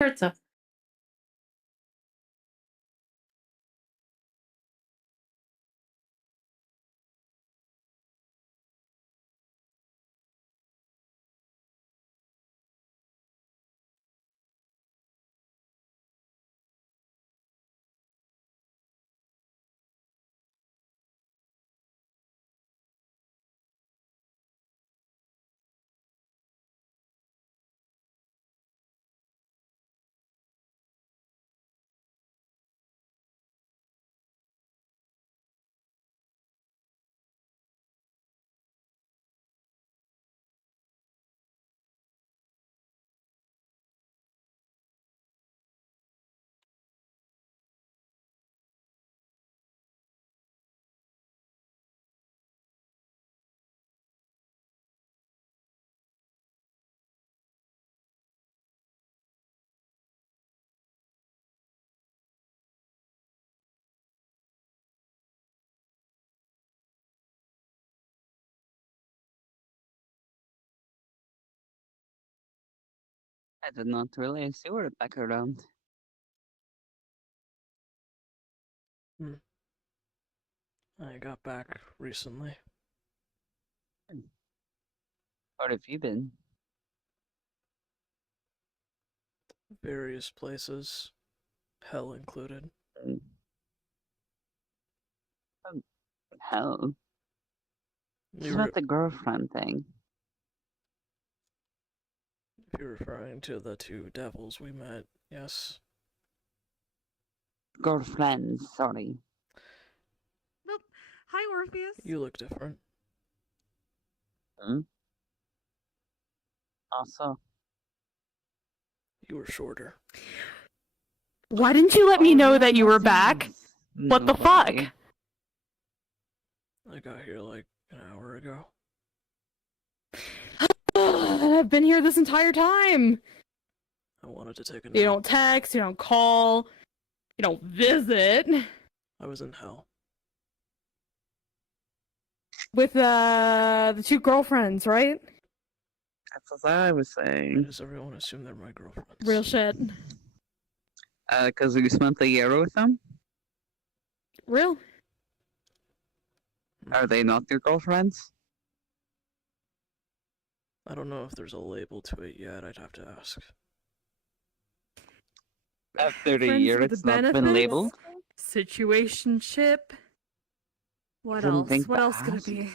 Scherzo. I did not realize you were back around. I got back recently. Where have you been? Various places, hell included. Hell. It's You not the girlfriend thing. if you're referring to the two devils we met, yes. Girlfriends, sorry. Nope. Hi, Orpheus. You look different. Also, You were shorter. Why didn't you let me know that you were back? What the fuck? I got here like an hour ago. I've been here this entire time. I wanted to take a nap. You don't text, you don't call, you don't visit. I was in hell. With the two girlfriends, right? That's what I was Why saying. does everyone assume they're my girlfriends? Real shit. Because you spent the year with them? Real? Are they not your girlfriends? I don't know if there's a label to it yet. I'd have to ask. After the Friends year, with it's the not been benefits? labeled? Situationship? What Didn't else? think What to else could it ask. be?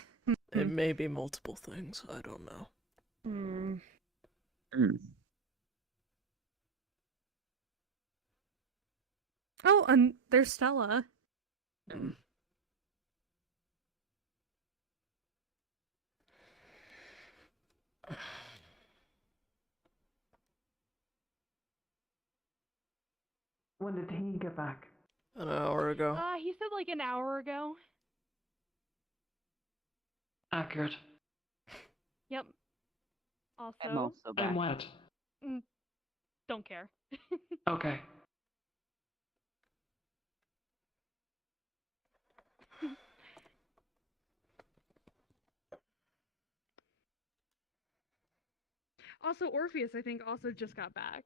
It may be multiple things. I don't know. Oh, and there's Stella. When did he get back? An hour ago. He said like an hour ago. Accurate. Yep. Also, I'm also back. And what? don't care. Okay. Also, Orpheus, I think, also just got back.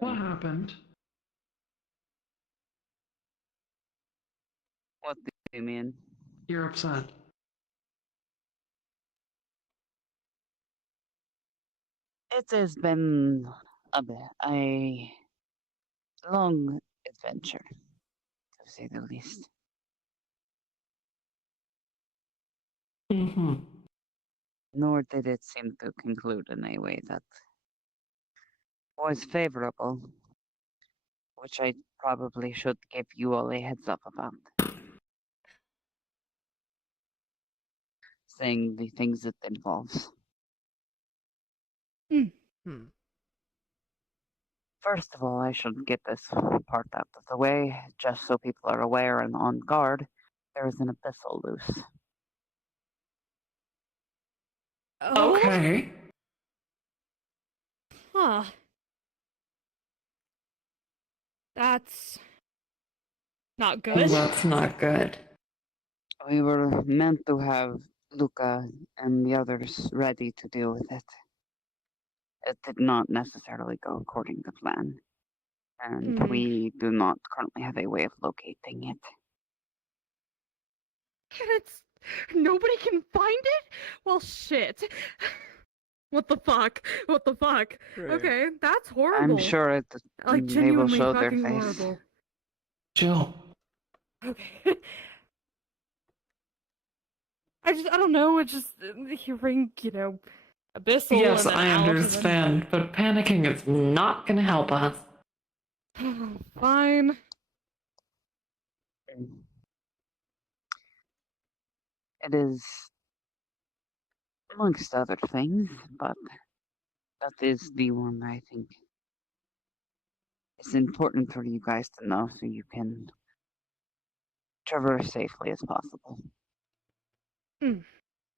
What happened? What do you mean? You're upset. It has been a long adventure, to say the least. Mm-hmm. Nor did it seem to conclude in a way that was favorable, which I probably should give you all a heads up about. Saying the things it involves. First of all, I should get this part out of the way, just so people are aware and on guard. There is an abyssal loose. Oh? Okay. Huh. That's not good. That's not good. We were meant to have Luca and the others ready to deal with it. it did not necessarily go according to plan. And Mhm. we do not currently have a way of locating it. And it's nobody can find it? Well, shit. What the fuck? What the fuck? Great. Okay, that's horrible. I'm sure Like they will genuinely show their fucking face. horrible. Jill. Okay. I don't know. It's just hearing, abyssal. Yes, and then I out, and understand, but panicking is not gonna help us. then- Fine. It is, amongst other things, but that is the one I think is important for you guys to know so you can traverse safely as possible.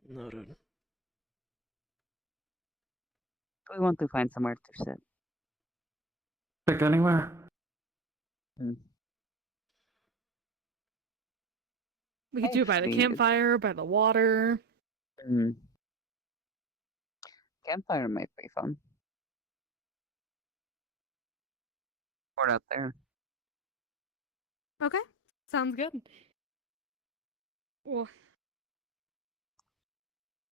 Noted. We want to find somewhere to sit. Pick anywhere. We could do it by the Actually, campfire, by the water. Campfire might be fun. Or out there. Okay, sounds good. Well,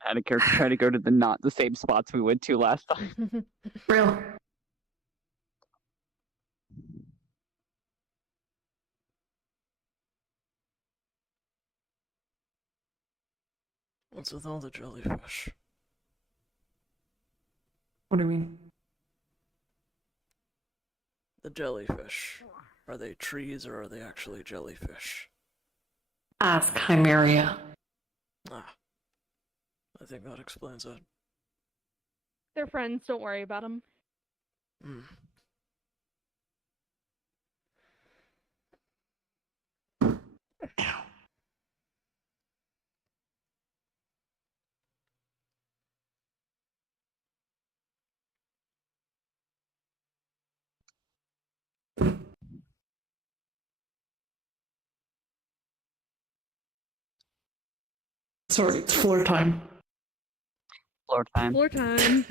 Had a character try to go to not the same spots we went to last time. Real. What's with all the jellyfish? What do you mean? The jellyfish. Are they trees or are they actually jellyfish? Ask Chimeria. Ah. I think that explains it. they're friends. Don't worry about them. Hmm. Sorry, it's floor time. Floor time. Floor time.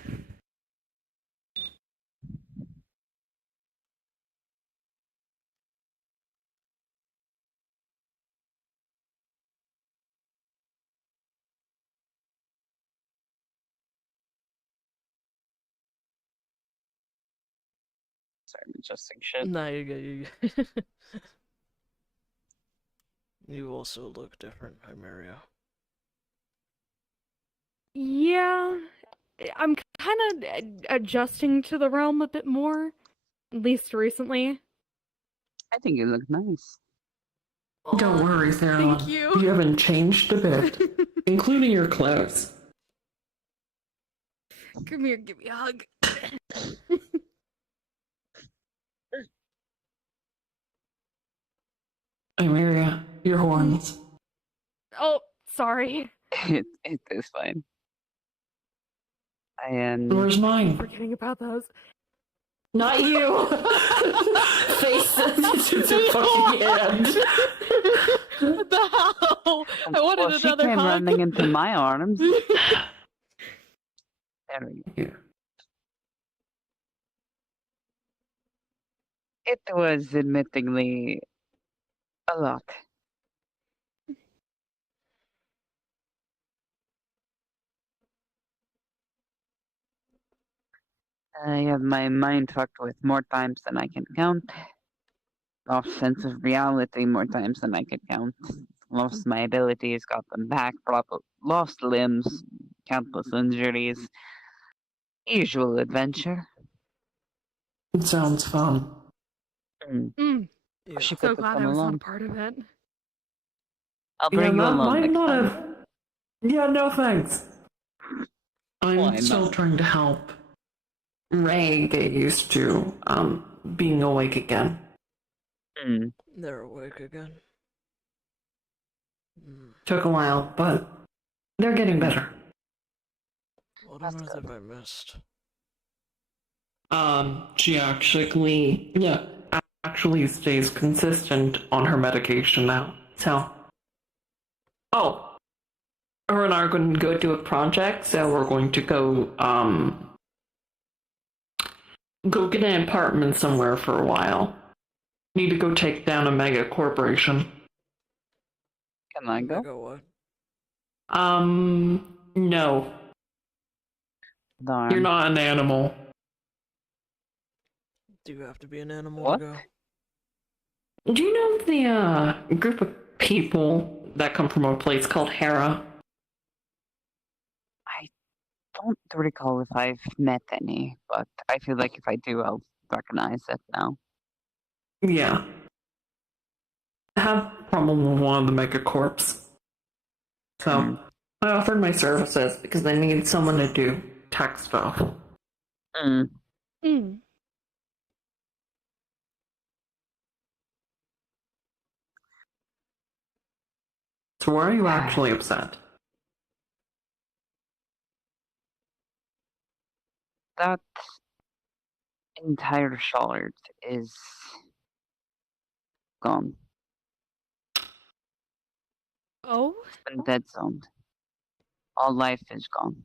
Sorry, I'm adjusting shit. Nah, you You also look different, Chimeria. Yeah, I'm kind of adjusting to the realm a bit more, at least recently. I think you look nice. Don't Aw, worry, Sarah. Thank you. You haven't changed a bit, including your clothes. Come here, give me a hug. Chimeria, your horns. Oh, sorry. It is fine. And Where's mine? Forgetting about those. Not you! Face sensitive to fucking hand. What the hell? I wanted well, she another came hug. running into my arms. There we go. Here. It was admittingly a lot. I have my mind fucked with more times than I can count. Lost sense of reality more times than I can count. Lost my abilities, got them back. Lost limbs, countless injuries. Usual adventure. It sounds fun. Mm, Yeah. She so could glad come I was not along. a part of it. I'll bring you along next time. Yeah, no thanks. I'm Why still not? trying to help Ray get used to being awake again. They're awake again. Hmm. Took a while, but they're getting better. What That's on earth good. have I missed? She actually stays consistent on her medication now. So, her and I are going to go do a project, so we're going to go, go get an apartment somewhere for a while. Need to go take down a mega corporation. Can I go? Mega what? No. Darn. You're not an animal. Do you have to be an animal What? to go? Do you know the group of people that come from a place called Hera? I don't recall if I've met any, but I feel like if I do, I'll recognize it now. Yeah. I have a problem with one of the mega corps. So I offered my services because I need someone to do tech stuff. Mm. Mm. So why are you actually upset? That entire shard is gone. Oh? It's been dead zoned. All life is gone.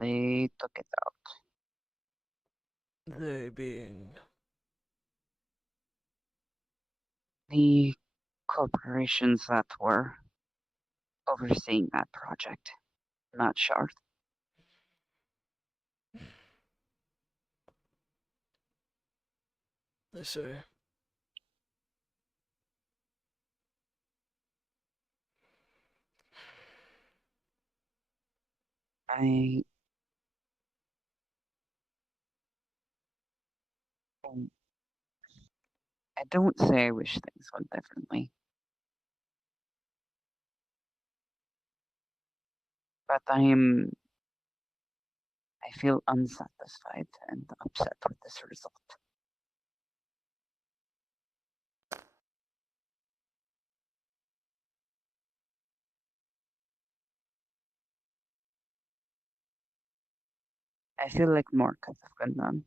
They took it out. They being. The corporations that were overseeing that project, not shard. I say. I don't say I wish things went differently, but I feel unsatisfied and upset with this result. I feel like more could have been done.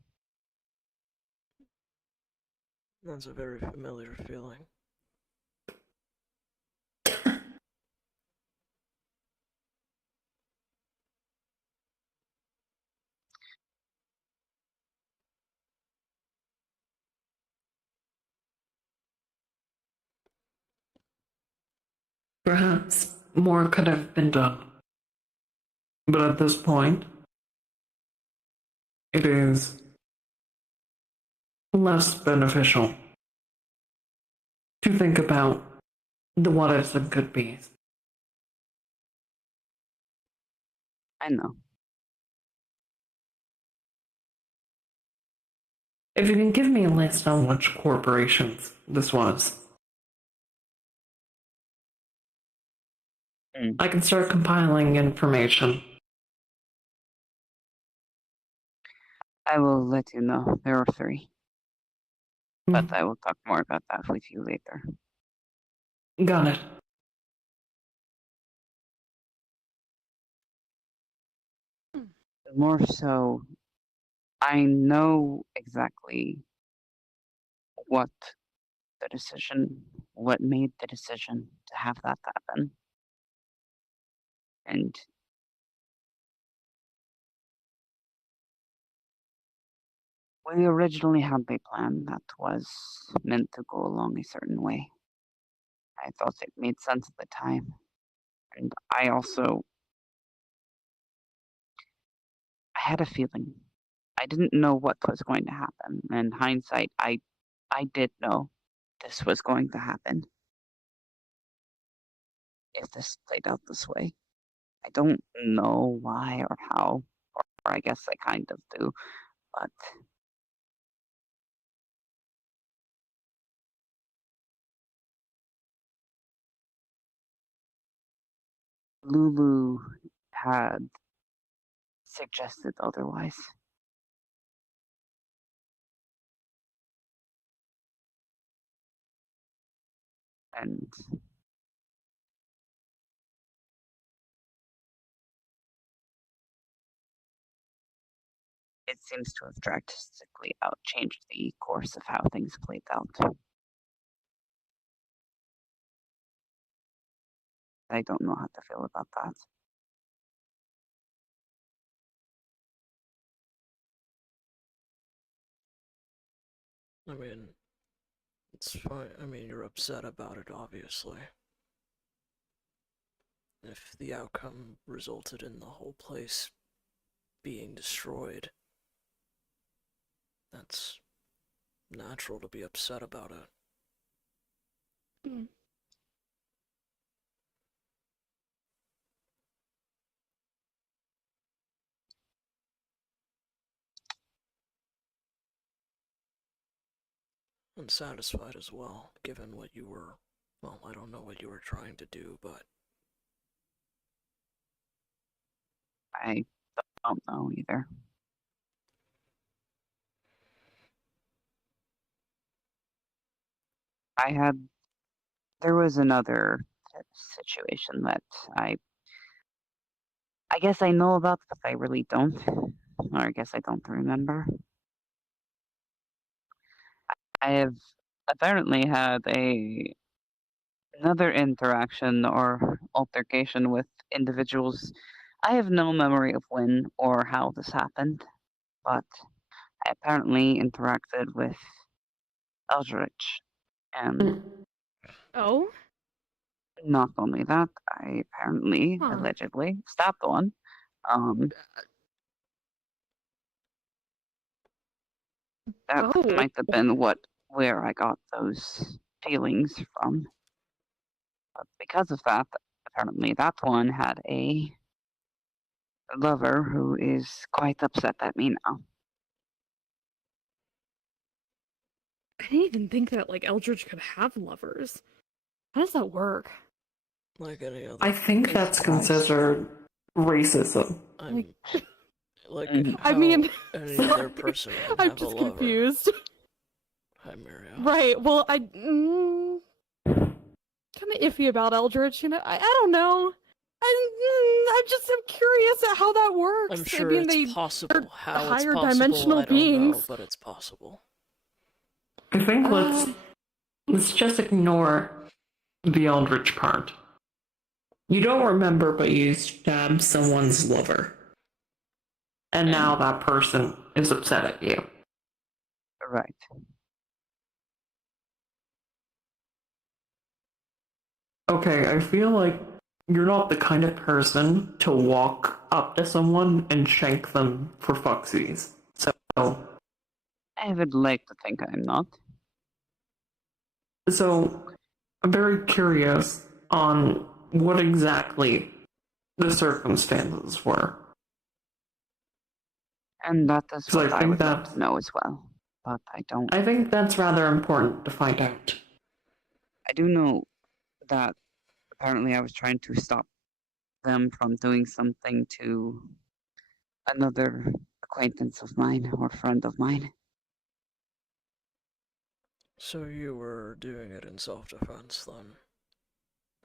That's a very familiar feeling. Perhaps more could have been done. But at this point, it is less beneficial to think about the what ifs and could be's. I know. If you can give me a list on which corporations this was, I can start compiling information. I will let you know. There are 3. But I will talk more about that with you later. Got it. More so, I know exactly what what made the decision to have that happen. And we originally had a plan that was meant to go along a certain way. I thought it made sense at the time. And I had a feeling. I didn't know what was going to happen. In hindsight, I did know this was going to happen. If this played out this way. I don't know why or how, or I guess I kind of do, but Lulu had suggested otherwise. And it seems to have drastically changed the course of how things played out. I don't know how to feel about that. I mean, it's fine. I mean, you're upset about it, obviously. If the outcome resulted in the whole place being destroyed, that's natural to be upset about it. Unsatisfied as well, given what you were, well, I don't know what you were trying to do, but I don't know either. There was another situation that I guess I know about, but I really don't. Or I guess I don't remember. I have apparently had another interaction or altercation with individuals. I have no memory of when or how this happened, but I apparently interacted with Eldritch, and Oh? not only that, I apparently, Huh. allegedly, stabbed one. That Oh. might have been where I got those feelings from. But because of that, apparently that one had a lover who is quite upset at me now. I didn't even think that, like, Eldritch could have lovers. How does that work? like any other. I think that's considered racism. I'm like I how mean, any sorry, other person can I'm have a just lover. confused. Hi, Mario. Right, well, kind of iffy about Eldritch, you know? I don't know. I'm just curious at how that works. I'm sure I mean, it's possible. How it's higher possible, dimensional I don't know, beings. but it's possible. I think let's just ignore the Eldritch part. You don't remember, but you stabbed someone's lover. And now that person is upset at you. Right. Okay, I feel like you're not the kind of person to walk up to someone and shank them for fucksies. So I would like to think I'm not. I'm very curious on what exactly the circumstances were. And that is So what I I think would like that- to know as well. But I don't. I think that's rather important to find out. I do know that apparently I was trying to stop them from doing something to another acquaintance of mine or friend of mine. So you were doing it in self-defense then?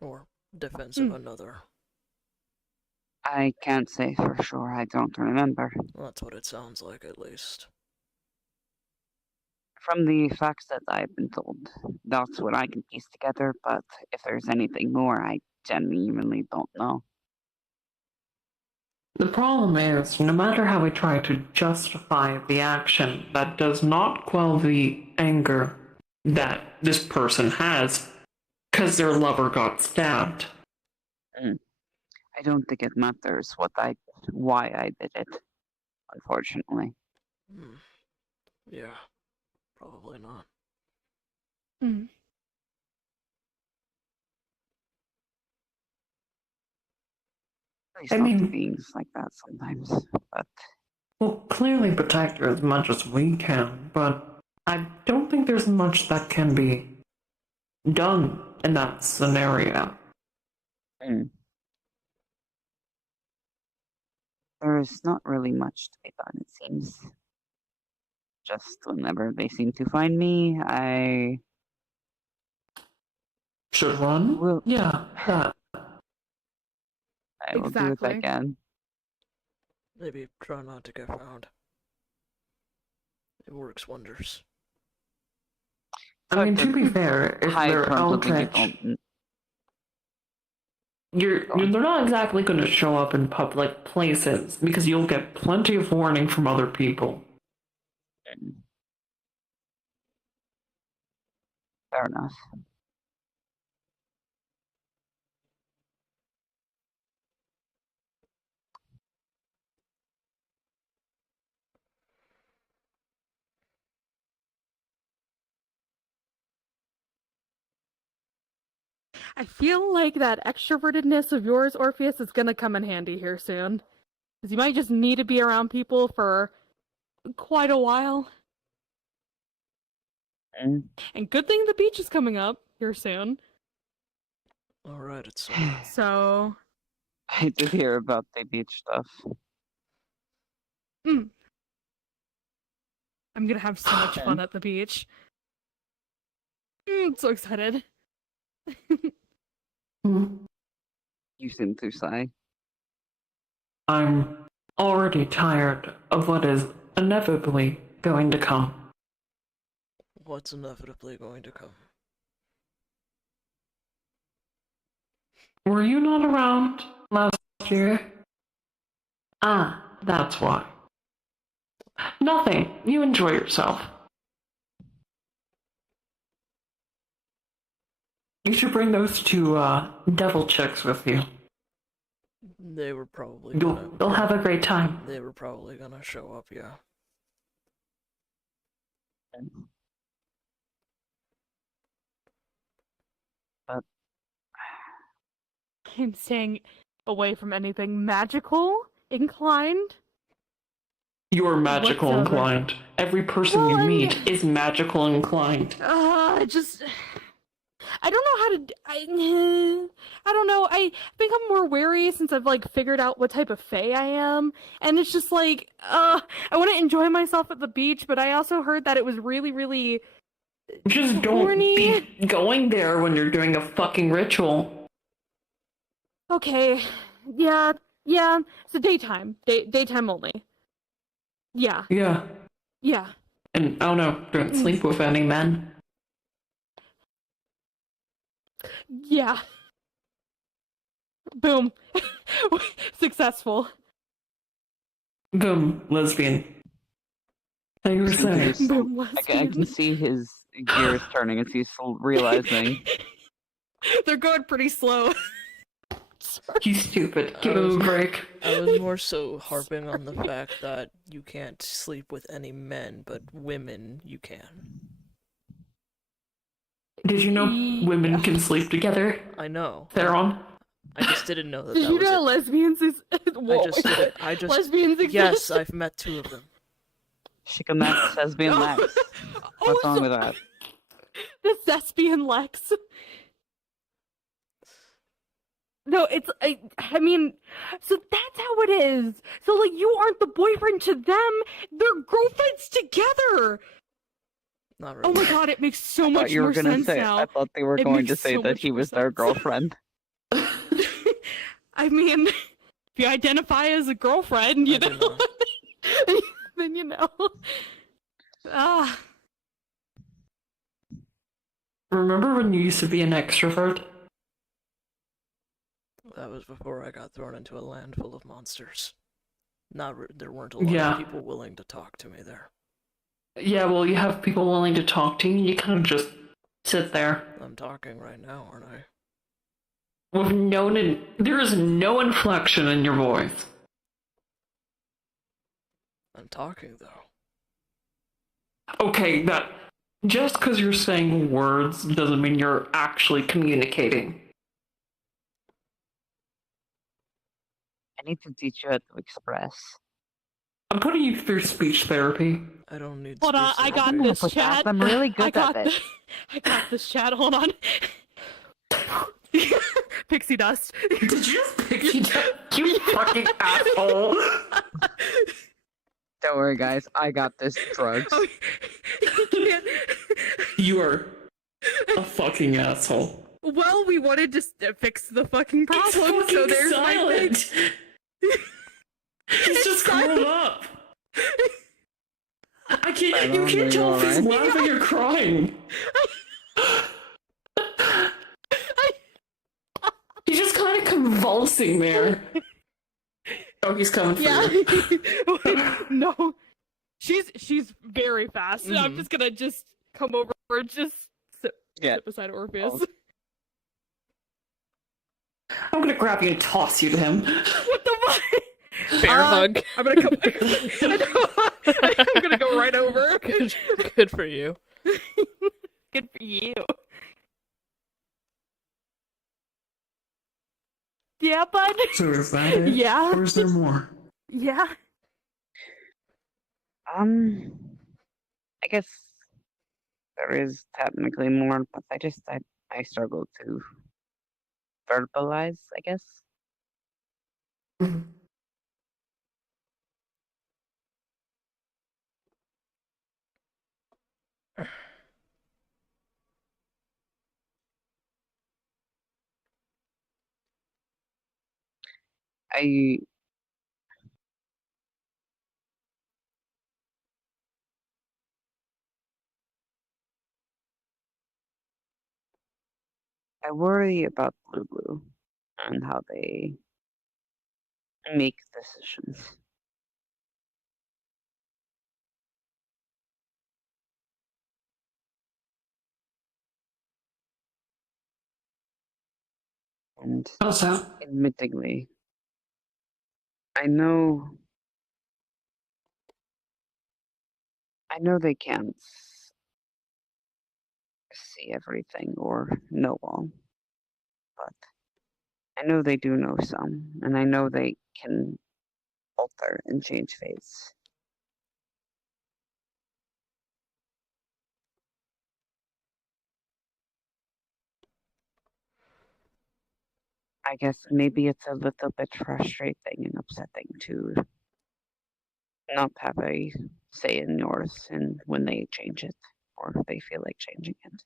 Or defense of another? I can't say for sure. I don't remember. Well, that's what it sounds like, at least. From the facts that I've been told, that's what I can piece together, but if there's anything more, I genuinely don't know. The problem is, no matter how we try to justify the action, that does not quell the anger that this person has because their lover got stabbed. I don't think it matters why I did it, unfortunately. Yeah, probably not. At least I talk to mean- beings like that sometimes, but We'll clearly protect her as much as we can, but I don't think there's much that can be done in that scenario. there is not really much to be done, it seems. Just whenever they seem to find me, I Should run? will Yeah, that. I will do what I Exactly. can. Maybe try not to get found. It works wonders. I mean, to be fair, if Hide they're from something you Eldritch, don't. they're not exactly going to show up in public places because you'll get plenty of warning from other people. Fair enough. I feel like that extrovertedness of yours, Orpheus, is gonna come in handy here soon. Because you might just need to be around people for quite a while. Mm. And good thing the beach is coming up here soon. Alright, it's So, I did hear about the beach stuff. I'm gonna have so much Okay. fun at the beach. I'm so excited. You seem to sigh. I'm already tired of what is inevitably going to come. what's inevitably going to come. Were you not around last year? Ah, that's why. Nothing. You enjoy yourself. You should bring those two devil chicks with you. They were probably gonna. You'll have a great time. They were probably gonna show up, yeah. But I'm staying away from anything magical inclined. You're magical Whatsoever. inclined. Every person you Well, meet is magical inclined. I don't know how to. I don't know. I think I'm more wary since I've like figured out what type of fae I am, and it's just like, I want to enjoy myself at the beach, but I also heard that it was really, really Just don't horny. be going there when you're doing a fucking ritual. Okay, yeah. So daytime, daytime only. Yeah. Yeah. And I don't know, don't sleep with any men. Yeah. Boom. Successful. Boom, lesbian. How you were saying? Boom. I can see his gears turning as he's realizing. They're going pretty slow. He's stupid. Give him a break. I was more so harping on the fact that you can't sleep with any men, but women you can. Did you know women can sleep together? I know. Theron? I just didn't know that Did that you was know it. lesbians is? Whoa. I just lesbians exist. yes, I've met 2 of them. Shikamax has been Lex. What's wrong with that? The thespian Lex. No, it's I mean, so that's how it is. So like, you aren't the boyfriend to them; they're girlfriends together. Not Oh really. my god, it makes so I much thought you were more gonna sense say. now. I thought they were It going to makes say so that much he more was their sense. girlfriend. I mean, if you identify as a girlfriend, you I do know, not. then you know. Ah, Remember when you used to be an extrovert? That was before I got thrown into a land full of monsters. There weren't a lot Yeah. of people willing to talk to me there. Yeah, well, you have people willing to talk to you, and you kind of just sit there. I'm talking right now, aren't I? With there is no inflection in your voice. I'm talking though. Okay, that just because you're saying words doesn't mean you're actually communicating. I need to teach you how to express. I'm putting you through speech therapy. I don't need hold on, speech I got therapy. this, With that, chat. I'm really good I got at it. I got this, chat. Hold on. Pixie dust. Did you pick you fucking asshole? Don't worry, guys. I got this. Drugs. Oh, you can't- You are a fucking asshole. Well, we wanted to fix the fucking problem, It's so fucking there's silent. He's just curled up. I can't. I You don't can't know, tell if he's alright. laughing or crying. He's just kind of convulsing there. Oh, he's coming for Yeah. you. No. She's very fast. I'm Mhm. just gonna come over and just Yeah. Sit beside Orpheus. Oh. I'm gonna grab you and toss you to him. What the fuck? Bear hug. I'm gonna come. I'm gonna go right over. Good for you. Good for you. Yeah, bud. So is that it? Yeah. Or is there more? Yeah. I guess there is technically more, but I struggle to verbalize, I guess. Mhm. I I worry about Blue Blue and how they make decisions. And How's that? admittingly, I know they can't see everything or know all, but I know they do know some, and I know they can alter and change fates. I guess maybe it's a little bit frustrating and upsetting to not have a say in yours and when they change it or they feel like changing it.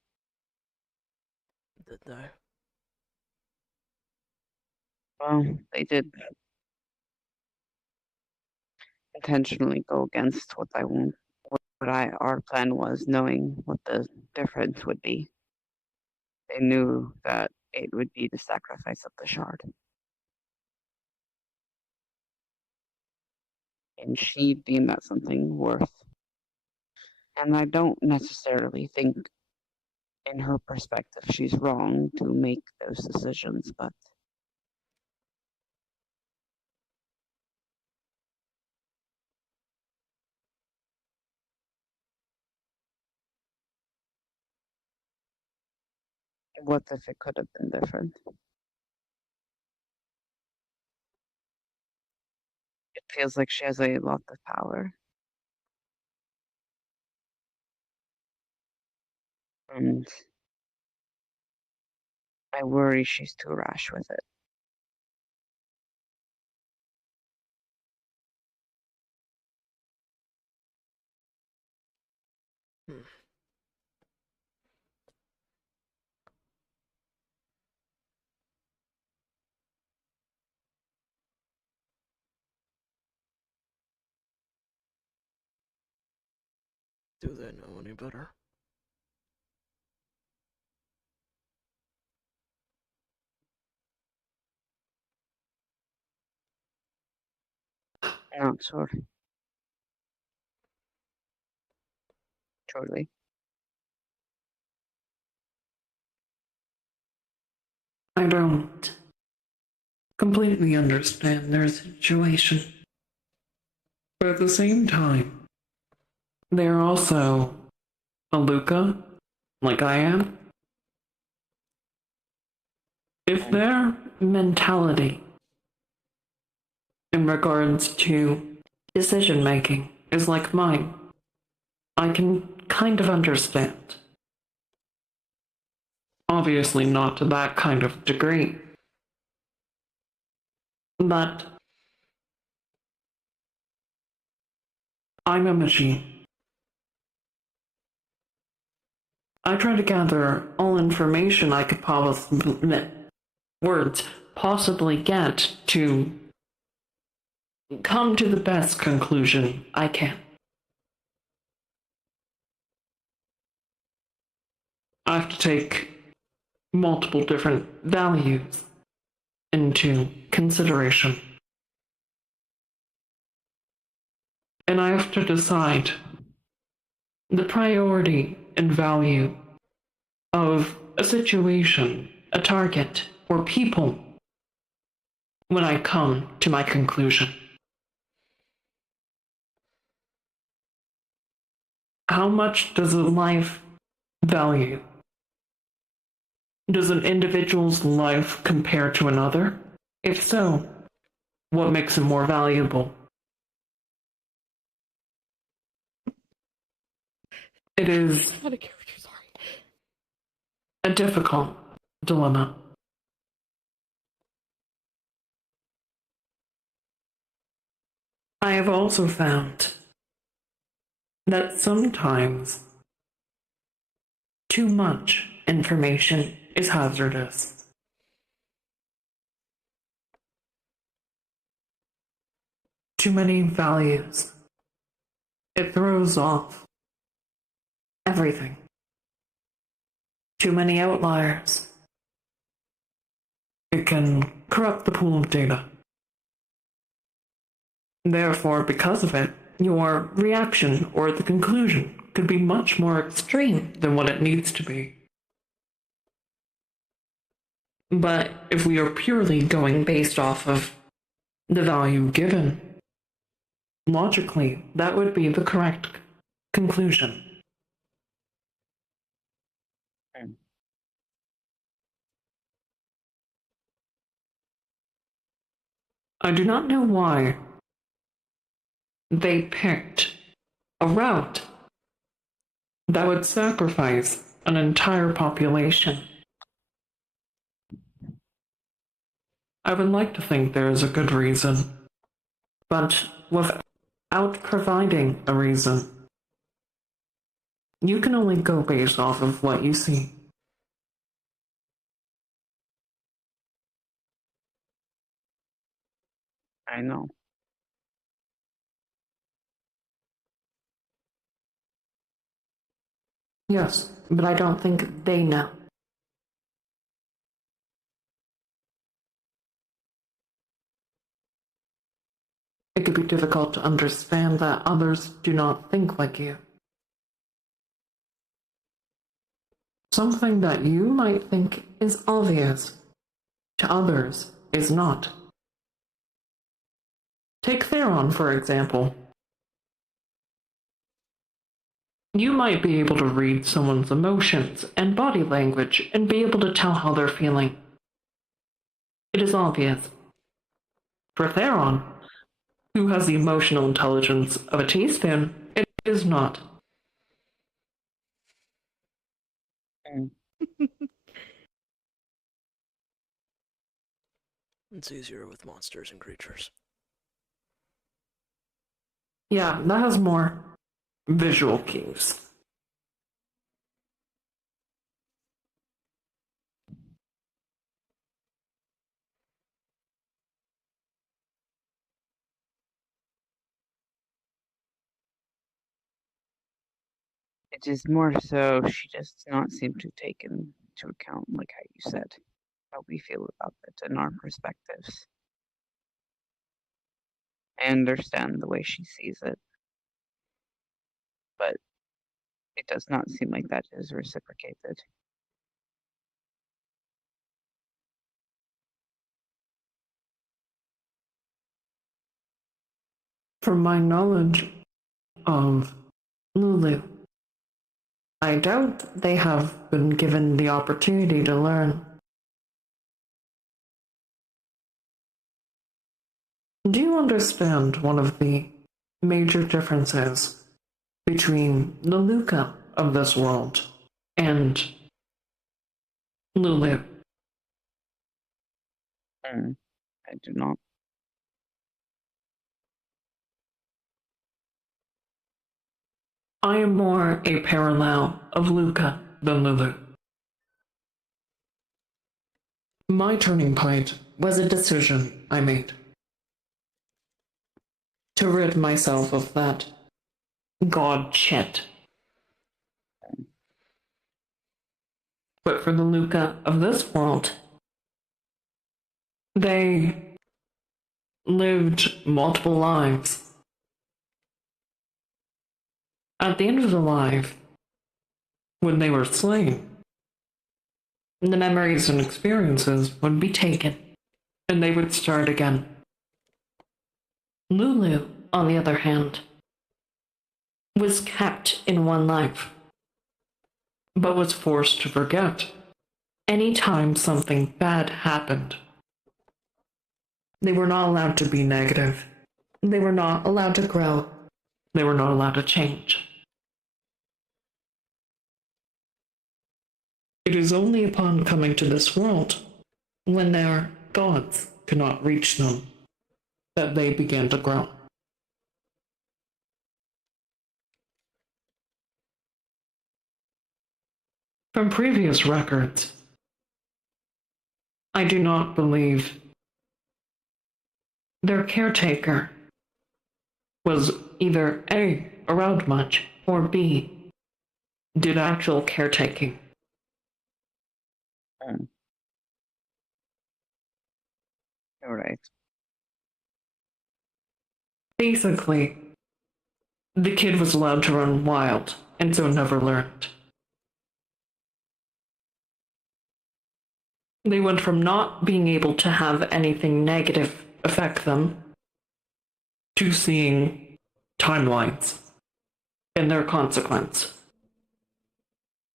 Did they? Well, they did intentionally go against what our plan was, knowing what the difference would be. They knew that it would be the sacrifice of the shard. And she deemed that something worth. And I don't necessarily think, in her perspective, she's wrong to make those decisions, but what if it could have been different? It feels like she has a lot of power. And I worry she's too rash with it. Hmm. Do they know any better? Not sure. Truly. I don't completely understand their situation. But at the same time, they're also a Luca, like I am. If their mentality in regards to decision making is like mine, I can kind of understand. Obviously, not to that kind of degree. But I'm a machine. I try to gather all information I could possibly get to come to the best conclusion I can. I have to take multiple different values into consideration. And I have to decide the priority and value of a situation, a target, or people when I come to my conclusion. How much does a life value? Does an individual's life compare to another? If so, what makes it more valuable? It is Out of character, sorry. a difficult dilemma. I have also found that sometimes too much information is hazardous. Too many values. It throws off everything. Too many outliers. It can corrupt the pool of data. Therefore, because of it, your reaction or the conclusion could be much more extreme than what it needs to be. But if we are purely going based off of the value given, logically, that would be the correct conclusion. I do not know why they picked a route that would sacrifice an entire population. I would like to think there is a good reason, but without providing a reason, you can only go based off of what you see. I know. Yes, but I don't think they know. It could be difficult to understand that others do not think like you. Something that you might think is obvious to others is not. Take Theron, for example. You might be able to read someone's emotions and body language and be able to tell how they're feeling. It is obvious. For Theron, who has the emotional intelligence of a teaspoon, it is not. It's easier with monsters and creatures. Yeah, that has more visual cues. It is more so she does not seem to take into account, like how you said, how we feel about it and our perspectives. I understand the way she sees it, but it does not seem like that is reciprocated. From my knowledge of Lulu, I doubt they have been given the opportunity to learn. Do you understand one of the major differences between the Luca of this world and Lulu? I do not. I am more a parallel of Luca than Lulu. My turning point was a decision I made to rid myself of that god shit. But for the Luca of this world, they lived multiple lives. At the end of the life, when they were slain, the memories and experiences would be taken, and they would start again. Lulu, on the other hand, was kept in one life, but was forced to forget any time something bad happened. They were not allowed to be negative. They were not allowed to grow. They were not allowed to change. It is only upon coming to this world, when their gods could not reach them, that they began to grow. From previous records, I do not believe their caretaker was either A, around much, or B, did actual caretaking. All right. Basically, the kid was allowed to run wild, and so never learned. They went from not being able to have anything negative affect them to seeing timelines and their consequence.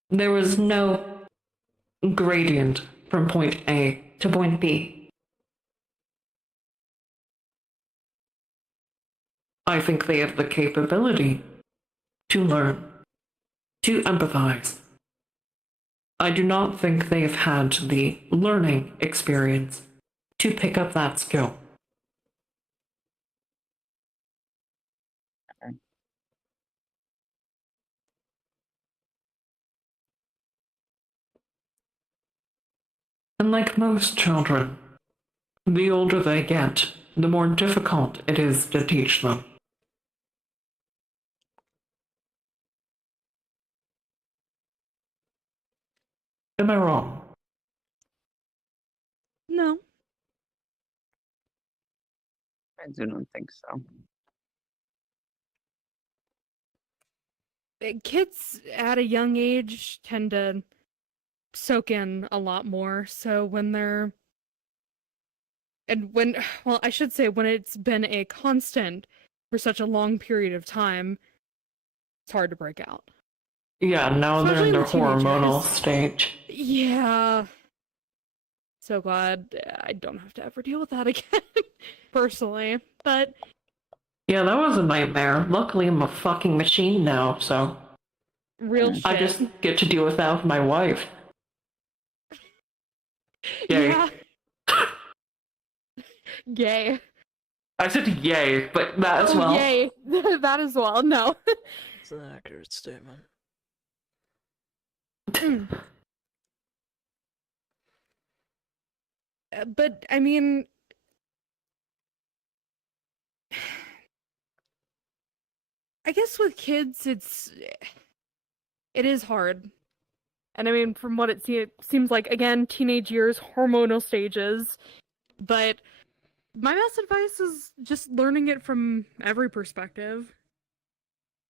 There was no gradient from point A to point B. I think they have the capability to learn, to empathize. I do not think they have had the learning experience to pick up that skill. And like most children, the older they get, the more difficult it is to teach them. Am I wrong? No. I do not think so. Kids at a young age tend to soak in a lot more. So when well, I should say when it's been a constant for such a long period of time, it's hard to break out. Yeah, now they're Especially in their the teenagers. hormonal stage. Yeah. So glad I don't have to ever deal with that again, personally. But Yeah, that was a nightmare. Luckily, I'm a fucking machine now, so real shit. I just get to deal with that with my wife. Yay. Yeah. Yay. I said yay, but that as well. Yay. That as well. No. It's an accurate statement. But I mean, I guess with kids, it is hard. And I mean, from what it seems like, again, teenage years, hormonal stages. But my best advice is just learning it from every perspective.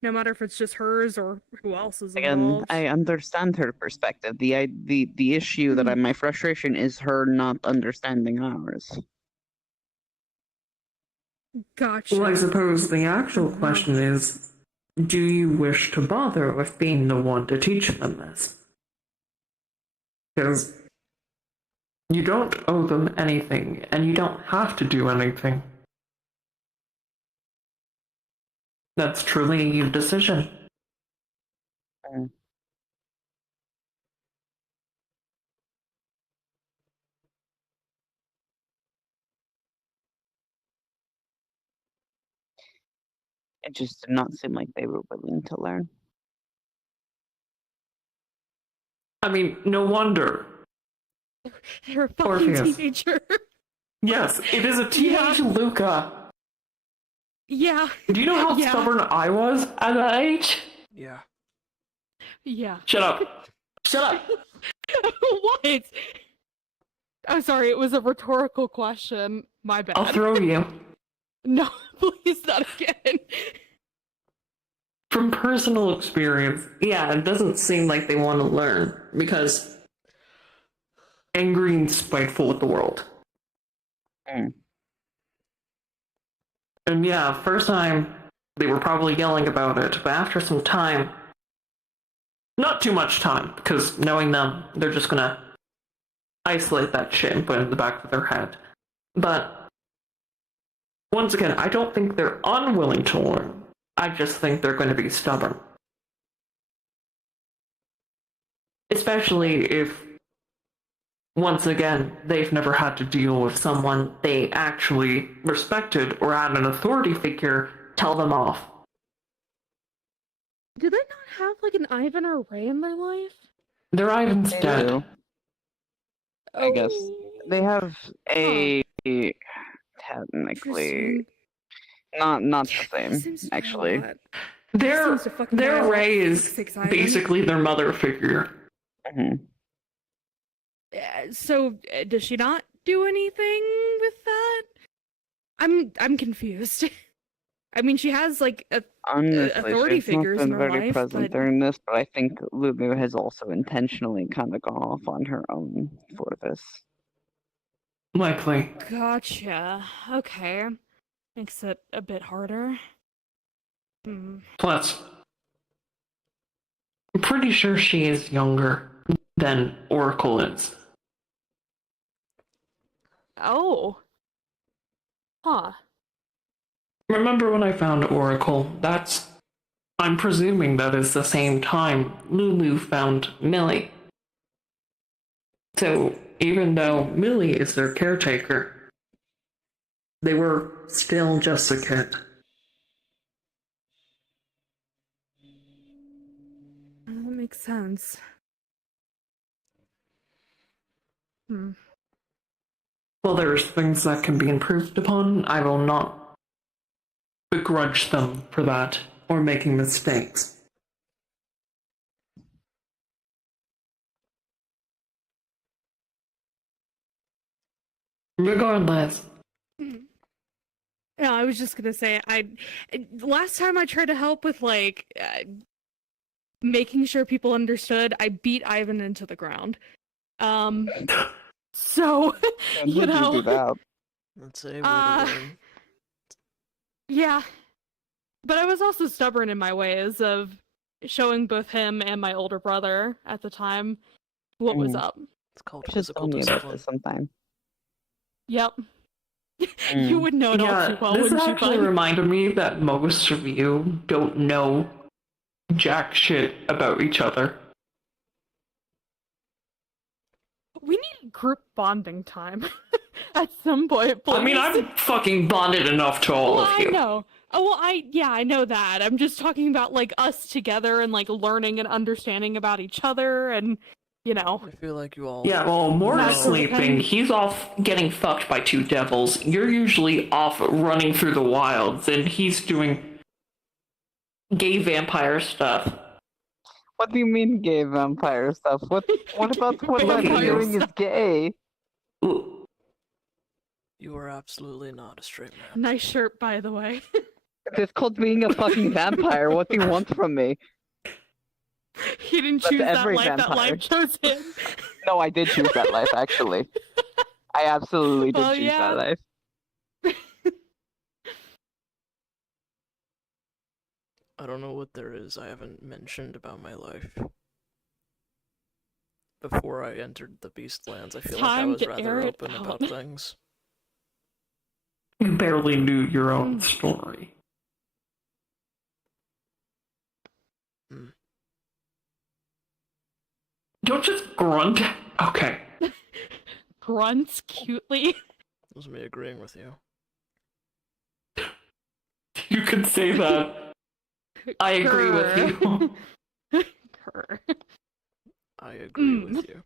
No matter if it's just hers or who else is Again, involved. I understand her perspective. The issue that my frustration is her not understanding ours. Gotcha. Well, I suppose the actual question is, do you wish to bother with being the one to teach them this? Because you don't owe them anything, and you don't have to do anything. That's truly your decision. It just did not seem like they were willing to learn. I mean, no wonder. You're a fucking Orpheus. teenager. Yes, it is a teenage Luca. Yeah. Do you know how Yeah. stubborn I was at that age? Yeah. Yeah. Shut up. Shut up. What? I'm sorry, it was a rhetorical question. My bad. I'll throw you. No, please not again. From personal experience, yeah, it doesn't seem like they want to learn because angry and spiteful with the world. Mm. And yeah, first time they were probably yelling about it, but after some time, not too much time, because knowing them, they're just gonna isolate that shit and put it in the back of their head. But once again, I don't think they're unwilling to learn. I just think they're going to be stubborn. Especially if, once again, they've never had to deal with someone they actually respected or had an authority figure tell them off. Do they not have like an Ivan or Ray in their life? They're Ivan's They dead. do. I guess they have a technically not the same, actually. Their Ray is basically their mother figure. Mhm. So does she not do anything with that? I'm confused. I mean, she has like Honestly, authority she's not figures in been her very life, present but during this, but I think Lulu has also intentionally kind of gone off on her own for this. Likely. gotcha. Okay, makes it a bit harder. Hmm. Plus, I'm pretty sure she is younger than Oracle is. Oh. Huh. Remember when I found Oracle? I'm presuming that is the same time Lulu found Millie. So, even though Millie is their caretaker, they were still just a kid. That makes sense. Well, there's things that can be improved upon. I will not begrudge them for that or making mistakes. Regardless, Yeah, I was just gonna say, last time I tried to help with like making sure people understood, I beat Ivan into the ground. So When you did you know, do that? That's a way to learn. yeah. But I was also stubborn in my ways of showing both him and my older brother at the time what was up. It's called You should tell physical me about discipline. this sometime. Yep. You Mm. would know it all too yeah, well, this wouldn't you, actually bud? reminded me that most of you don't know jack shit about each other. We need group bonding time at some point, please. I mean, I'm fucking bonded enough to all Well, of you. I know. Oh, well, I know that. I'm just talking about like us together and like learning and understanding about each other, and you know. I feel like you all. Yeah, well, Mort is That's sort of sleeping. thing. He's off getting fucked by two devils. You're usually off running through the wilds, and he's doing gay vampire stuff. What do you mean gay vampire stuff? What about what I'm Vampire hearing is stuff. gay? Ooh, You are absolutely not a straight man. Nice shirt, by the way. It's called being a fucking vampire. What do you want from me? He didn't That's choose that every life. That vampire. life chose him. No, I did choose that life, actually. I absolutely did Well, choose yeah. that life. I don't know what there is I haven't mentioned about my life. Before I entered the Beastlands, I feel like I Time was to rather air it open out. about things. you barely knew your own story. Hmm. Don't just grunt. Okay. Grunts cutely. It was me agreeing with you. You could say that. I agree with you. Grr. I agree with you.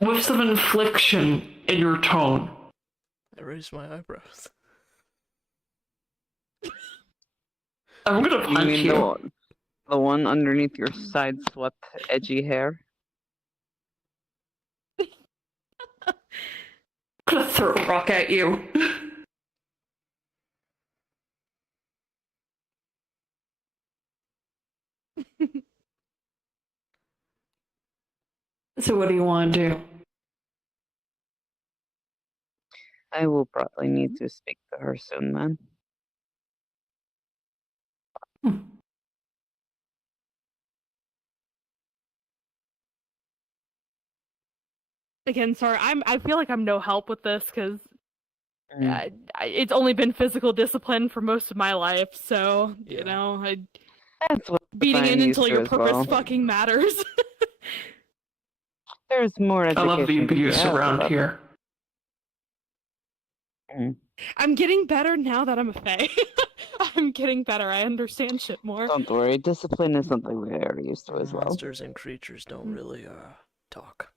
With some inflection in your tone. I raised my eyebrows. I'm gonna You punch mean you. the one underneath your side swept edgy hair? I'm gonna throw a rock at you. So what do you want to do? I will probably need to speak to her soon, then. Again, sorry, I feel like I'm no help with this because Mm. it's only been physical discipline for most of my life, so Yeah. you know, That's what beating I'm in used until to your as purpose well. fucking matters. There's more I education. love the to be abuse had around about- here. Mm. I'm getting better now that I'm a fae. I'm getting better. I understand shit more. Don't worry, discipline is something we're used to as well. Monsters and creatures don't really talk.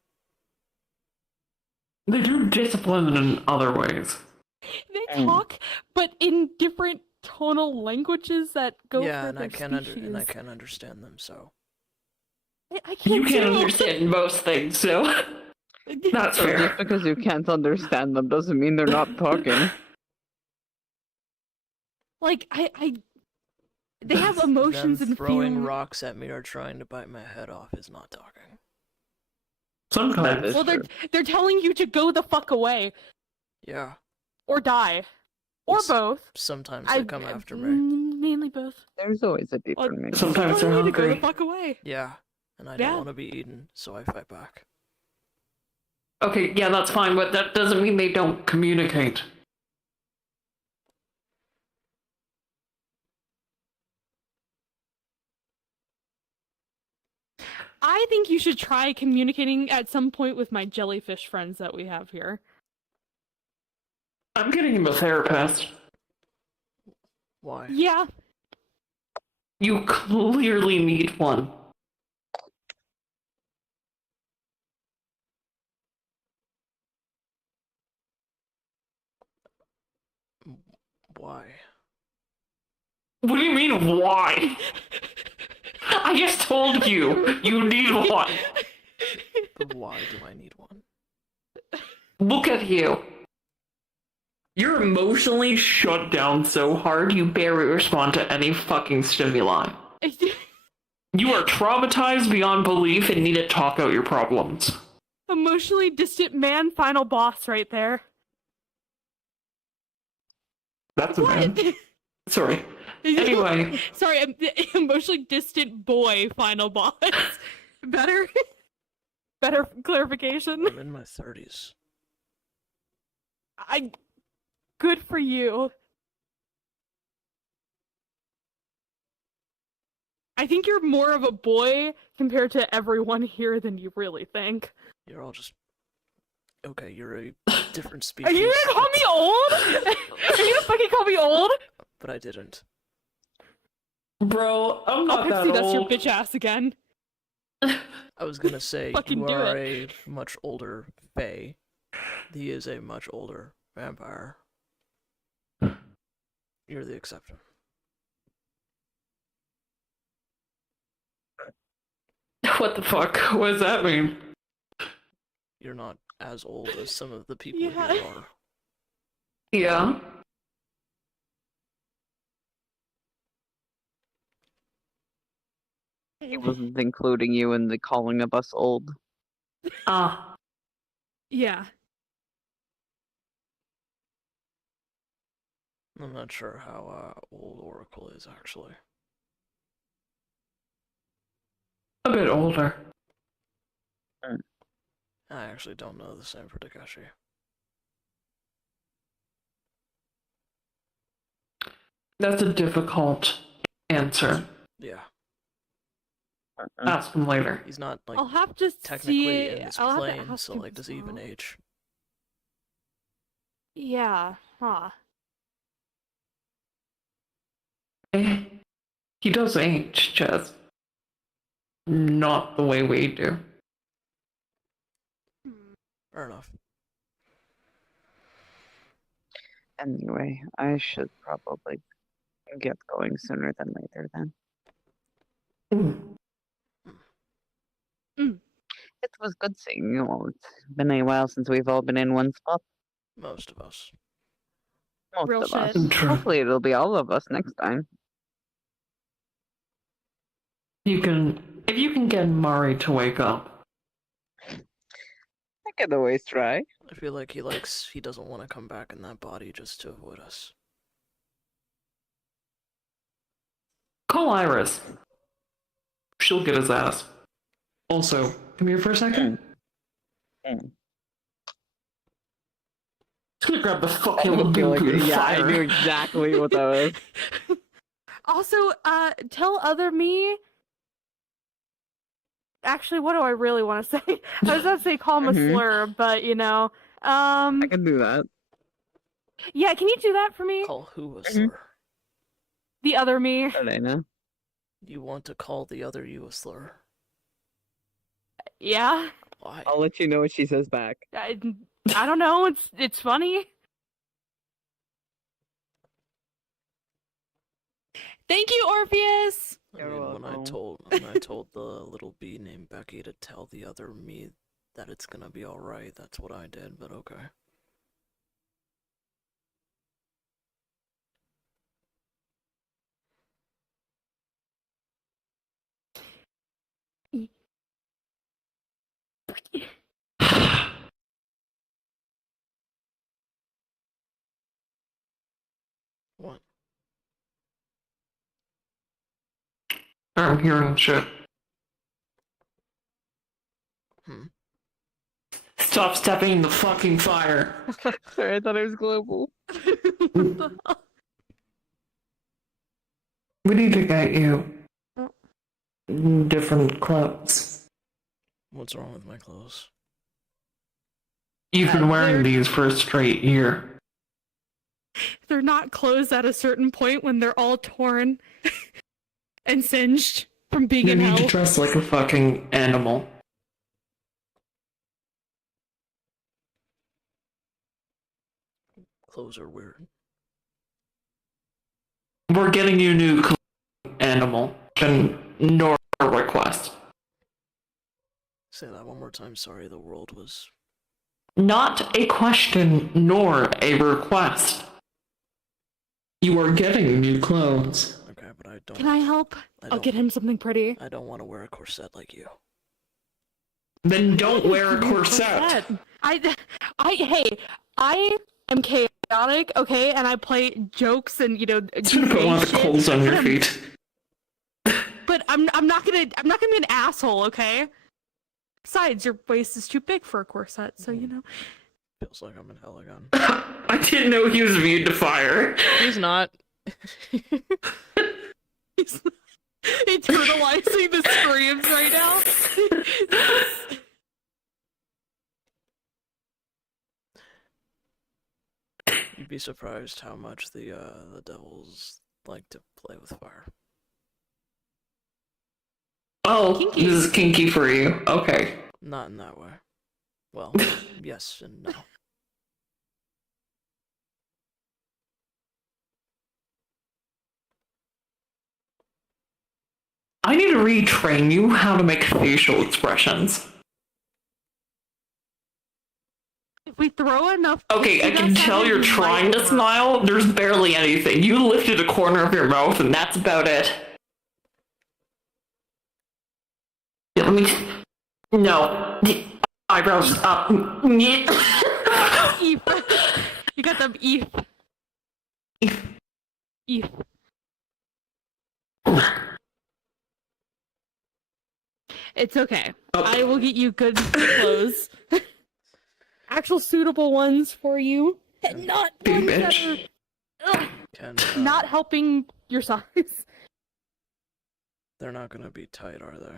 They do discipline in other ways. They Mm. talk, but in different tonal languages that go Yeah, for and their I species. can understand them. So I can't You can't too. understand most things, so that's So fair. just because you can't understand them doesn't mean they're not talking. Like they have emotions them and throwing feelings. rocks at me or trying to bite my head off is not talking. Sometimes. That is Well, they're telling you to go the fuck away Yeah, or die, or It's- both. sometimes they come after me. Mainly both. There's always a Well, different meaning. Sometimes they're telling you to go the hungry. fuck away. Yeah, and I Yeah. don't want to be eaten, so I fight back. Okay, yeah, that's fine, but that doesn't mean they don't communicate. I think you should try communicating at some point with my jellyfish friends that we have here. I'm getting him a therapist. Why? Yeah, You clearly need one. Why? What do you mean, why? I just told you, you need one. But why do I need one? Look at you. You're emotionally shut down so hard you barely respond to any fucking stimuli. You are traumatized beyond belief and need to talk out your problems. emotionally distant man, final boss right there. That's a What? man. Sorry. Anyway. Sorry, emotionally distant boy, final boss. Better? Better clarification? I'm in my 30s. Good for you. I think you're more of a boy compared to everyone here than you really think. You're all just... Okay, you're a different Are species. you gonna call me old? Are you gonna fucking call me old? But I didn't. Bro, I'm Oh, not that Pixie, that's your old. bitch ass again. I was gonna say, Fucking you do are it. a much older fae. He is a much older vampire. You're the exception. What the fuck? What does that mean? You're not as old as some of the people Yeah. here are. Yeah. He wasn't including you in the calling of us old. Ah. Yeah. I'm not sure how old Oracle is, actually. A bit older. I actually don't know the same for Takeshi. That's a difficult answer. Yeah, Ask him later. he's not, like, I'll have to technically see. in this I'll have to plane, ask so, him like, does as he even well. age? Yeah, huh. Eh, he does age, just not the way we do. Fair enough. Anyway, I should probably get going sooner than later then. It was good seeing you all. It's been a while since we've all been in one spot. Most of us. Most Real of us. shit. True. Hopefully it'll be all of us next time. If you can get Mari to wake up. can always try. I feel like he doesn't want to come back in that body just to avoid us. Call Iris. She'll get his ass. Also, come here for a second. Mm. Just gonna grab the fucking I feel like, Labubu and yeah, I fire. knew exactly what that was. Also, tell other me. Actually, what do I really want to say? I was about to say call him a Mhm. slur, but you know, I can do that. yeah. Can you do that for me? Call who a Mhm. slur? The other me. Elena. You want to call the other you a slur? Yeah. Why? I'll let you know what she says back. I don't know. It's funny. Thank you, Orpheus. I You're mean, when I welcome. told the little bee named Becky to tell the other me that it's gonna be alright, that's what I did, but okay. What? I'm hearing shit. Stop stepping in the fucking fire. Sorry, I thought it was global. We need to get you different clothes. What's wrong with my clothes? You've been wearing they're- these for a straight year. They're not closed at a certain point when they're all torn and singed from being You in need to hell. dress like a fucking animal. Clothes are weird. We're getting you new animal. And nor request. Say that one more time. Sorry, the world was. Not a question nor a request. You are getting new clothes. Okay, but I don't. Can I help? I I'll don't, get him something pretty. I don't want to wear a corset like you. Then don't wear a corset. Hey, I am chaotic, okay, and I play jokes and Just gonna put one of the shit, coals on your but feet. But I'm not gonna be an asshole, okay? Besides, your waist is too big for a corset, so you know. Feels like I'm in hell again. I didn't know he was immune to fire. He's not. He's internalizing the screams right now. You'd be surprised how much the devils like to play with fire. Oh, Kinky. this is kinky for you. Okay. Not in that way. Well, yes and no. I need to retrain you how to make facial expressions. If we throw enough. Okay, I can tell you're trying to smile. There's barely anything. You lifted a corner of your mouth, and that's about it. Let me. No. The eyebrows up. Eve. You got them, Eve. Eve. It's okay. I will get you good clothes. Actual suitable ones for you. And not Big ones that bitch. are Can, not helping your size. They're not gonna be tight, are they?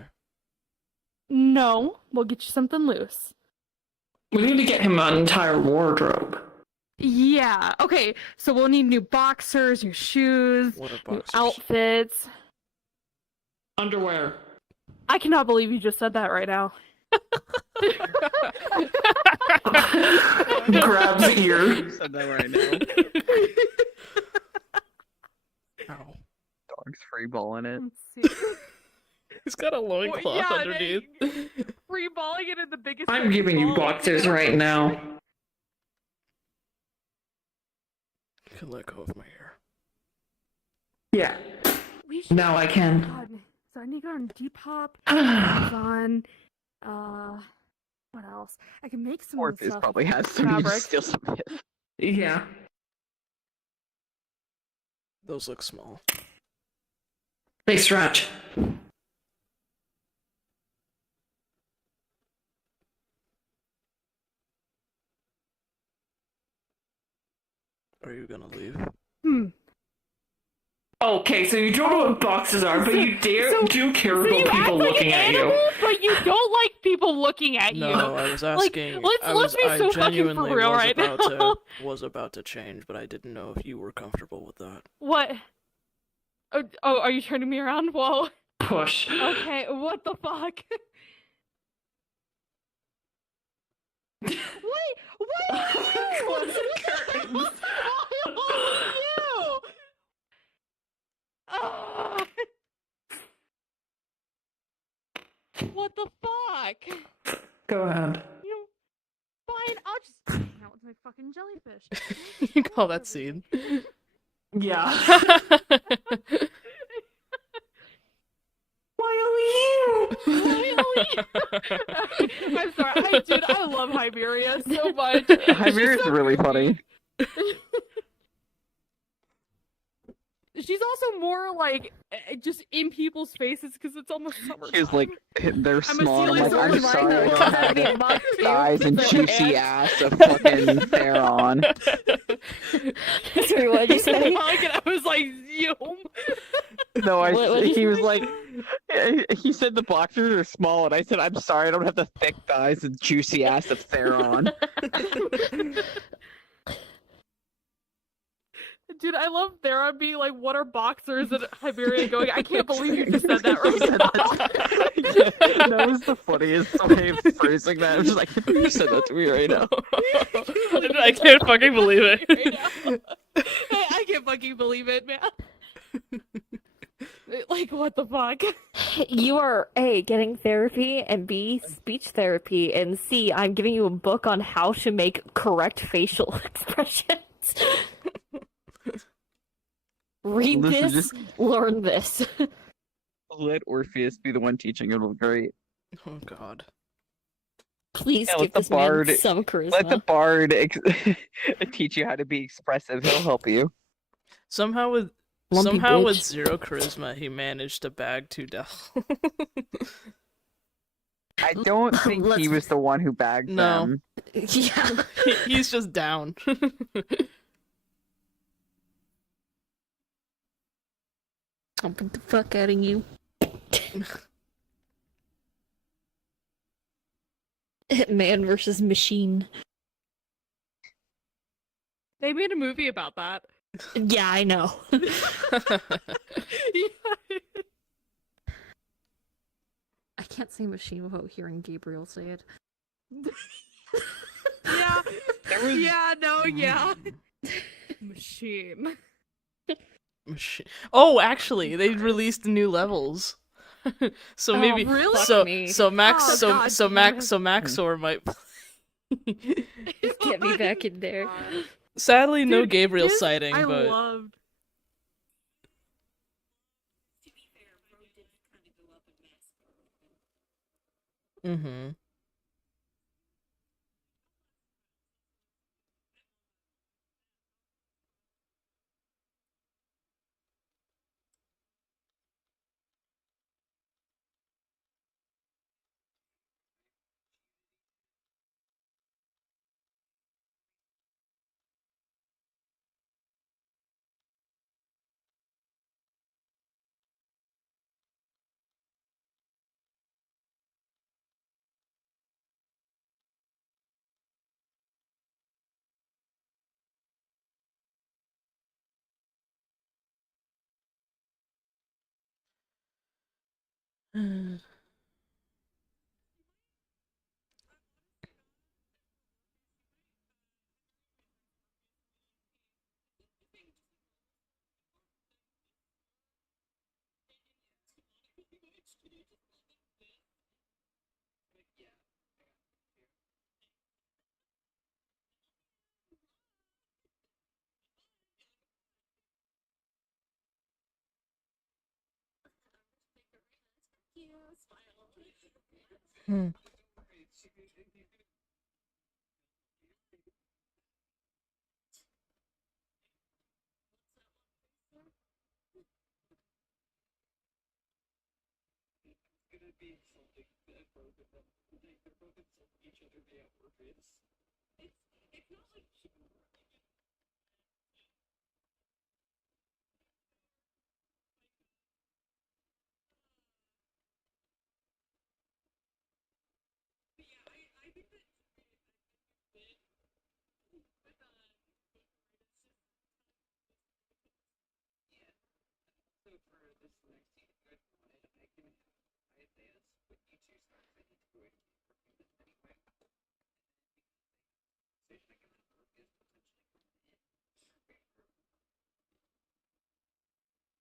No, we'll get you something loose. We need to get him an entire wardrobe. Yeah. Okay. So we'll need new boxers, new shoes, What are new boxers? outfits. Underwear. I cannot believe you just said that right now. Grabs ear. You said that right now. Ow. Dog's free balling it. Let's see. He's got a loincloth Yeah, underneath. Free balling it in the biggest. I'm giving you boxers right now. You can let go of my hair. Yeah. We should. Now I can. God. So I need to go on Depop. I Amazon. What else? I can make some Orpheus stuff. probably has some. You fabric. just steal some of his. Yeah. Those look small. They stretch. Are you gonna leave? Okay, so you don't know what boxes are, but you do care So about you act people like looking an at animal, you. but you don't like people looking at you. No, I was Like, asking. let's be so I fucking genuinely for real was right about now. was about to change, but I didn't know if you were comfortable with that. What? Oh, are you turning me around? Whoa. Push. Okay, what the fuck? Wait, what are you? What the fuck are you? Ah. What the fuck? Go ahead. You know, fine, I'll just hang out with my fucking jellyfish. You call that scene? Yeah. Why only you? I'm sorry, dude, I love Hiberia so much. Hyberia's really funny. She's also more like just in people's faces because it's almost summertime. She's like, they're small. I'm like, stealing I'm someone's sorry, I mind. don't have the thighs and juicy ass of fucking Theron. Sorry, what'd you say? And I was like, yum. No, What'd you he was like, he said the boxers are small, and I said, I'm sorry, I don't have the thick thighs and juicy ass of Theron. Dude, I love Thera being like, what are boxers and Hiberia going, I can't believe you just said that He said right now. that was the funniest way of phrasing that. I was just like, you just said that to me right now. I can't fucking believe it. I can't fucking believe it, man. Like, what the fuck? You are A, getting therapy, and B, speech therapy, and C, I'm giving you a book on how to make correct facial expressions. Read Listen, this, learn this. Let Orpheus be the one teaching. It'll be great. Oh god. Please Yeah, give let the this man bard- some charisma. Let the bard teach you how to be expressive. He'll help you. Somehow with Lumpy with bitch. 0 charisma, he managed to bag 2 devils. I don't think he Let's- was the one who bagged No. them. Yeah. He's just down. I'll beat the fuck out of you. Man versus machine. They made a movie about that. Yeah, I know. I can't say machine without hearing Gabriel say it. Yeah. There was- Yeah, no, yeah. Machine. Oh, actually, they released new levels. So Oh, maybe really? Fuck so me. so Max Oh, so God so damn Max it. so Maxor might. Get me back in there. Sadly, no Dude, Gabriel his- sighting, I but loved. mm-hmm.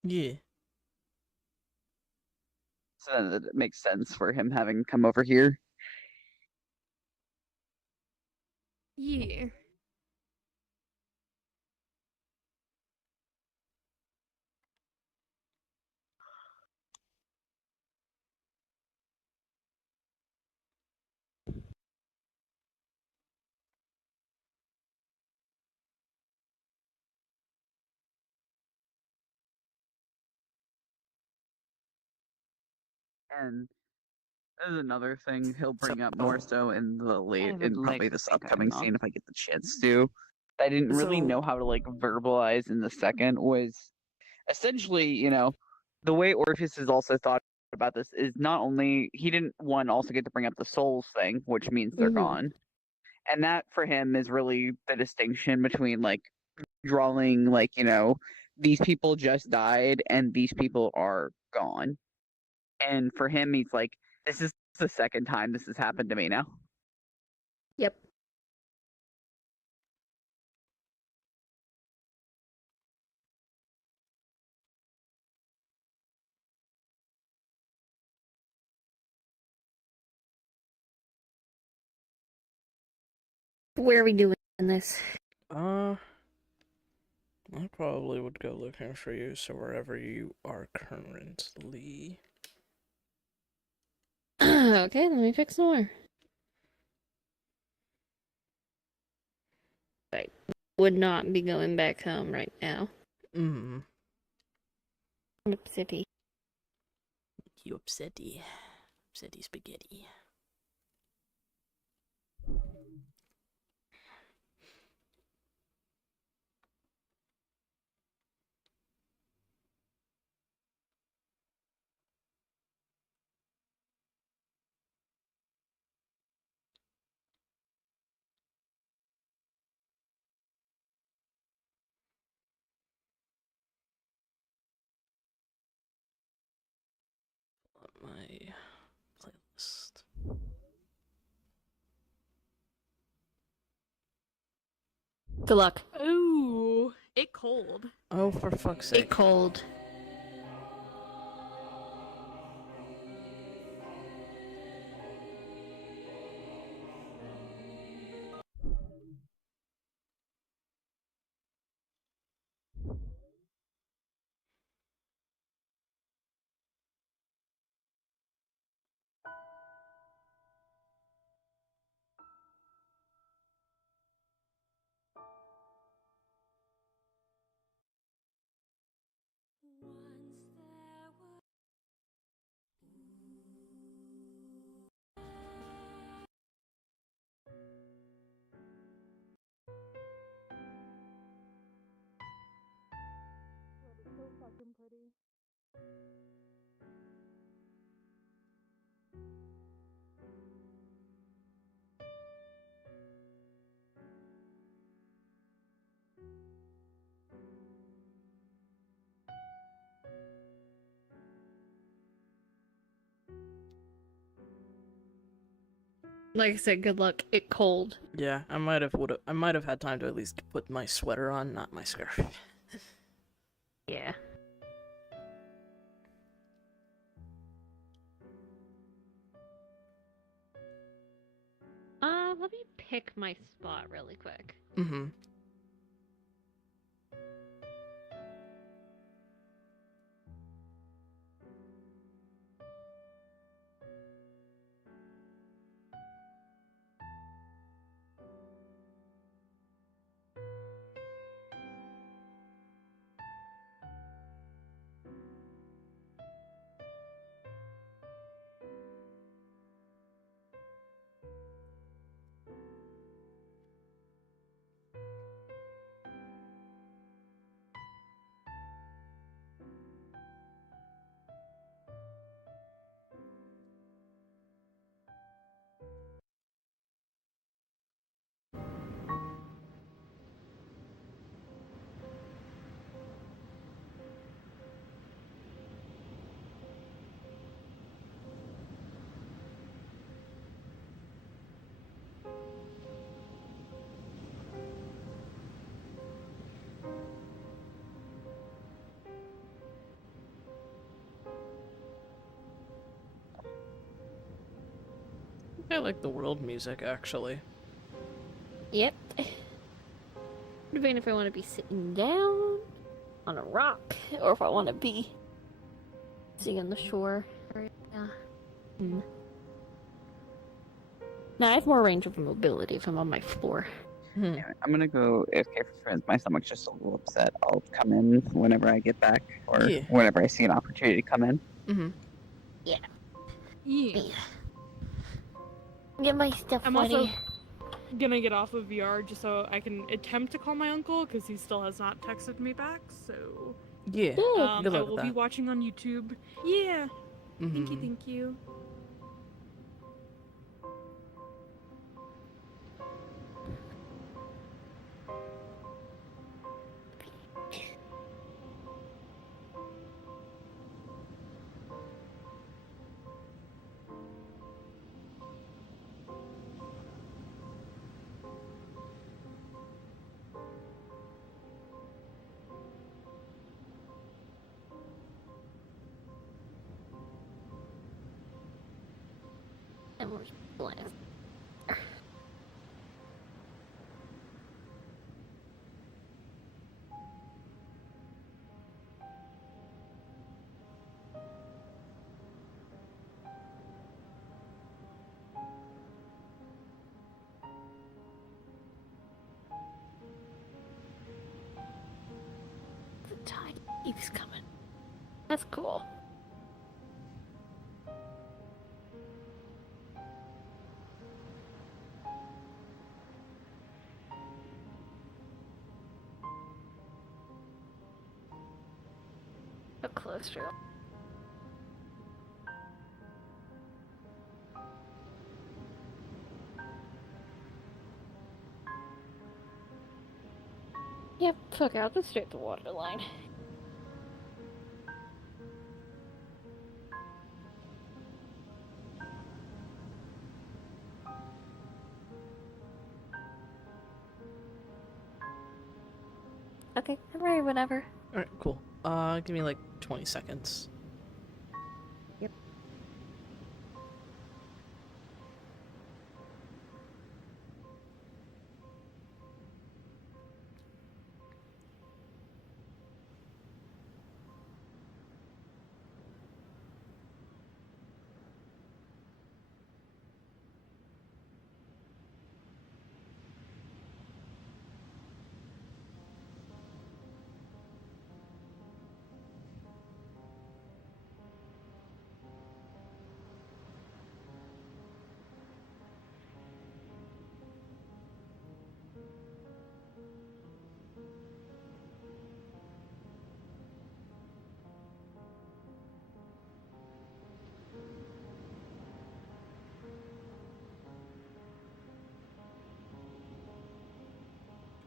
Yeah. So that it makes sense for him having come over here. Yeah. And there's another thing he'll bring up So- more so in the late, would in like probably to this think I'm upcoming not. scene if I get the chance to. I didn't really So- know how to like verbalize in the second was essentially, you know, the way Orpheus has also thought about this is not only he didn't also get to bring up the souls thing, which means they're gone. And that for him is really the distinction between like drawing like, you know, these people just died and these people are gone. And for him he's like, this is the second time this has happened to me now. Yep. Where are we doing this? I probably would go looking for you, so wherever you are currently. Okay, let me pick some more. I would not be going back home right now. Mm. I'm upsetty. You upsetty. Upsetty spaghetti. My playlist. Good luck. Ooh, it cold. Oh, for fuck's It sake. cold. Like I said, good luck. It cold. Yeah, I might have had time to at least put my sweater on, not my scarf. Yeah. Let me pick my spot really quick. Mm-hmm. I like the world music, actually. Yep. Debating if I want to be sitting down on a rock or if I want to be sitting on the shore area. Hmm. Now I have more range of mobility if I'm on my floor. Hmm. I'm gonna go AFK for friends. My stomach's just a little upset. I'll come in whenever I get back, or Yeah. whenever I see an opportunity to come in. Mm-hmm. Yeah. Get my stuff I'm ready. also gonna get off of VR just so I can attempt to call my uncle because he still has not texted me back. So Yeah. Good. Good I luck will with be that. watching on YouTube. Yeah. Mm-hmm. Thank you. And we're blank. The tide keeps coming. That's cool. So close to. Yep, fuck, I'll just straight the water line. Okay, I'm ready whenever. Alright, cool. Give me like 20 seconds. Yep.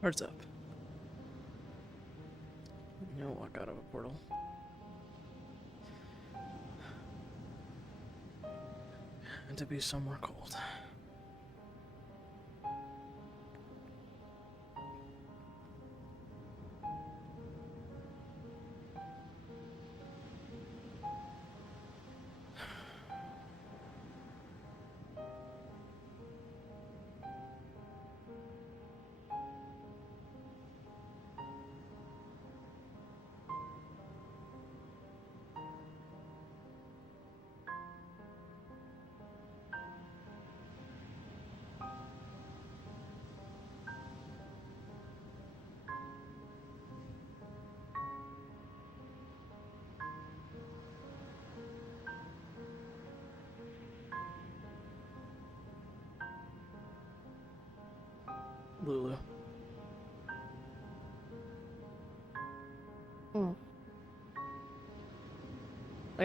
Hearts up. No, walk out of a portal. And to be somewhere cold. Lulu. What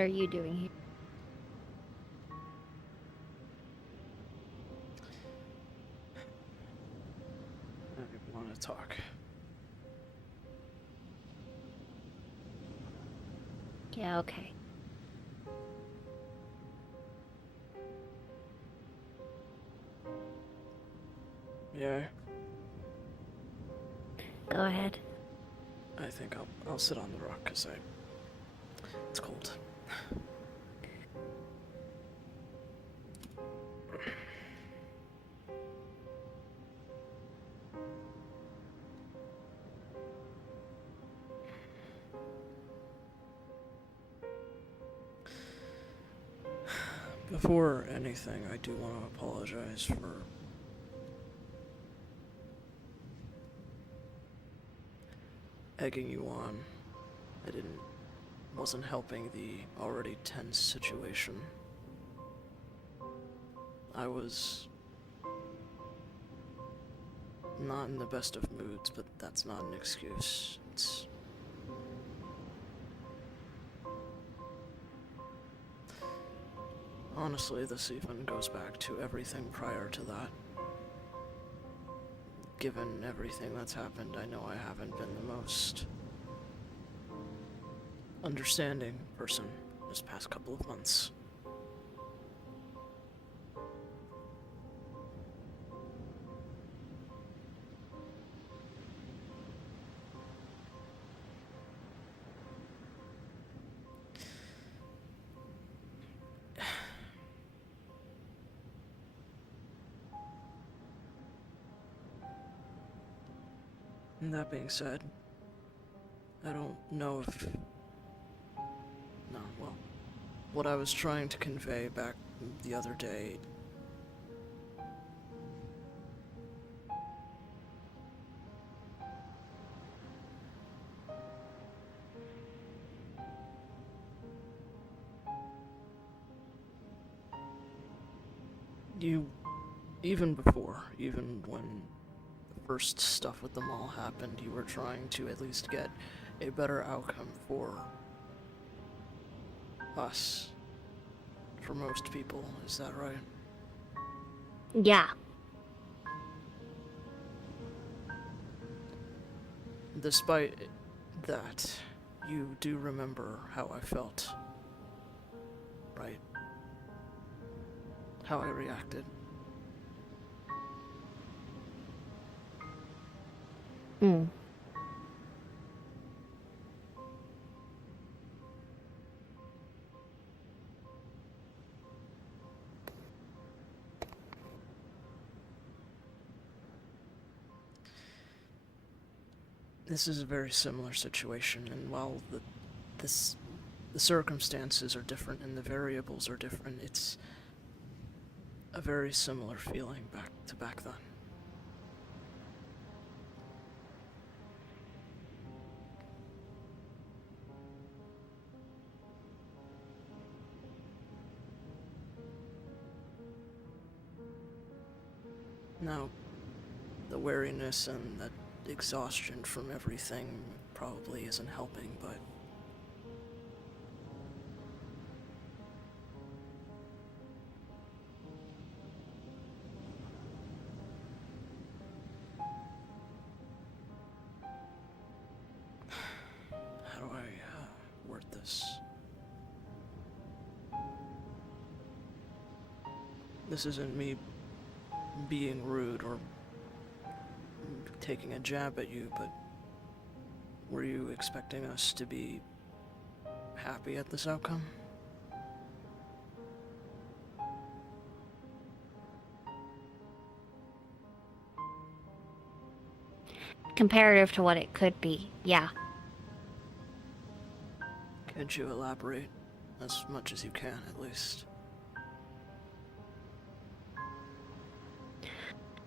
are you doing here? I want to talk. Yeah, okay. Yeah, Go ahead. I think I'll sit on the rock because it's cold. Before anything, I do want to apologize for egging you on. Wasn't helping the already tense situation. I was not in the best of moods, but that's not an excuse. It's honestly, this even goes back to everything prior to that. Given everything that's happened, I know I haven't been the most understanding person this past couple of months. And that being said, I don't know if... No, well, what I was trying to convey back the other day... Even when the first stuff with the mall happened, you were trying to at least get a better outcome for us. For most people, is that right? Yeah. Despite that, you do remember how I felt, right? How I reacted. Mm. This is a very similar situation, and while the circumstances are different and the variables are different, it's a very similar feeling back then. Now, the wariness and that exhaustion from everything probably isn't helping, but how do I word this? This isn't me being rude or taking a jab at you, but were you expecting us to be happy at this outcome? Comparative to what it could be, yeah. Could you elaborate as much as you can, at least?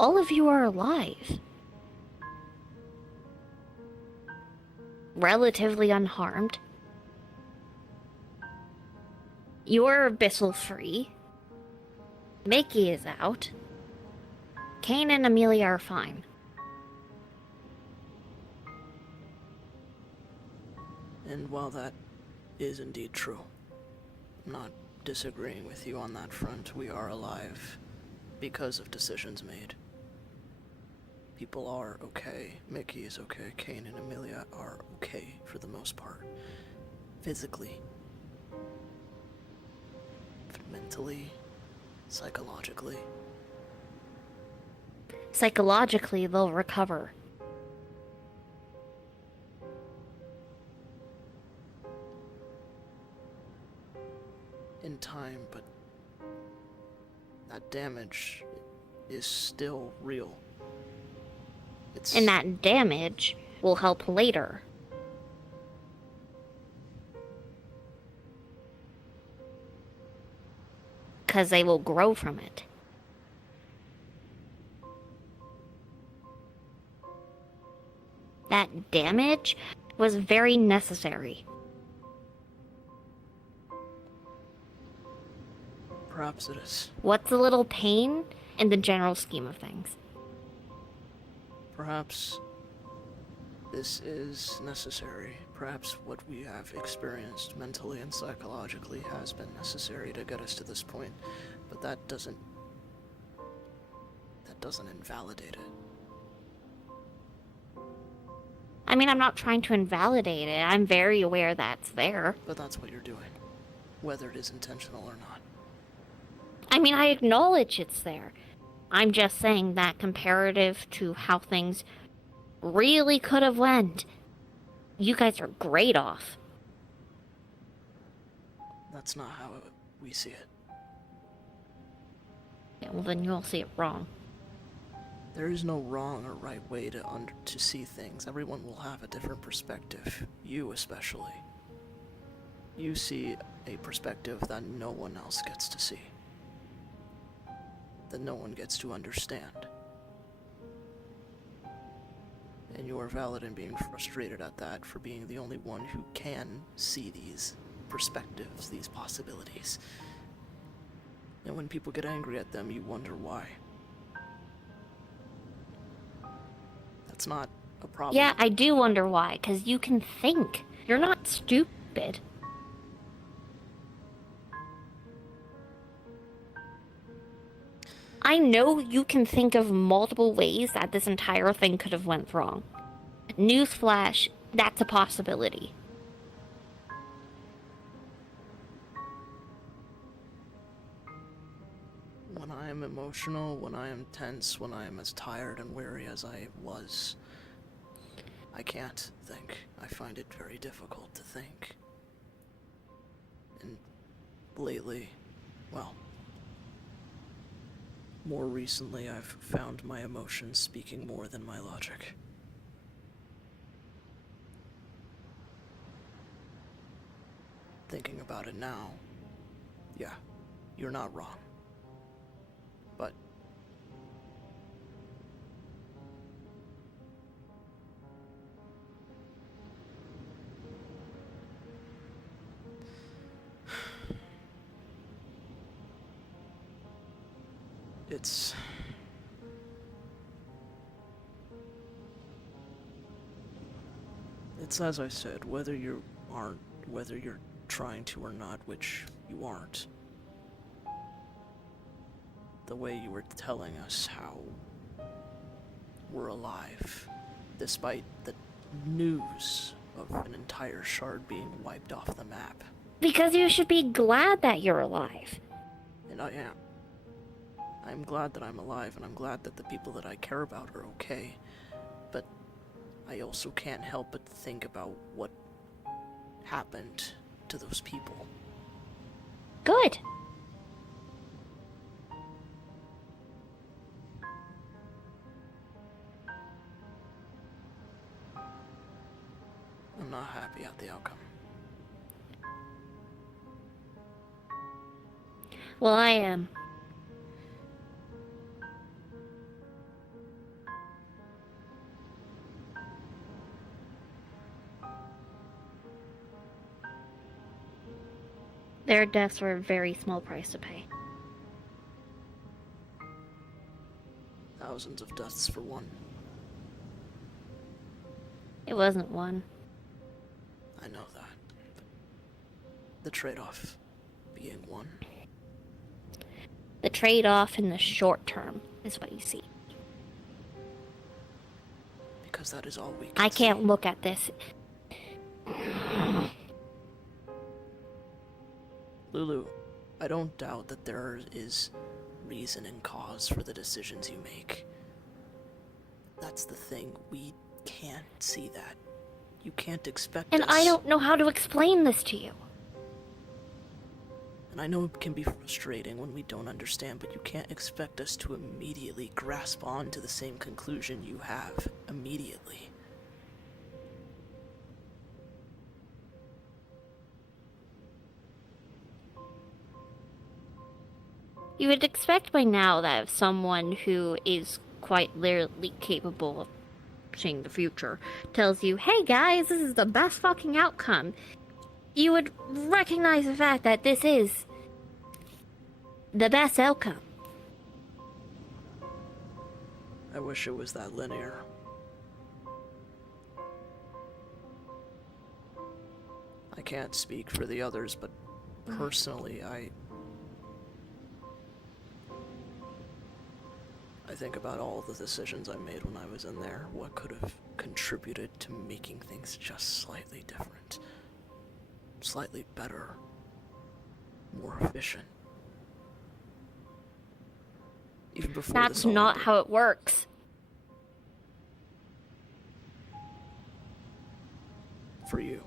All of you are alive. Relatively unharmed. You're abyssal free. Mickey is out. Kane and Amelia are fine. And while that is indeed true, I'm not disagreeing with you on that front. We are alive because of decisions made. People are okay. Mickey is okay. Kane and Amelia are okay for the most part. Physically. Mentally. Psychologically. Psychologically, they'll recover. In time, but that damage is still real. And that damage will help later. because they will grow from it. That damage was very necessary. Perhaps it is. What's a little pain in the general scheme of things? Perhaps this is necessary. Perhaps what we have experienced mentally and psychologically has been necessary to get us to this point, but that doesn't invalidate it. I mean, I'm not trying to invalidate it. I'm very aware that's there. But that's what you're doing, whether it is intentional or not. I mean, I acknowledge it's there. I'm just saying that comparative to how things really could have went, you guys are great off. That's not how we see it. Yeah, well, then you'll see it wrong. There is no wrong or right way to see things. Everyone will have a different perspective. You especially. You see a perspective that no one else gets to see. That no one gets to understand. And you are valid in being frustrated at that for being the only one who can see these perspectives, these possibilities. And when people get angry at them, you wonder why. That's not a problem. Yeah, I do wonder why, because you can think. You're not stupid. I know you can think of multiple ways that this entire thing could have went wrong. Newsflash, that's a possibility. When I am emotional, when I am tense, when I am as tired and weary as I was, I can't think. I find it very difficult to think. And lately, well, more recently I've found my emotions speaking more than my logic. Thinking about it now, yeah, you're not wrong. But it's as I said, whether you're trying to or not, which you aren't. The way you were telling us how we're alive, despite the news of an entire shard being wiped off the map. Because you should be glad that you're alive. And I am. I'm glad that I'm alive, and I'm glad that the people that I care about are okay. But I also can't help but think about what happened to those people. Good. I'm not happy at the outcome. Well, I am. Their deaths were a very small price to pay. Thousands of deaths for one. It wasn't one. I know that. The trade-off being one. The trade-off in the short term is what you see. Because that is all we can I can't see. look at this. Lulu, I don't doubt that there is reason and cause for the decisions you make. That's the thing. We can't see that. You can't expect And us. I don't know how to explain this to you. And I know it can be frustrating when we don't understand, but you can't expect us to immediately grasp on to the same conclusion you have immediately. You would expect by now that if someone who is quite literally capable of seeing the future tells you, hey guys, this is the best fucking outcome, you would recognize the fact that this is the best outcome. I wish it was that linear. I can't speak for the others, but personally, I think about all the decisions I made when I was in there. What could have contributed to making things just slightly different, slightly better, more efficient. Even before That's this all not ended. how it works. For you.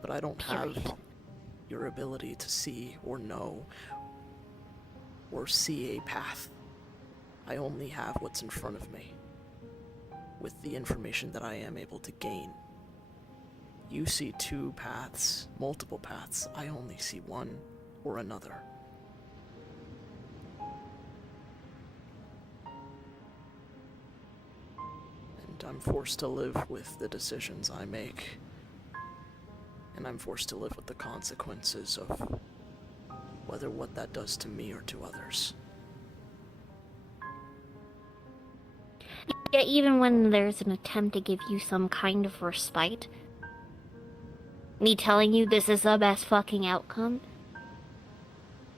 But I don't have Period. your ability to see or know or see a path. I only have what's in front of me with the information that I am able to gain. You see two paths, multiple paths. I only see one or another. And I'm forced to live with the decisions I make. And I'm forced to live with the consequences of whether what that does to me or to others. Yet even when there's an attempt to give you some kind of respite, me telling you this is the best fucking outcome,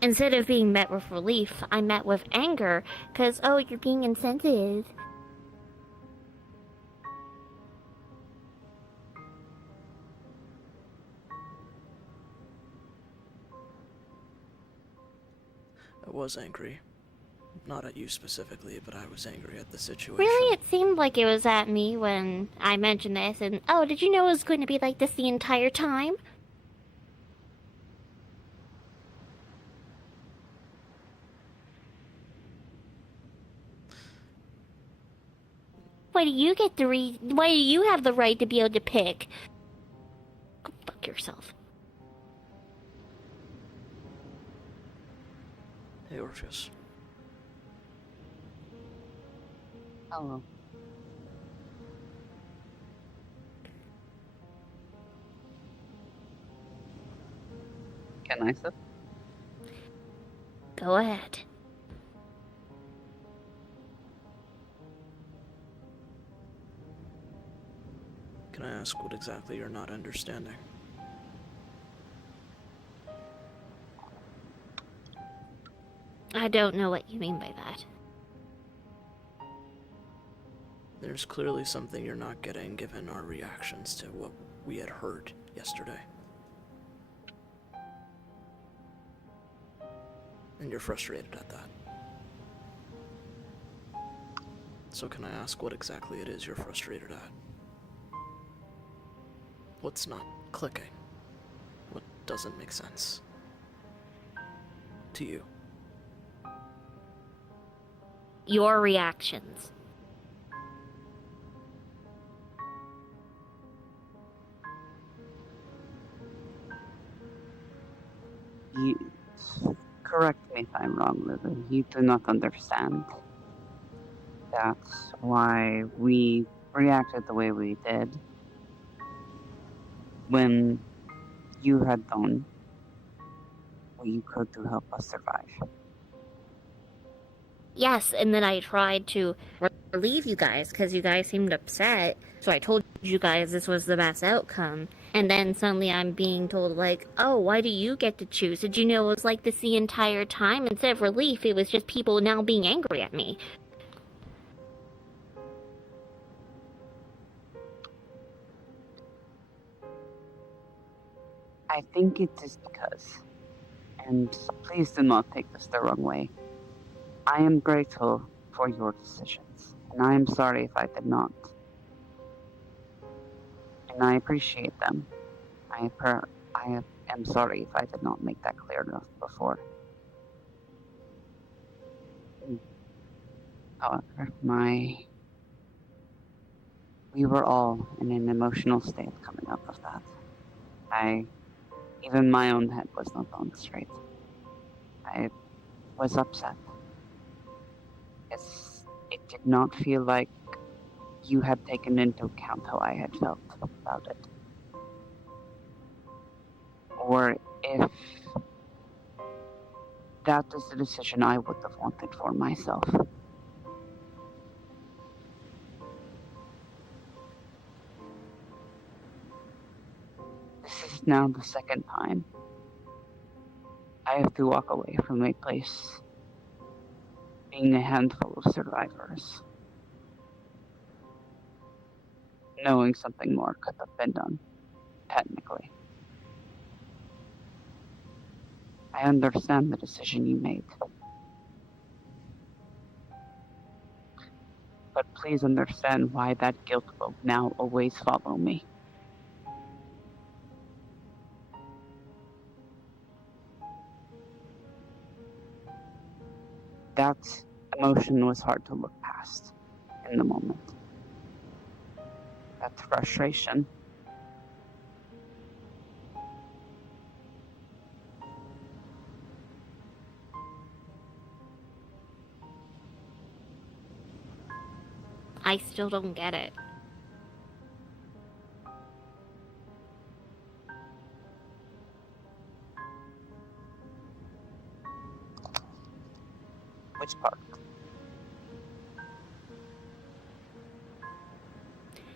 instead of being met with relief, I'm met with anger, cause, oh, you're being insensitive. I was angry. Not at you specifically, but I was angry at the situation. Really, it seemed like it was at me when I mentioned this, and, oh, did you know it was going to be like this the entire time? Why do you get the why do you have the right to be able to pick? Go fuck yourself. Hey, Orpheus. Hello. Can I sip? Go ahead. Can I ask what exactly you're not understanding? I don't know what you mean by that. There's clearly something you're not getting given our reactions to what we had heard yesterday. And you're frustrated at that. So can I ask what exactly it is you're frustrated at? What's not clicking? What doesn't make sense? To you. Your reactions. You correct me if I'm wrong, Lily. You do not understand. That's why we reacted the way we did when you had done what you could to help us survive. Yes, and then I tried to relieve you guys because you guys seemed upset. So I told you guys this was the best outcome. And then suddenly I'm being told, like, oh, why do you get to choose? Did you know it was like this the entire time? Instead of relief, it was just people now being angry at me. I think it is because, and please do not take this the wrong way, I am grateful for your decisions, and I am sorry if I did not. And I appreciate them. I am sorry if I did not make that clear enough before. However, we were all in an emotional state coming up of that. Even my own head was not on straight. I was upset. It did not feel like you had taken into account how I had felt about it. Or if that is the decision I would have wanted for myself. This is now the second time I have to walk away from a place being a handful of survivors, knowing something more could have been done, technically. I understand the decision you made. But please understand why that guilt will now always follow me. That emotion was hard to look past in the moment. That frustration. I still don't get it. Which part?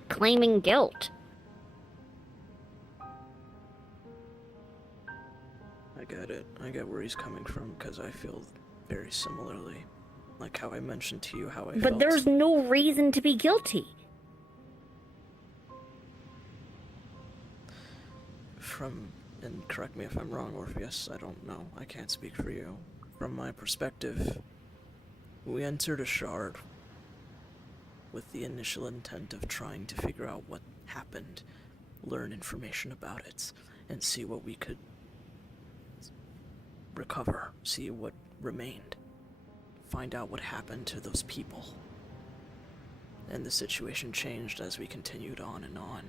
Claiming guilt. I get it. I get where he's coming from, because I feel very similarly. Like how I mentioned to you how I felt. But there's no reason to be guilty. And correct me if I'm wrong, Orpheus, I don't know. I can't speak for you. From my perspective, we entered a shard with the initial intent of trying to figure out what happened, learn information about it, and see what we could recover, see what remained, find out what happened to those people. And the situation changed as we continued on and on.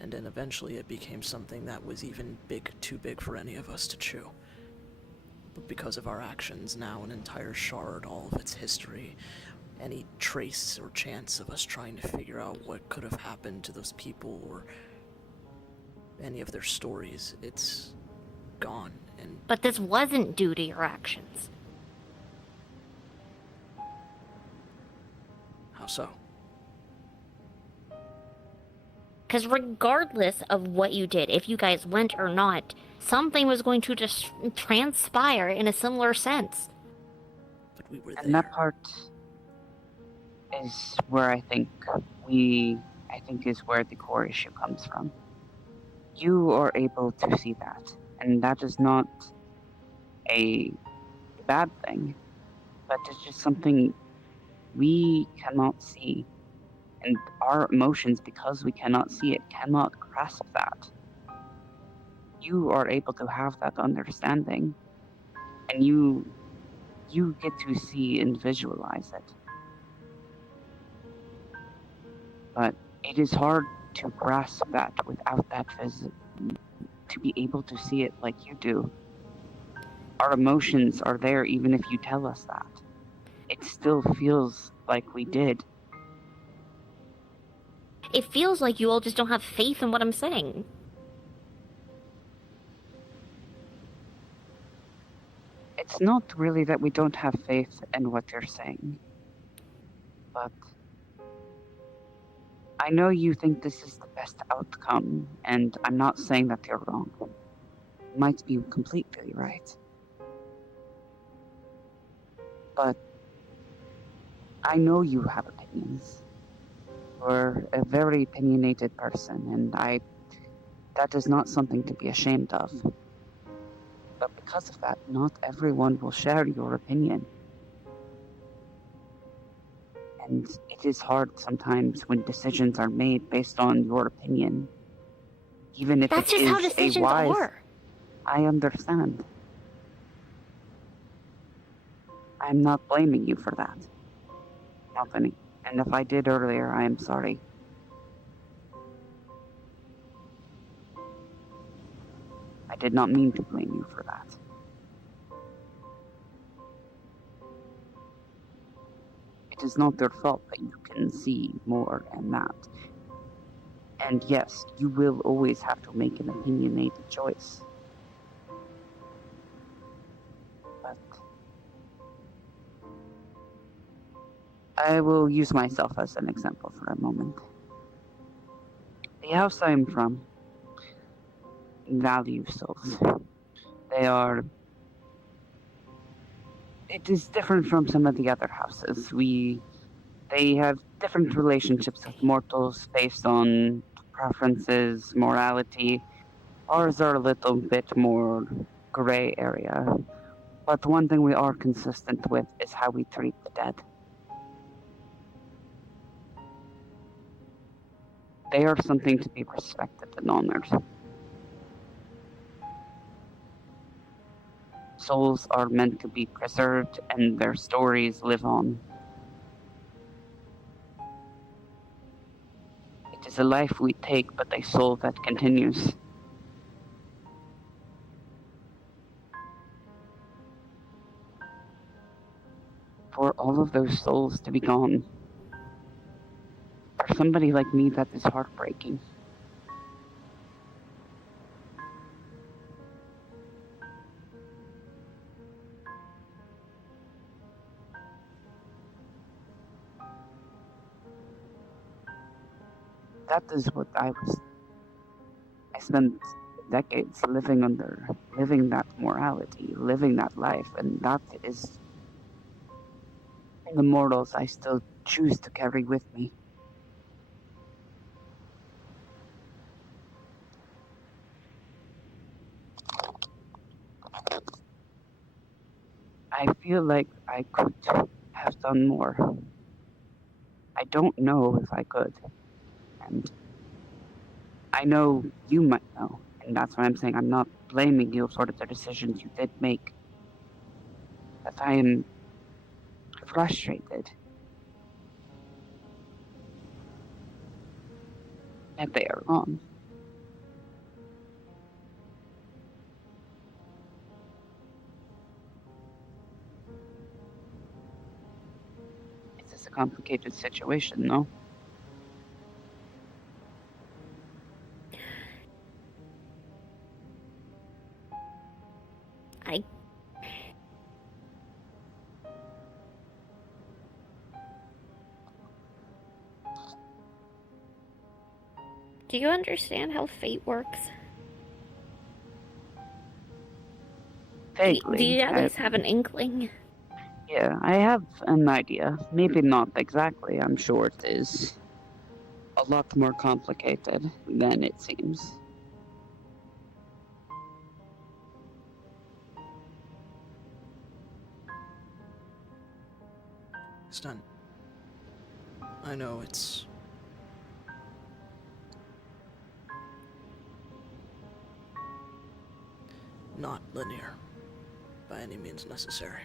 And then eventually it became something that was even too big for any of us to chew. But because of our actions, now an entire shard, all of its history, any trace or chance of us trying to figure out what could have happened to those people or any of their stories, it's gone. And But this wasn't due to your actions. how so? Because regardless of what you did, if you guys went or not, something was going to just transpire in a similar sense. But we were there. And that part is where I think is where the core issue comes from. You are able to see that, and that is not a bad thing, but it's just something we cannot see. And our emotions, because we cannot see it, cannot grasp that. You are able to have that understanding, and you get to see and visualize it. But it is hard to grasp that without that to be able to see it like you do. Our emotions are there even if you tell us that. It still feels like we did. It feels like you all just don't have faith in what I'm saying. It's not really that we don't have faith in what you're saying. But I know you think this is the best outcome, and I'm not saying that you're wrong. You might be completely right. But I know you have opinions. You're a very opinionated person, and that is not something to be ashamed of. But because of that, not everyone will share your opinion. And it is hard sometimes when decisions are made based on your opinion. Even if That's it just how is a decisions wise... are. I understand. I'm not blaming you for that. Anthony. And if I did earlier, I am sorry. I did not mean to blame you for that. is not their fault that you can see more and that. And yes, you will always have to make an opinionated choice. But I will use myself as an example for a moment. The house I'm from values souls. It is different from some of the other houses. They have different relationships with mortals based on preferences, morality. Ours are a little bit more gray area. But the one thing we are consistent with is how we treat the dead. They are something to be respected and honored. Souls are meant to be preserved and their stories live on. It is a life we take, but a soul that continues. For all of those souls to be gone, for somebody like me, that is heartbreaking. That is what I spent decades living that morality, living that life, and that is the morals I still choose to carry with me. I feel like I could have done more. I don't know if I could. And I know you might know. And that's why I'm saying I'm not blaming you for the decisions you did make. But I am frustrated that they are wrong. It's a complicated situation, no? Do you understand how fate works? Vaguely. Do you at least have an inkling? Yeah, I have an idea. Maybe not exactly. I'm sure it is a lot more complicated than it seems. Stun. I know it's not linear by any means necessary.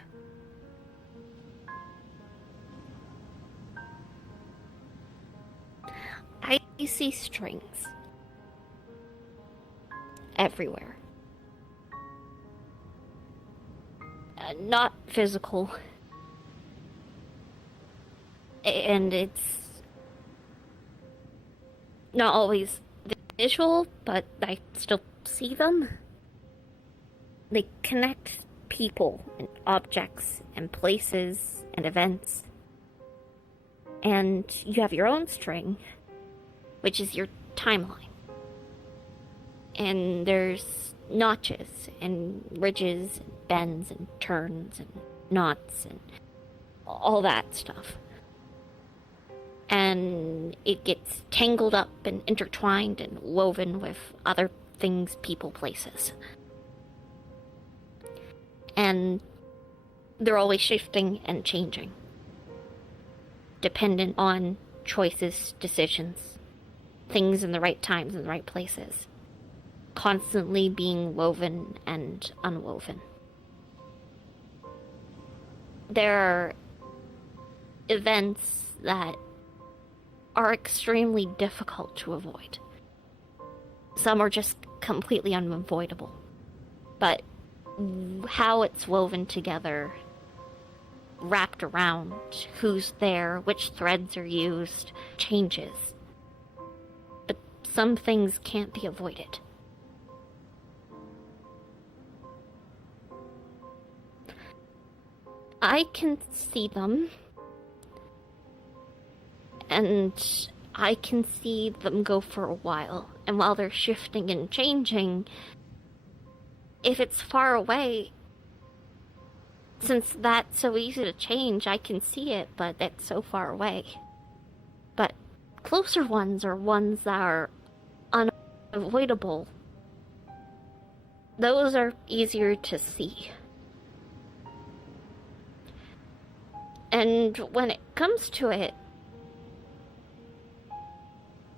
I see strings everywhere. Not physical. And it's not always visual, but I still see them. They connect people and objects and places and events. And you have your own string, which is your timeline. And there's notches and ridges and bends and turns and knots and all that stuff. And it gets tangled up and intertwined and woven with other things, people, places. And they're always shifting and changing, dependent on choices, decisions, things in the right times and the right places, constantly being woven and unwoven. There are events that are extremely difficult to avoid. Some are just completely unavoidable. But how it's woven together wrapped around, who's there, which threads are used, changes. But some things can't be avoided. I can see them, and I can see them go for a while, and while they're shifting and changing, if it's far away, since that's so easy to change, I can see it, but it's so far away. But closer ones are ones that are unavoidable. Those are easier to see. And when it comes to it,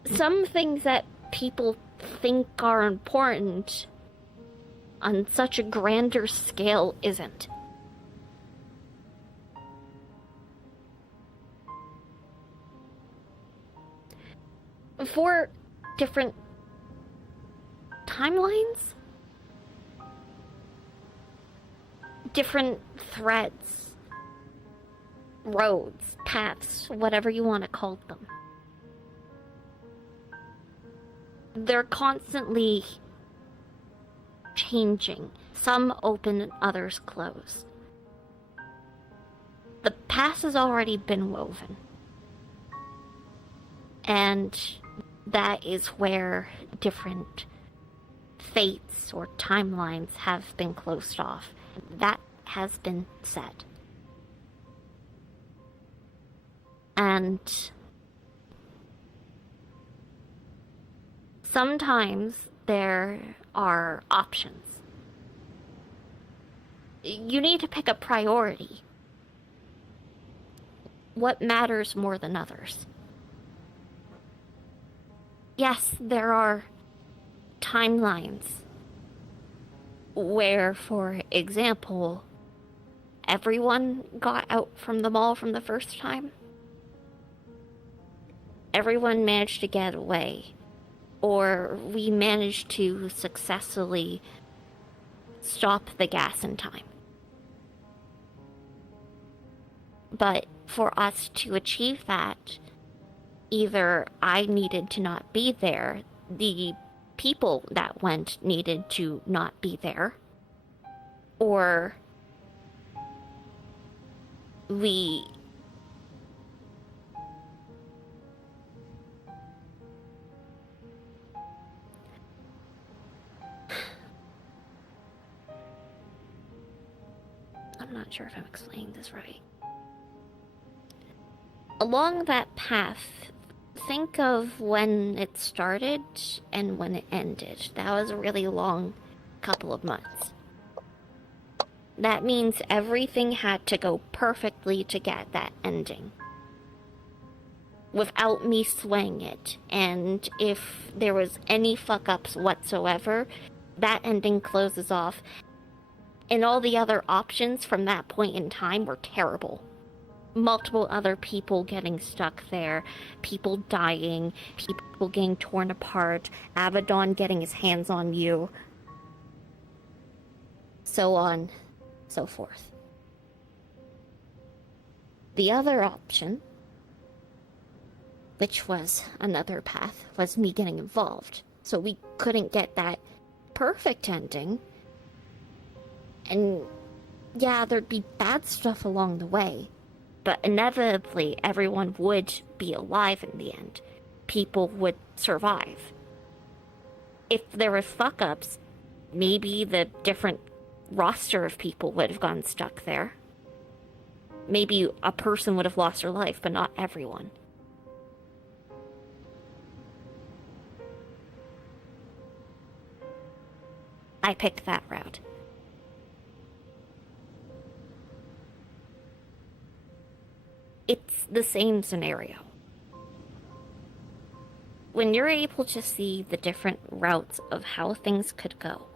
some things that people think are important on such a grander scale isn't. For different timelines, different threads, roads, paths, whatever you want to call them, they're constantly changing. Some open and others close. The past has already been woven. And that is where different fates or timelines have been closed off. That has been set. And sometimes there are options. You need to pick a priority. What matters more than others? Yes, there are timelines where, for example, everyone got out from the mall from the first time. Everyone managed to get away. Or we managed to successfully stop the gas in time. But for us to achieve that, either I needed to not be there, the people that went needed to not be there, or we I'm not sure if I'm explaining this right. Along that path, think of when it started and when it ended. That was a really long couple of months. That means everything had to go perfectly to get that ending, without me swaying it. And if there was any fuck-ups whatsoever, that ending closes off. And all the other options from that point in time were terrible. Multiple other people getting stuck there, people dying, people getting torn apart, Abaddon getting his hands on you, so on, so forth. The other option, which was another path, was me getting involved. So we couldn't get that perfect ending. And yeah, there'd be bad stuff along the way. But inevitably, everyone would be alive in the end. People would survive. If there were fuck-ups, maybe the different roster of people would have gotten stuck there. Maybe a person would have lost their life, but not everyone. I picked that route. It's the same scenario. When you're able to see the different routes of how things could go,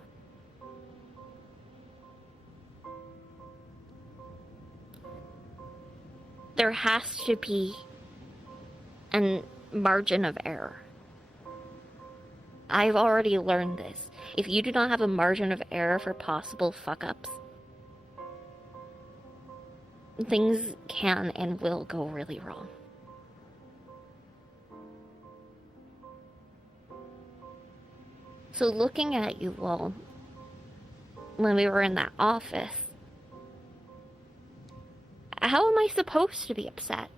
there has to be a margin of error. I've already learned this. If you do not have a margin of error for possible fuck-ups, things can and will go really wrong. So looking at you all, when we were in that office, how am I supposed to be upset?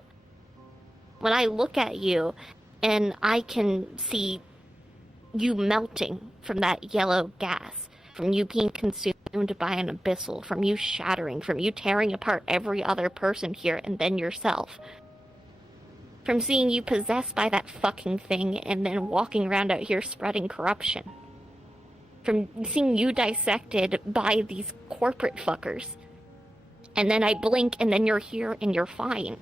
When I look at you and I can see you melting from that yellow gas, from you being consumed by an abyssal, from you shattering, from you tearing apart every other person here and then yourself. From seeing you possessed by that fucking thing and then walking around out here spreading corruption. From seeing you dissected by these corporate fuckers. And then I blink and then you're here and you're fine.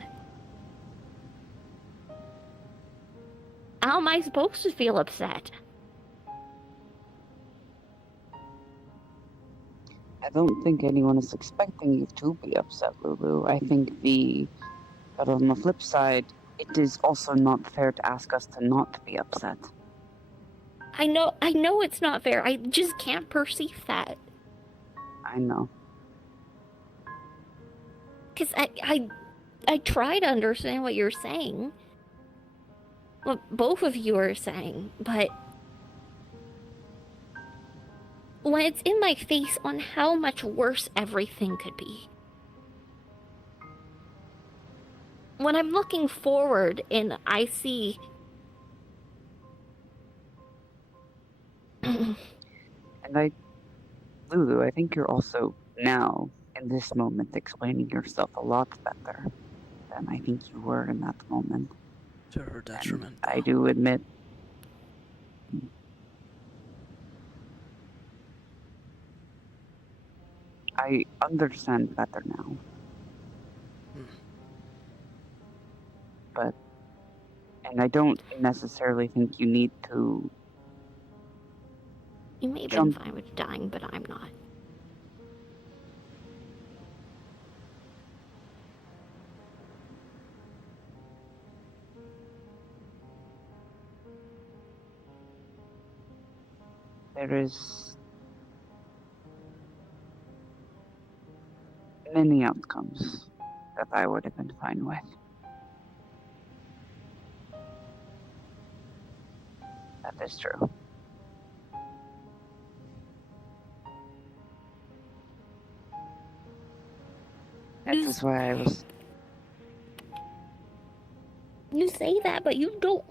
How am I supposed to feel upset? I don't think anyone is expecting you to be upset, Lulu. I think but on the flip side, it is also not fair to ask us to not be upset. I know it's not fair. I just can't perceive that. I know. Because I try to understand what you're saying. What both of you are saying, but when it's in my face on how much worse everything could be. When I'm looking forward and I see... Lulu, I think you're also now, in this moment, explaining yourself a lot better than I think you were in that moment. To her detriment. And I do admit, I understand better now. And I don't necessarily think you need to... You may have been fine with dying, but I'm not. There is many outcomes that I would have been fine with. That is true. That is why I was... You say that, but you don't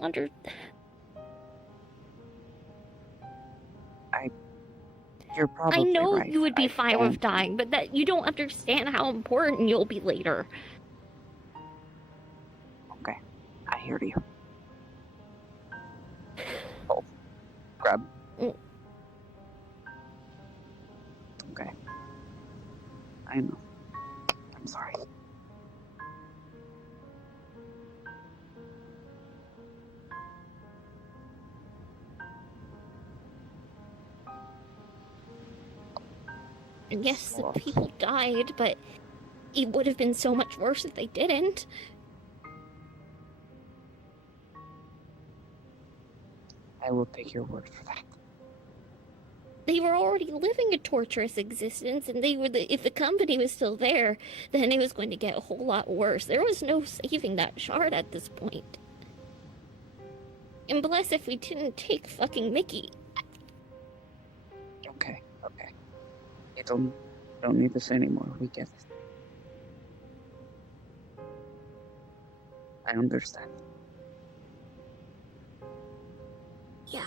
You're probably I know right. you would be I fine with dying, but that you don't understand how important you'll be later. Okay, I hear you. Oh, grab. Okay. I know. I'm sorry. Yes, the people died, but it would have been so much worse if they didn't. I will take your word for that. They were already living a torturous existence, and if the company was still there, then it was going to get a whole lot worse. There was no saving that shard at this point. And bless if we didn't take fucking Mickey. Okay. You don't need this anymore. We get it. I understand. Yeah.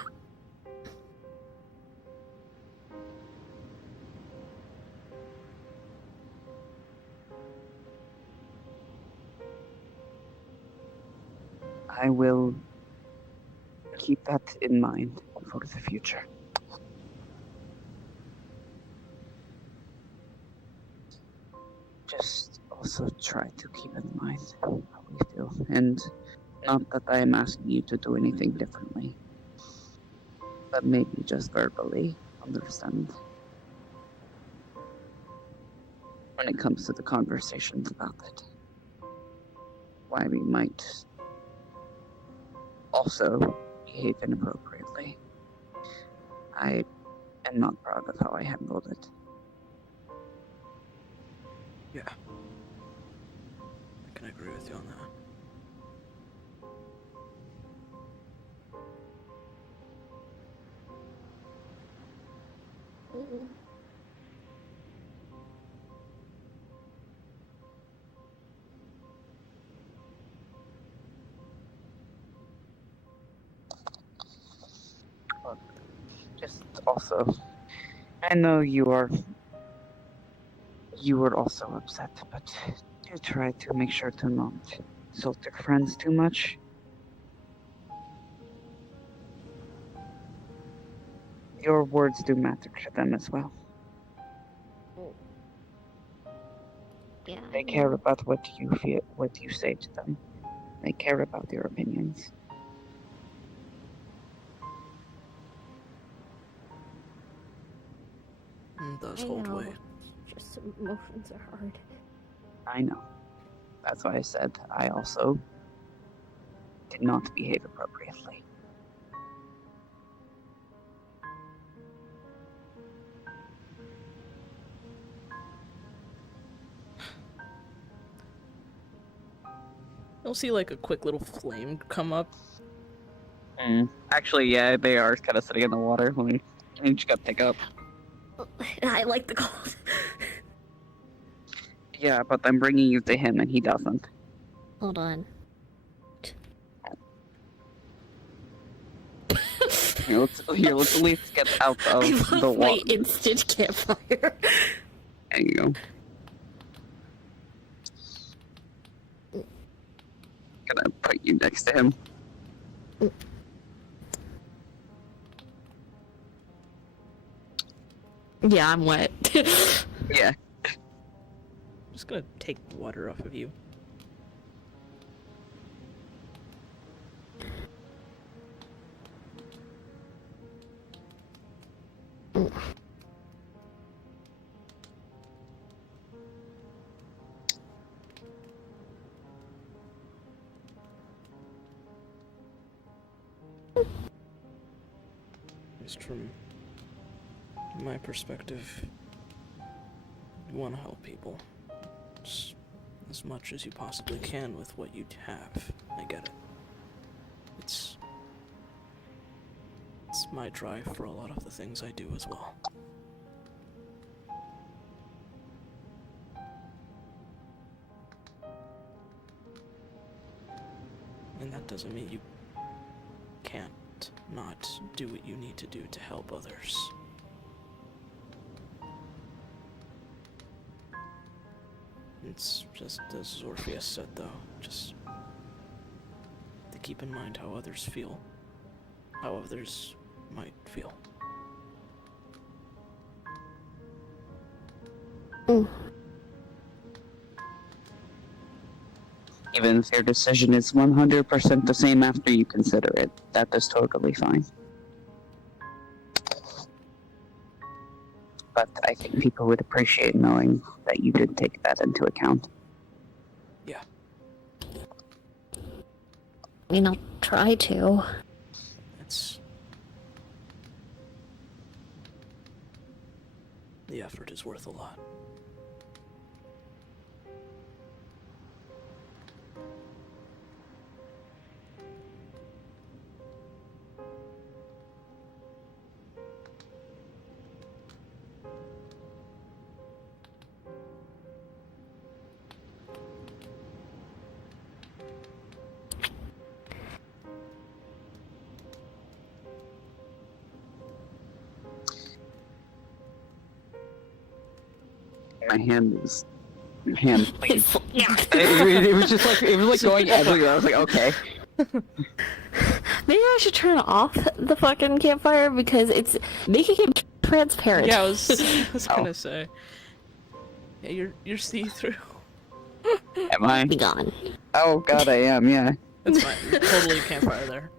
I will keep that in mind for the future. Just also try to keep in mind how we feel. And not that I am asking you to do anything differently, but maybe just verbally understand when it comes to the conversations about it. Why we might also behave inappropriately. I am not proud of how I handled it. Yeah. I agree with you on that. Just also, I know you were also upset, but do try to make sure to not insult your friends too much. Your words do matter to them as well. Yeah. They care about what you feel, what you say to them. They care about your opinions. Those I hold know. weight. Just emotions are hard. I know. That's why I said I also did not behave appropriately. You'll see like a quick little flame come up. Actually, yeah, they are kind of sitting in the water when you just got pick up. I like the cold. Yeah, but I'm bringing you to him and he doesn't. Hold on. Let's at least get out of I the love my water. instant campfire. There you go. Gonna put you next to him. Yeah, I'm wet. Yeah. I'm just gonna take water off of you. Just from my perspective, you want to help people as much as you possibly can with what you have. I get it. It's my drive for a lot of the things I do as well. And that doesn't mean you can't not do what you need to do to help others. It's just as Orpheus said, though, just to keep in mind how others feel, how others might feel. Even if your decision is 100% the same after you consider it, that is totally fine. But I think people would appreciate knowing that you did take that into account. Yeah. I mean, I'll try to. The effort is worth a lot. My hand please. Yeah. It was just like, it was like going everywhere. I was like, okay. Maybe I should turn off the fucking campfire because it's making it transparent. Yeah, I was gonna say. Yeah, you're see-through. Am I? Be gone. Oh god, I am, yeah. That's fine. Totally campfire there.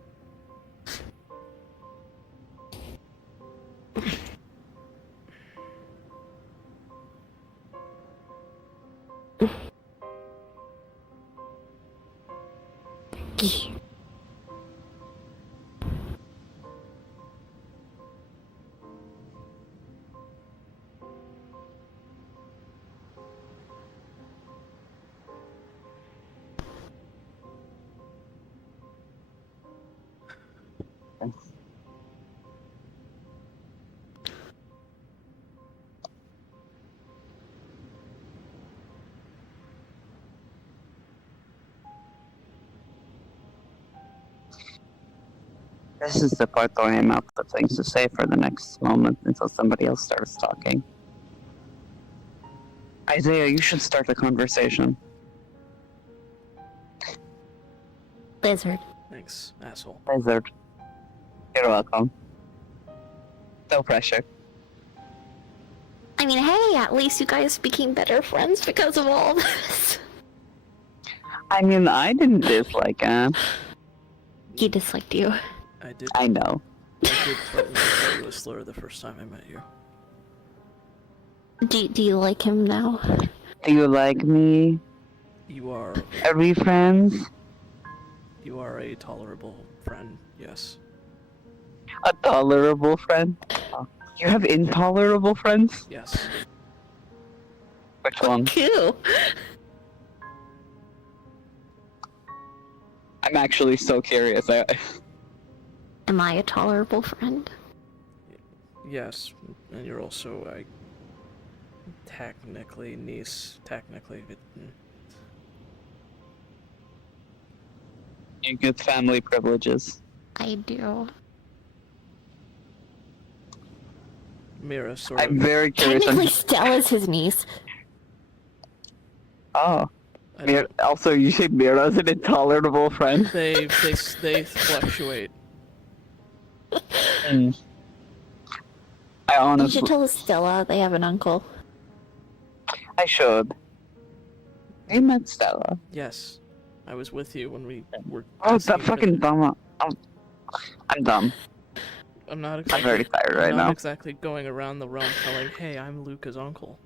This is the part where I'm out of things to say for the next moment until somebody else starts talking. Isaiah, you should start the conversation. Lizard. Thanks, asshole. Blizzard. You're welcome. No pressure. I mean, hey, at least you guys became better friends because of all this. I mean, I didn't dislike him. He disliked you. I know. I did threaten to call you a slur the first time I met you. Do you like him now? Do you like me? You are Are we friends? a tolerable friend, yes. A tolerable friend? You have intolerable friends? Yes. Which one? Cool. I'm actually so curious. Am I a tolerable friend? Yes. And you're also technically niece, technically, but You get family privileges. I do. Mira sort I'm of. very curious. Technically, Stella's his niece. Oh. I don't- Also, you say Mira's an intolerable friend? They fluctuate. I You honestly... should tell Stella they have an uncle. I should. You met Stella. Yes. I was with you when we were. Oh, asking that fucking dumb... I'm dumb. I'm not I'm exactly. very tired right I'm not now. exactly going around the realm telling, "Hey, I'm Luca's uncle,"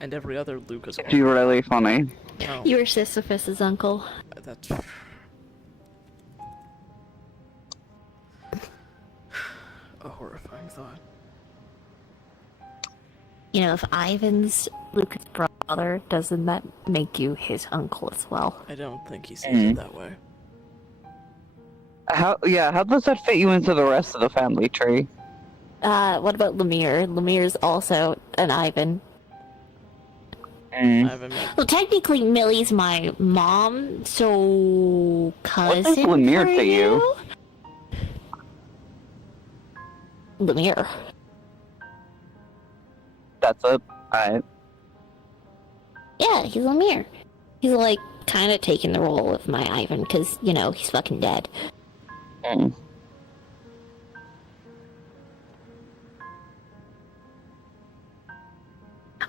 and every other Luca's It'd uncle. be really funny. No, You were Sisyphus's uncle. that's. A horrifying thought. You know, if Ivan's Lucas' brother, doesn't that make you his uncle as well? I don't think he sees it that way. How does that fit you into the rest of the family tree? What about Lemire? Lemire's also an Ivan. I haven't met. Well, technically, Millie's my mom, so cousin. What is Lemire for to you? Lemire. That's it. Alright. Yeah, he's Lemire. He's like kind of taking the role of my Ivan because you know he's fucking dead. Mm.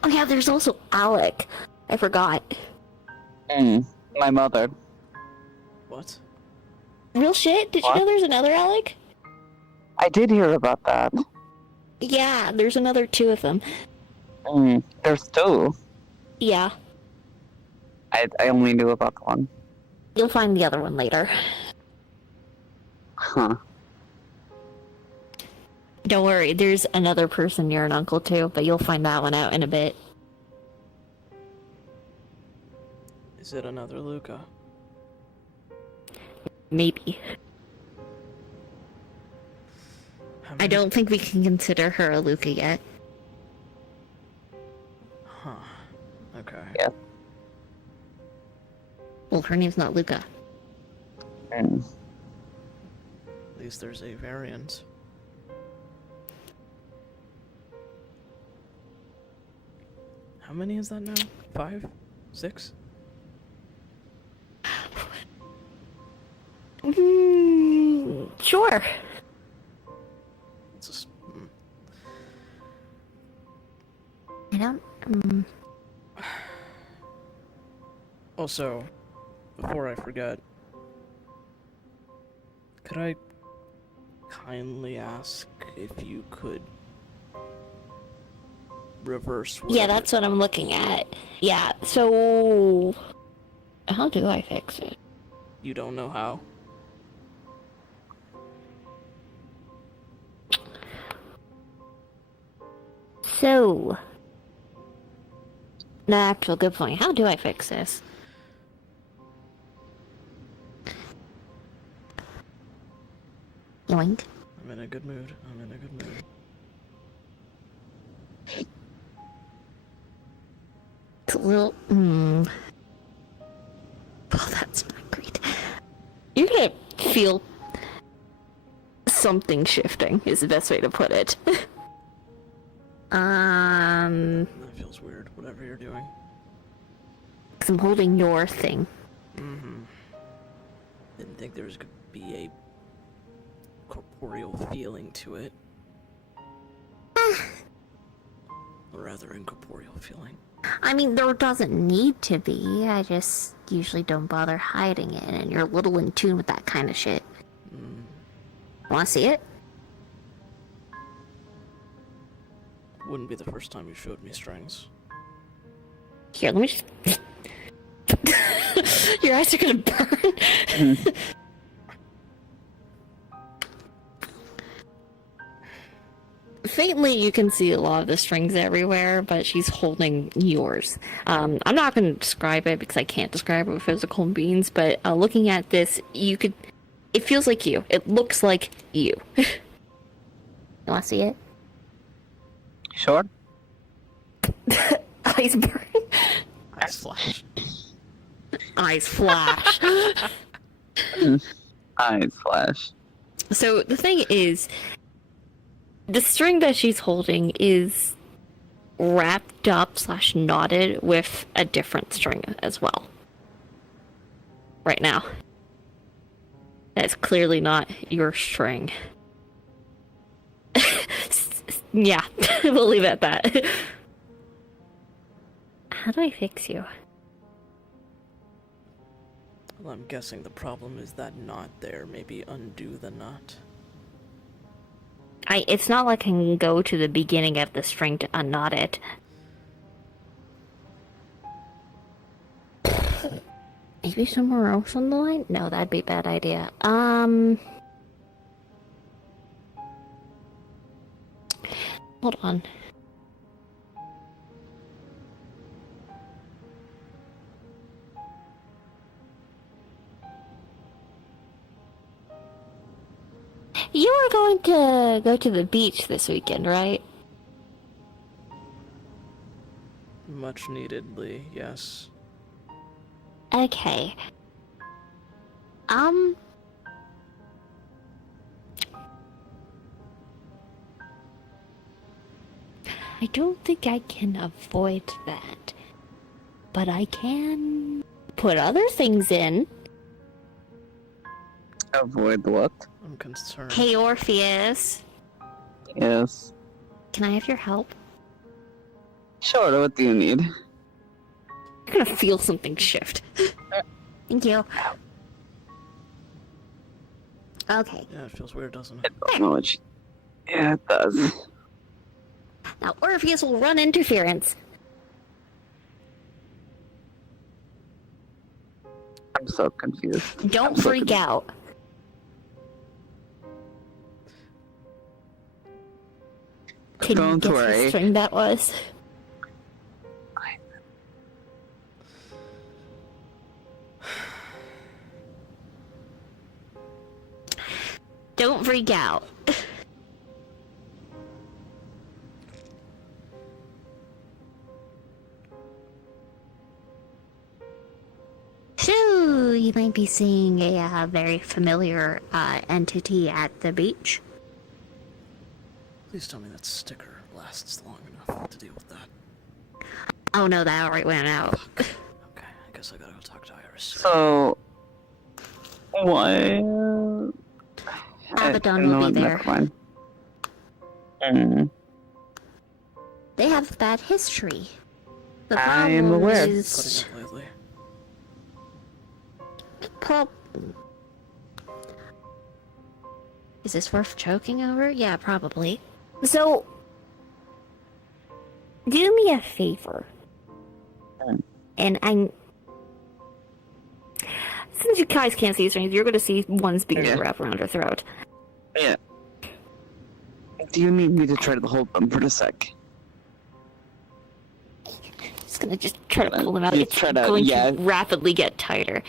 Oh yeah, there's also Alec. I forgot. My mother. What? Real shit? Did What? you know there's another Alec? I did hear about that. Yeah, there's another two of them. There's two. Yeah, I only knew about the one. you'll find the other one later. Huh. Don't worry, there's another person you're an uncle to, but you'll find that one out in a bit. Is it another Luca? Maybe. How I many- don't think we can consider her a Luca yet. Huh. Okay. Yeah. Well, her name's not Luca. Mm. At least there's a variant. How many is that now? 5? 6? Sure. It's just, I don't. Also, before I forget, could I kindly ask if you could reverse Yeah, whatever- that's what I'm looking at. Yeah, so. How do I fix it? You don't know how? So. No, actual good point. How do I fix this? Yoink. I'm in a good mood. I'm in a good mood. It's a little. Oh, that's not great. You're gonna feel something shifting is the best way to put it. That feels weird, whatever you're doing. 'Cause I'm holding your thing. Mm-hmm. Didn't think there was gonna be a corporeal feeling to it. Or rather, incorporeal feeling. I mean, there doesn't need to be. I just usually don't bother hiding it, and you're a little in tune with that kind of shit. Wanna see it? Wouldn't be the first time you showed me strings. Here, let me just... Your eyes are gonna burn. Faintly, you can see a lot of the strings everywhere, but she's holding yours. I'm not going to describe it because I can't describe it with physical beings, but looking at this, you could... It feels like you. It looks like you. You want to see it? Sure. Eyes burn. Eyes flash. Eyes flash. Eyes flash. So the thing is, the string that she's holding is wrapped up / knotted with a different string as well. Right now. That's clearly not your string. Yeah, we'll leave it at that. How do I fix you? Well, I'm guessing the problem is that knot there. Maybe undo the knot. It's not like I can go to the beginning of the string to unknot it. Maybe somewhere else on the line? No, that'd be a bad idea. Hold on. You were going to go to the beach this weekend, right? Much neededly, yes. Okay. I don't think I can avoid that. But I can put other things in. Avoid what? I'm concerned. Hey, Orpheus. Yes. Can I have your help? Sure, what do you need? You're gonna feel something shift. Thank you. Okay. Yeah, it feels weird, doesn't I it? don't know what Yeah, it does. Now, Orpheus will run interference. I'm so confused. Don't I'm so freak out. Can you Don't guess worry. what string that was? Don't freak out. So, you might be seeing a very familiar entity at the beach. Please tell me that sticker lasts long enough to deal with that. Oh no, that already went out. Okay, I guess I gotta go talk to Iris. So, why? Abaddon will be there. Never mind. Mm. They have bad history. The I am problem aware. is... Putting up lately. Is this worth choking over? Yeah, probably. So, do me a favor. And since you guys can't see strings, you're going to see ones beginning to wrap around her throat. Yeah. Do you need me to try to hold them for a sec? Just going to try to pull them out. You It's try to- going yeah. to rapidly get tighter.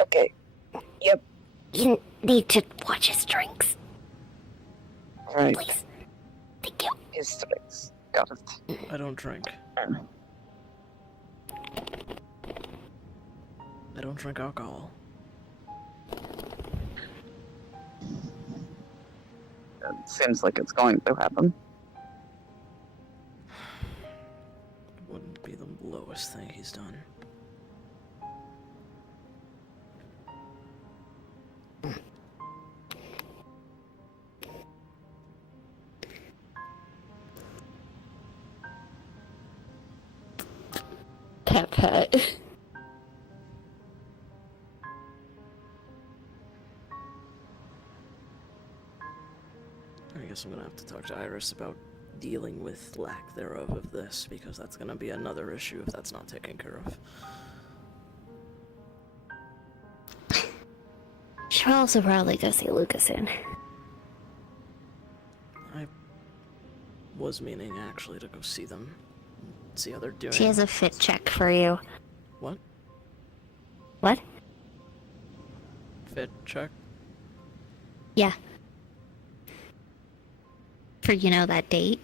Okay. Yep. You need to watch his strings, Right. please. Thank you. His strings. Got it. I don't drink. I don't drink alcohol. It seems like it's going to happen. It wouldn't be the lowest thing he's done. Pet. I guess I'm gonna have to talk to Iris about dealing with lack thereof of this, because that's gonna be another issue if that's not taken care of. She'll also probably go see Lucas soon. I was meaning actually to go see them, see how they're doing. She has a fit check for you. What? What? Fit check? Yeah. For, you know, that date.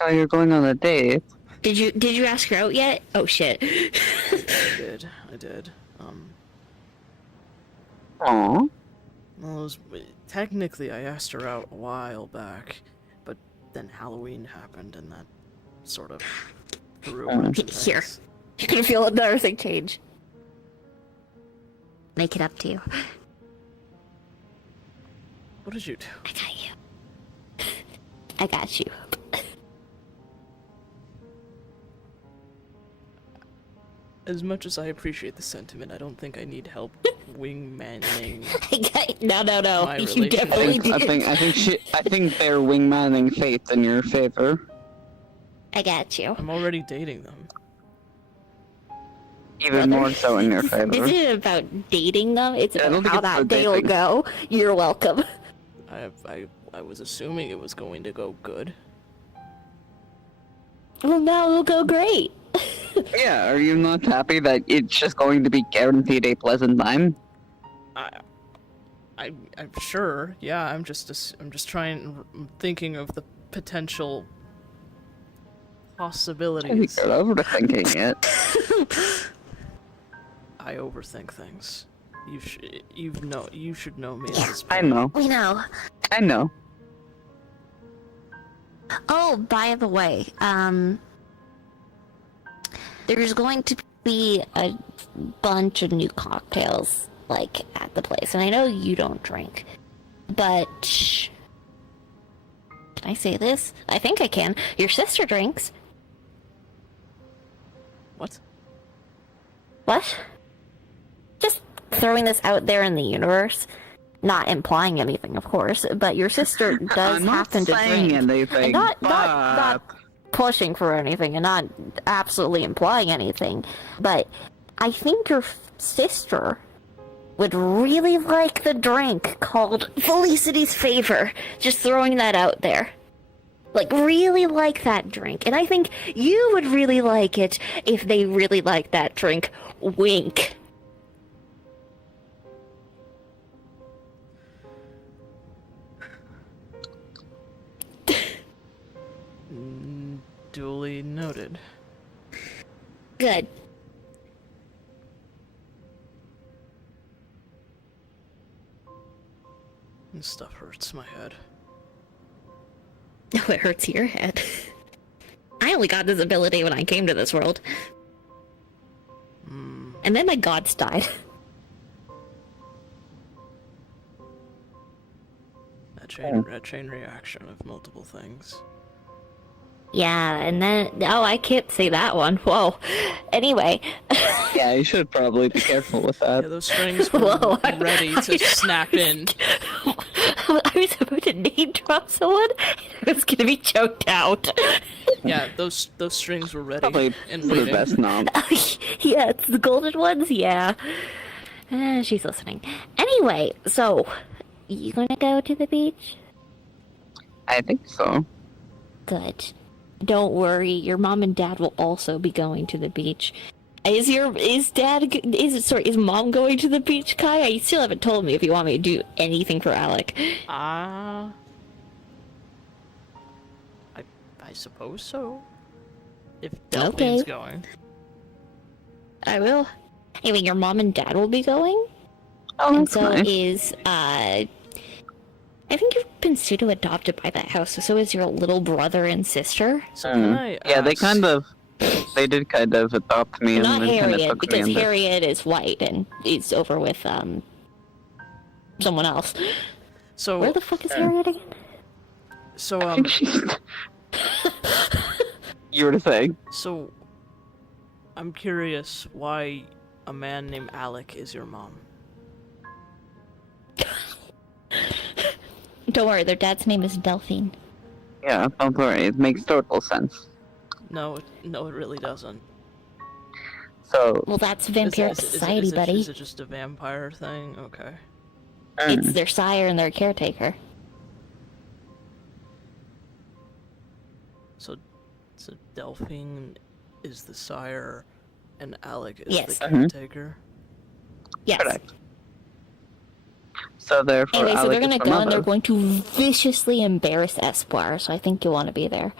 Oh, you're going on a date? Did you ask her out yet? Oh shit. I did. Aww. Well, technically I asked her out a while back, but then Halloween happened and that sort of threw a bunch of Here. things. You're gonna feel another thing change. Make it up to you. What did you do? I got you. I got you. As much as I appreciate the sentiment, I don't think I need help wingmaning. No. My You relationship. definitely do. I think they're wingmanning fate in your favor. I got you. I'm already dating them. Even more so in your favor. This isn't about dating them. It's Yeah, I don't about think how it's that about day will dating. go. You're welcome. I was assuming it was going to go good. Well, now it'll go great. Yeah, are you not happy that it's just going to be guaranteed a pleasant time? I'm sure. Yeah, I'm just thinking of the potential I think possibilities. you're overthinking it. I overthink things. You should know me at Yeah, this I point. know. We know. I know. Oh, by the way, there's going to be a bunch of new cocktails, like, at the place. And I know you don't drink, but... Can I say this? I think I can. Your sister drinks. What? What? Just throwing this out there in the universe. Not implying anything, of course, but your sister does I'm not happen to saying drink. anything, And not but... pushing for anything and not absolutely implying anything, but I think your sister would really like the drink called Felicity's Favor. Just throwing that out there. Like, really like that drink. And I think you would really like it if they really like that drink. Wink. Duly noted. Good. This stuff hurts my head. No, it hurts your head. I only got this ability when I came to this world. And then my gods died. That chain reaction of multiple things. Yeah, and then... Oh, I can't say that one. Whoa. Anyway. Yeah, you should probably be careful with Yeah, that. those strings were Whoa, ready to snap in. I was about to name drop someone. I was gonna be choked out. Yeah, those strings were ready Probably and for the waiting. best not. Yeah, it's the golden ones, yeah. She's listening. Anyway, so... You gonna go to the beach? I think so. Good. Don't worry, your mom and dad will also be going to the beach. Is mom going to the beach, Kai? You still haven't told me if you want me to do anything for Alec. I suppose so. If Delphine's Okay. going. I will. Anyway, your mom and dad will be going? Oh, And that's so nice. is, I think you've been pseudo-adopted by that house, so is your little brother and sister. So can I Yeah, they ask- they did kind of adopt me, Not and then kind of Harriet, took me because in. Harriet is white and is over with someone else. So Where the fuck is Harriet again? so I think she's. You were saying? so I'm curious why a man named Alec is your mom. Don't worry, their dad's name is Delphine. Yeah, don't worry. It makes total sense. No, it really doesn't. So, Well, that's Is vampiric it- is it- society, is it- buddy. Is it just a vampire thing? Okay. It's their sire and their caretaker. So Delphine is the sire, and Alec is Yes. the caretaker. Yes. correct. So therefore, Anyway, so Alec they're gonna is the go and mother. they're going to viciously embarrass Espoir, so I think you'll want to be there.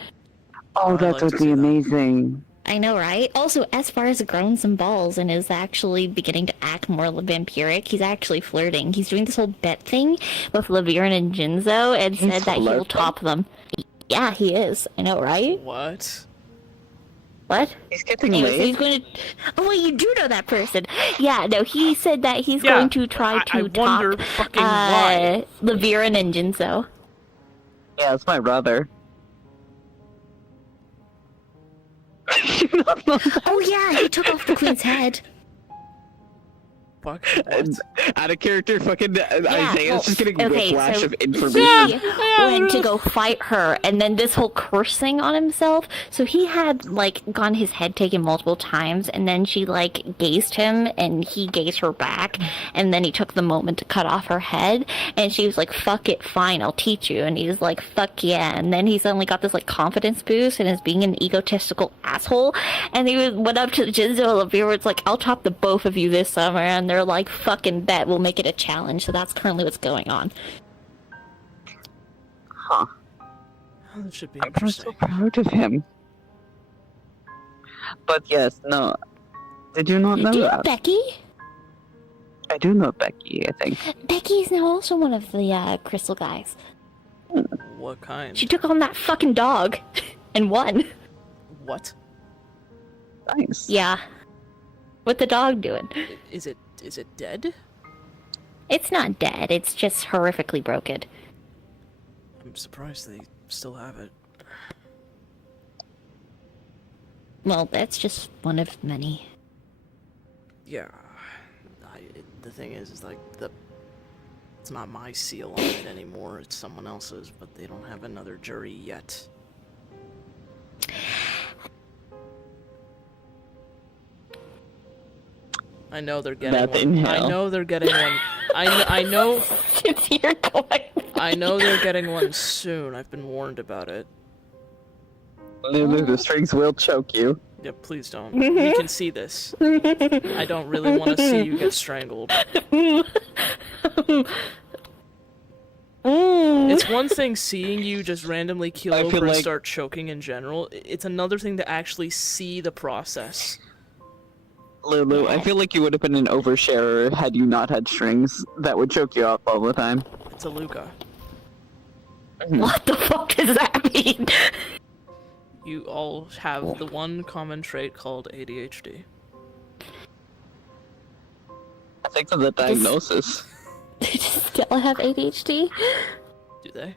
Oh, I'd that like would to be see that. amazing. I know, right? Also, Espoir has grown some balls and is actually beginning to act more vampiric. He's actually flirting. He's doing this whole bet thing with Laviren and Jinzo and He's said that he'll flirting? top them. Yeah, he is. I know, right? What? What? He's getting Anyway, so laid. he's going to... Oh, wait, you do know that person. Yeah, no, he said that he's Yeah, going to try I to wonder top fucking why. Laviren and Jinzo. Yeah, it's my brother. You don't know that? Oh, yeah, he took off the queen's head. Fuck. And What? out of character, fucking Isaiah's just getting okay, whiplash so of information. he went to go fight her, and then this whole curse thing on himself. So he had, like, gotten his head taken multiple times, and then she, like, gazed him, and he gazed her back, and then he took the moment to cut off her head, and she was like, fuck it, fine, I'll teach you. And he was like, fuck yeah. And then he suddenly got this, like, confidence boost, and is being an egotistical asshole, and he went up to Jinzo and Lavira, it's like, I'll top the both of you this summer, and they're like, fucking bet, we'll make it a challenge. So that's currently what's going on. Huh. Oh, that should be I'm interesting. so proud of him. But yes, no. Did you not know Do you know that? Becky? I do know Becky, I think. Becky's now also one of the crystal guys. What kind? She took on that fucking dog and won. What? Nice. Yeah. What the dog doing? Is it dead? It's not dead, it's just horrifically broken. I'm surprised they still have it. Well, that's just one of many. Yeah. The thing is like it's not my seal on it anymore. It's someone else's, but they don't have another jury yet. I know they're getting Death one. in I hell. know they're getting one. I know. It's here going. I know they're getting one soon. I've been warned about it. Lulu, the strings will choke you. Yeah, please don't. You can see this. I don't really want to see you get strangled. It's one thing seeing you just randomly keel I over feel and like- start choking in general. It's another thing to actually see the process. Lulu, I feel like you would have been an oversharer had you not had strings that would choke you up all the time. It's a Luca. What the fuck does that mean? You all have the one common trait called ADHD. I think that's the diagnosis. They just still have ADHD? Do they?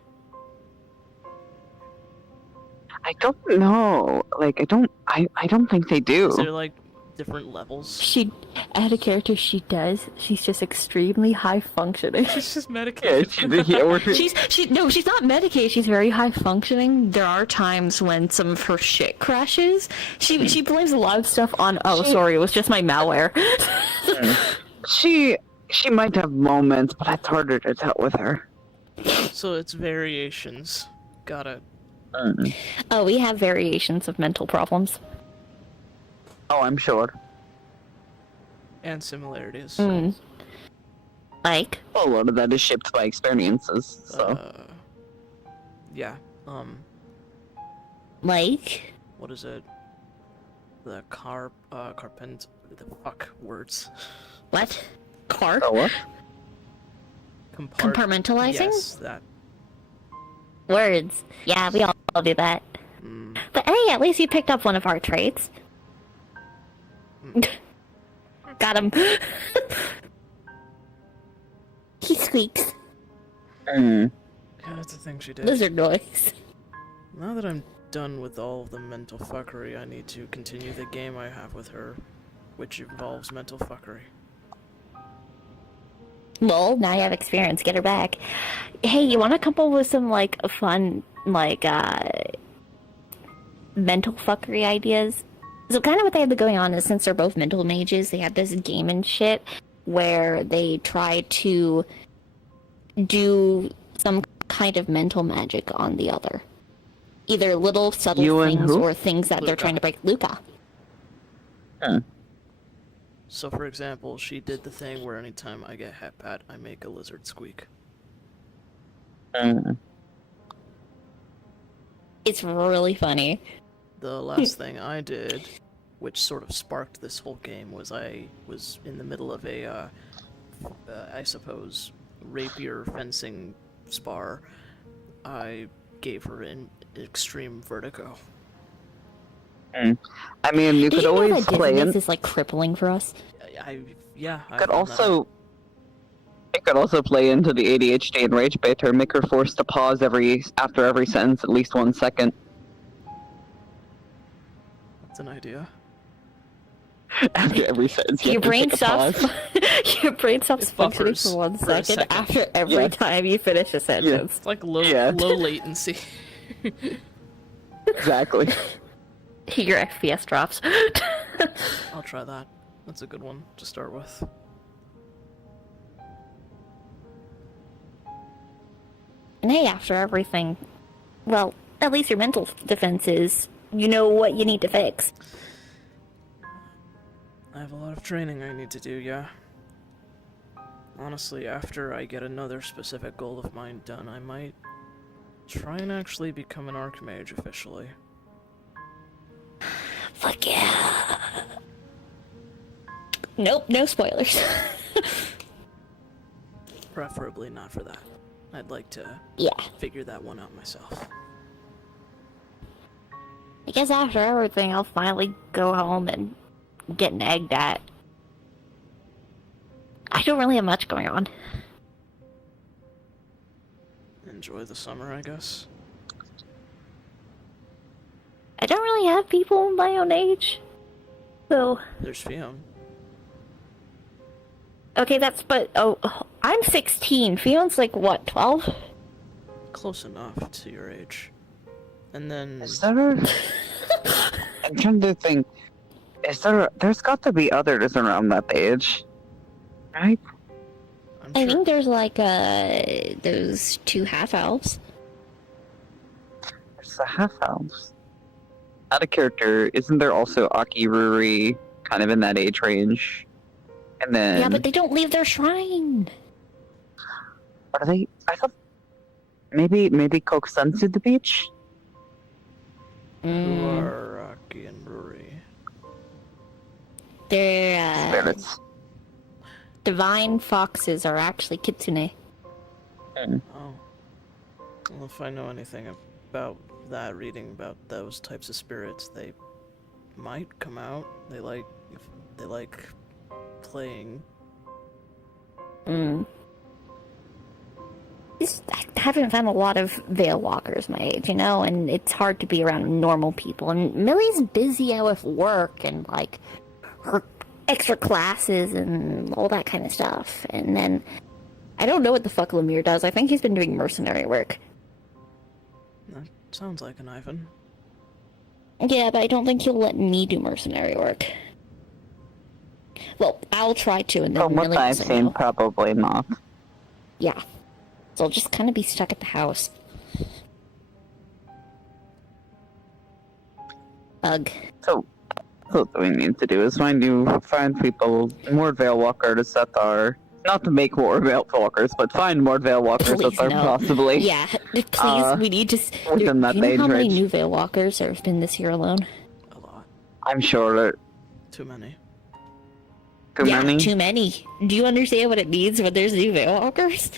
I don't know. Like, I don't think they do. Is there like different levels? She, out of character, she does. She's just extremely high functioning. It's just Yeah, medicated. She's not medicated. She's very high functioning. There are times when some of her shit crashes. She blames a lot of stuff on. Oh, sorry, it was just my malware. She might have moments, but it's harder to tell with her. So it's variations. Got it. Oh, we have variations of mental problems. Oh, I'm sure. And similarities. Like? A lot of that is shaped by experiences. So Yeah. Like? What is it? The carpent. The fuck words. What? Car? what? Compart- Compartmentalizing? Yes, that. Words. Yeah, we all do that. Mm. But hey, at least you picked up one of our traits. Got him. He squeaks. Mm. Yeah, that's the thing she did. Lizard noise. Now that I'm done with all of the mental fuckery, I need to continue the game I have with her, which involves mental fuckery. Well, now you have experience. Get her back. Hey, you want to come up with some, like, fun, like, mental fuckery ideas? So kind of what they have going on is, since they're both mental mages, they have this game and shit where they try to do some kind of mental magic on the other. Either little subtle You and things who? or things that they're Luca. trying to break. Luca. So, for example, she did the thing where anytime I get hep pat, I make a lizard squeak. Mm. It's really funny. The last thing I did, which sort of sparked this whole game, was I was in the middle of a, I suppose, rapier fencing spar. I gave her an extreme vertigo. I mean, you Did could you know always that play dizziness in. is, like, crippling for us? I Could also. It could also play into the ADHD and rage bait or make her forced to pause after every sentence at least 1 second. That's an idea. After every sentence, you Your have to brain take a stops. pause. Your brain stops It functioning buffers for 1 for a second second. after every Yeah. time you finish a sentence. It's like low Yeah. low latency. Exactly. Your FPS drops. I'll try that. That's a good one to start with. And hey, after everything, well, at least your mental defense is, you know what you need to fix. I have a lot of training I need to do, yeah. Honestly, after I get another specific goal of mine done, I might try and actually become an archmage officially. Fuck yeah. Nope, no spoilers. Preferably not for that. I'd like to Yeah. figure that one out myself. I guess after everything, I'll finally go home and get egged at. I don't really have much going on. Enjoy the summer, I guess. I don't really have people my own age. So, There's Fiona. okay, I'm 16. Fion's like, what, 12? Close enough to your age. And then... Is there? I'm trying to think. There's got to be others around that age, right? I'm I sure... think there's like, those 2 half-elves. There's the half elves. Out of character, isn't there also Aki Ruri kind of in that age range? And then Yeah, but they don't leave their shrine. are they? I thought maybe Kokusensu the beach. Who Mm, are Aki and Ruri? they're, Spirits. divine foxes are actually kitsune. Oh. Well, if I know anything about that, reading about those types of spirits, they might come out. They like playing. Mm. I haven't found a lot of Veil Walkers my age, you know, and it's hard to be around normal people. And Millie's busy out with work and, like, her extra classes and all that kind of stuff. And then, I don't know what the fuck Lemire does. I think he's been doing mercenary work. That sounds like an Ivan. Yeah, but I don't think he'll let me do mercenary work. Well, I'll try to, and then From what Millie will I've say seen, no. probably not. Yeah. So I'll just kind of be stuck at the house. Ugh. So what we need to do is find people, more Veil Walkers that are not to make more Veil Walkers, but find more Veil Walkers Please, that are no. possibly Yeah, please, we need to... within that do you know age how many range. new Veil Walkers there have been this year alone? A lot. I'm sure that Too many. too yeah, many. too many. Do you understand what it means when there's new Veil Walkers?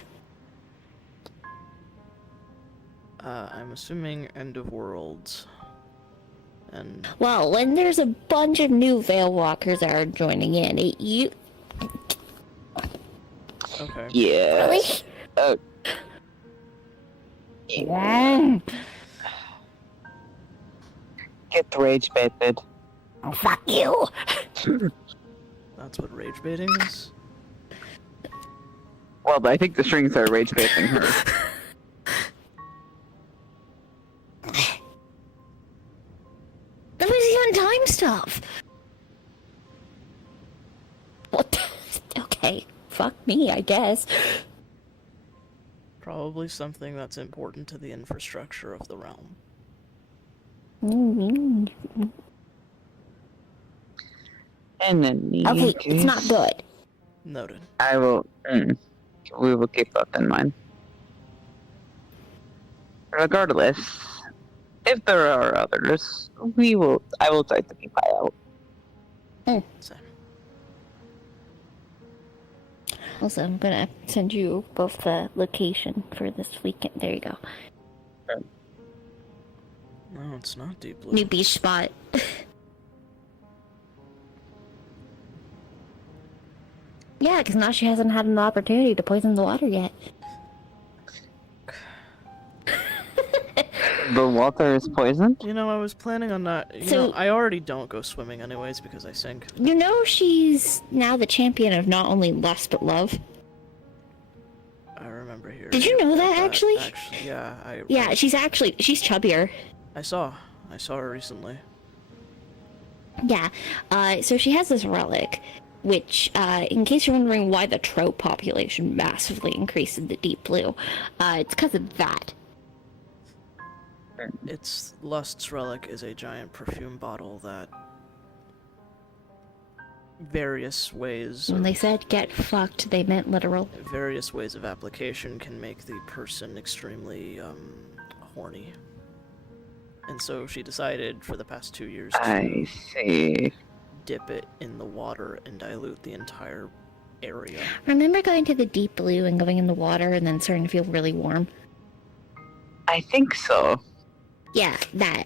I'm assuming end of worlds. And Well, when there's a bunch of new Veil Walkers that are joining in, you okay. Yeah. really? Get rage baited. Oh, fuck you! That's what rage baiting is? Well, I think the strings are rage baiting her. That was even time stuff. What? Okay, fuck me, I guess. Probably something that's important to the infrastructure of the realm. And then Okay, it's not good. Noted. I will. We will keep that in mind. Regardless, if there are others, I will try to keep eye out. Same. Also, I'm gonna send you both the location for this weekend. There you go. No, it's not deep blue. New beach spot. Yeah, because now she hasn't had an opportunity to poison the water yet. The water is poisoned? You know, I was planning on not. So- I already don't go swimming anyways because I sink. You know she's now the champion of not only lust but love. I remember hearing. Did you know about that, actually? Yeah, Yeah, she's chubbier. I saw her recently. Yeah, so she has this relic, which, in case you're wondering why the trope population massively increased in the Deep Blue, it's because of that. Its Lust's relic is a giant perfume bottle that various ways When of, they said get fucked, they meant literal. various ways of application can make the person extremely horny. And so she decided for the past 2 years to I see. dip it in the water and dilute the entire area. Remember going to the Deep Blue and going in the water and then starting to feel really warm? I think so. Yeah, that.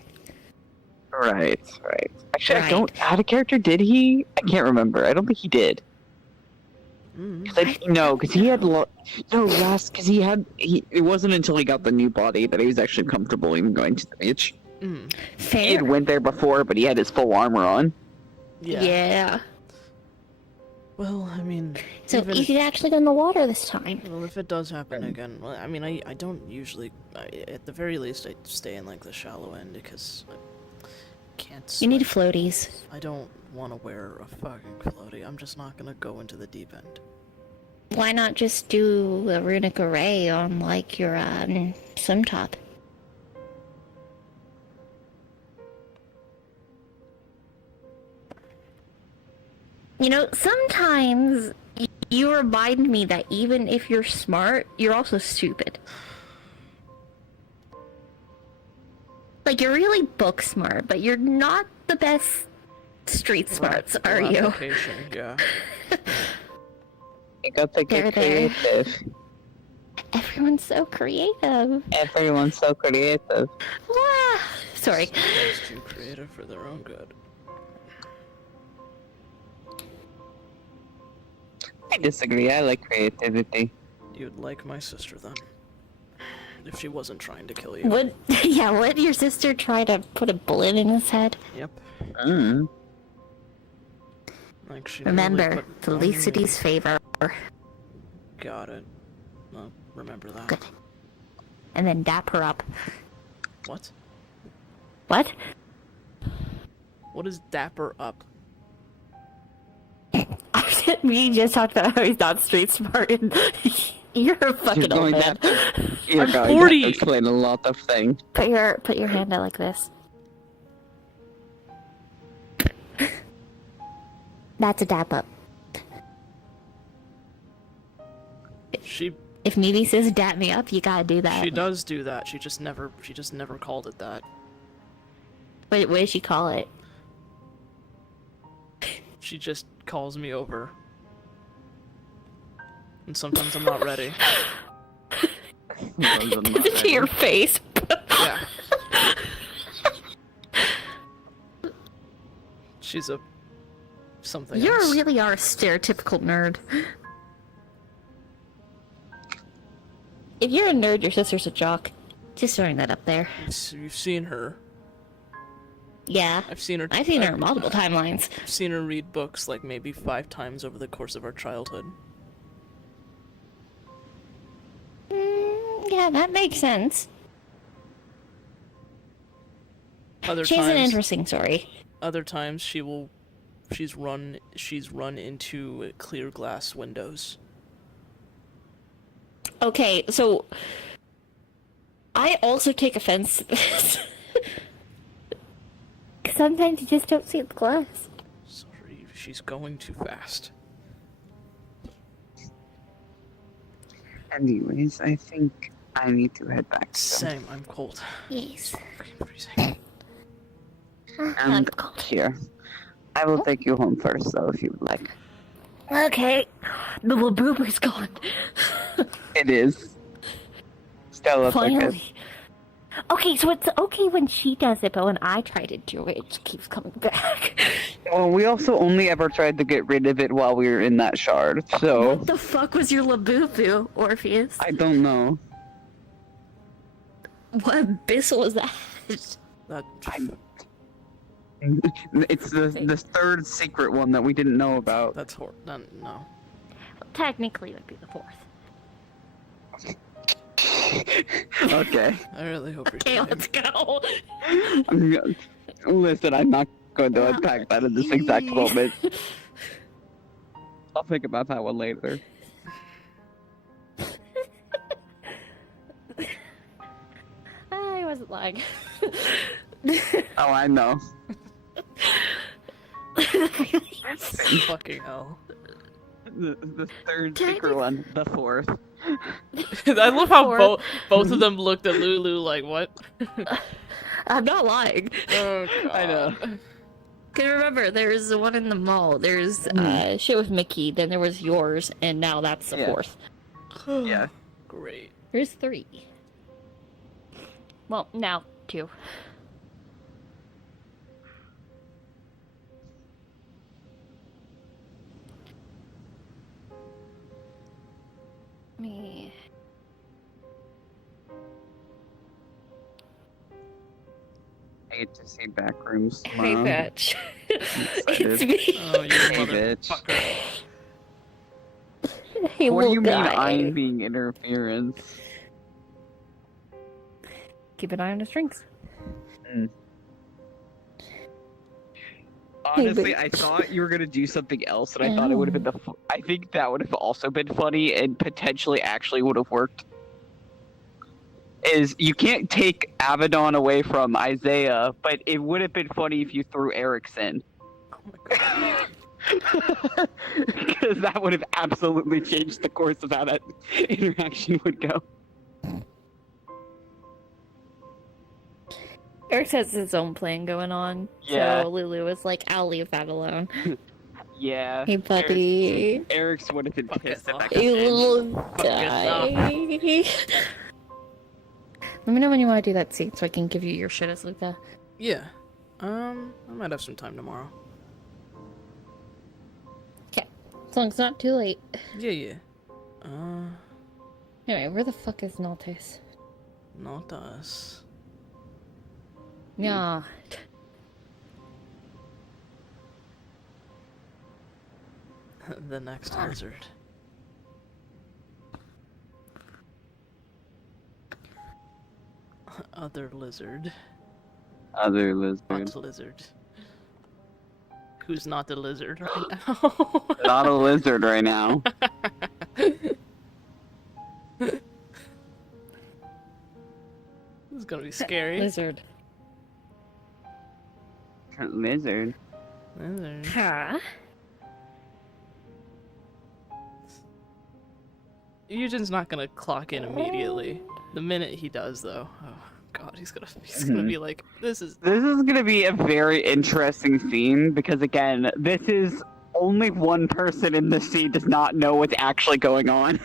Right. Actually, Right. I don't. Out of character, did he? I can't remember. I don't think he did. Mm. Because he had because he had. It wasn't until he got the new body that he was actually comfortable even going to the beach. Mm. He had Fair. went there before, but he had his full armor on. Yeah. Well, I mean, So even you could actually go in the water this time. well, if it does happen again, well, I mean, I don't usually. At the very least, I stay in like the shallow end because I can't. You need swim. floaties. I don't want to wear a fucking floaty. I'm just not gonna go into the deep end. Why not just do a runic array on like your swim top? You know, sometimes you remind me that even if you're smart, you're also stupid. Like, you're really book smart, but you're not the best street smarts, are Practical you? application, yeah. You got to get There. creative. Everyone's so creative. Everyone's so creative. Ah, sorry. Sometimes too creative for their own good. I disagree. I like creativity. You'd like my sister then, if she wasn't trying to kill you. Would your sister try to put a bullet in his head? Yep. Mm. Like she Remember, nearly put Felicity's favor. Got it. Well, remember that. Good. And then dap her up. What? What? What is dapper up? We just talked about how he's not street smart, and you're a fucking old man. You're I'm going 40. to explain a lot of things. Put your hand out like this. That's a dap up. She If Mimi says dap me up, you gotta do that. she does do that. She just never called it that. Wait, what did she call it? She just calls me over. And sometimes I'm not ready. To your face. She's a something You else. really are a stereotypical nerd. If you're a nerd, your sister's a jock. Just throwing that up there. You've seen her. Yeah. I've seen her. I've seen her in multiple timelines. I've seen her read books like maybe 5 times over the course of our childhood. Yeah, that makes sense. Other She's times, an interesting story. Other times she's run into clear glass windows. Okay, so I also take offense to this. Sometimes you just don't see the glass. Sorry, she's going too fast. Anyways, I think I need to head back. Same, I'm cold. Yes. Freaking freezing. And here, I will take you home first, though, if you would like. Okay. The Labubu's gone. It is. Stella, Finally. Okay, so it's okay when she does it, but when I try to do it, it just keeps coming back. Well, we also only ever tried to get rid of it while we were in that shard, so... What the fuck was your Labubu, Orpheus? I don't know. What abyss was that? That It's the third secret one that we didn't know about. that's no. Technically, it would be the fourth. Okay. I really hope you're Okay, kidding. let's go. Listen, I'm not going to unpack that in this exact moment. I'll think about that one later. I wasn't lying. Oh, I know. Fucking hell. The third secret one, the fourth. I love how Fourth. both of them looked at Lulu like, what? I'm not lying. Oh, God. I know. Cause remember, there's the one in the mall. There's shit with Mickey. Then there was yours, and now that's the Yeah. fourth. Yeah. Great. There's 3. Well, now 2. Me. I get to see Backrooms Hey, tomorrow. bitch. excited. It's me. Oh, you Hey, bitch. motherfucker. Hey, What do little you mean guy. I'm being interference? Keep an eye on his drinks. Honestly, I thought you were gonna do something else, and I thought it would have been I think that would have also been funny, and potentially actually would have worked. Is you can't take Abaddon away from Isaiah, but it would have been funny if you threw Erickson. Oh my God. Because that would have absolutely changed the course of how that interaction would go. Eric has his own plan going on. Yeah. So Lulu was like, I'll leave that alone. Yeah. Hey, buddy. Eric's would have been pissed if that You changed. little guy. Let me know when you want to do that scene so I can give you your shit as Luca. Yeah. I might have some time tomorrow. Okay. As long as it's not too late. Yeah. Anyway, where the fuck is Naltes? Not us. Yeah. The next lizard. Other lizard. Other lizard. Not lizard. Who's not the lizard right now? Not a lizard right now. This is gonna be scary. Lizard. Lizard. Lizard. Huh? Eugen's not gonna clock in immediately. The minute he does, though, oh god, he's gonna be like, this is. This is gonna be a very interesting scene because again, this is only one person in this scene does not know what's actually going on.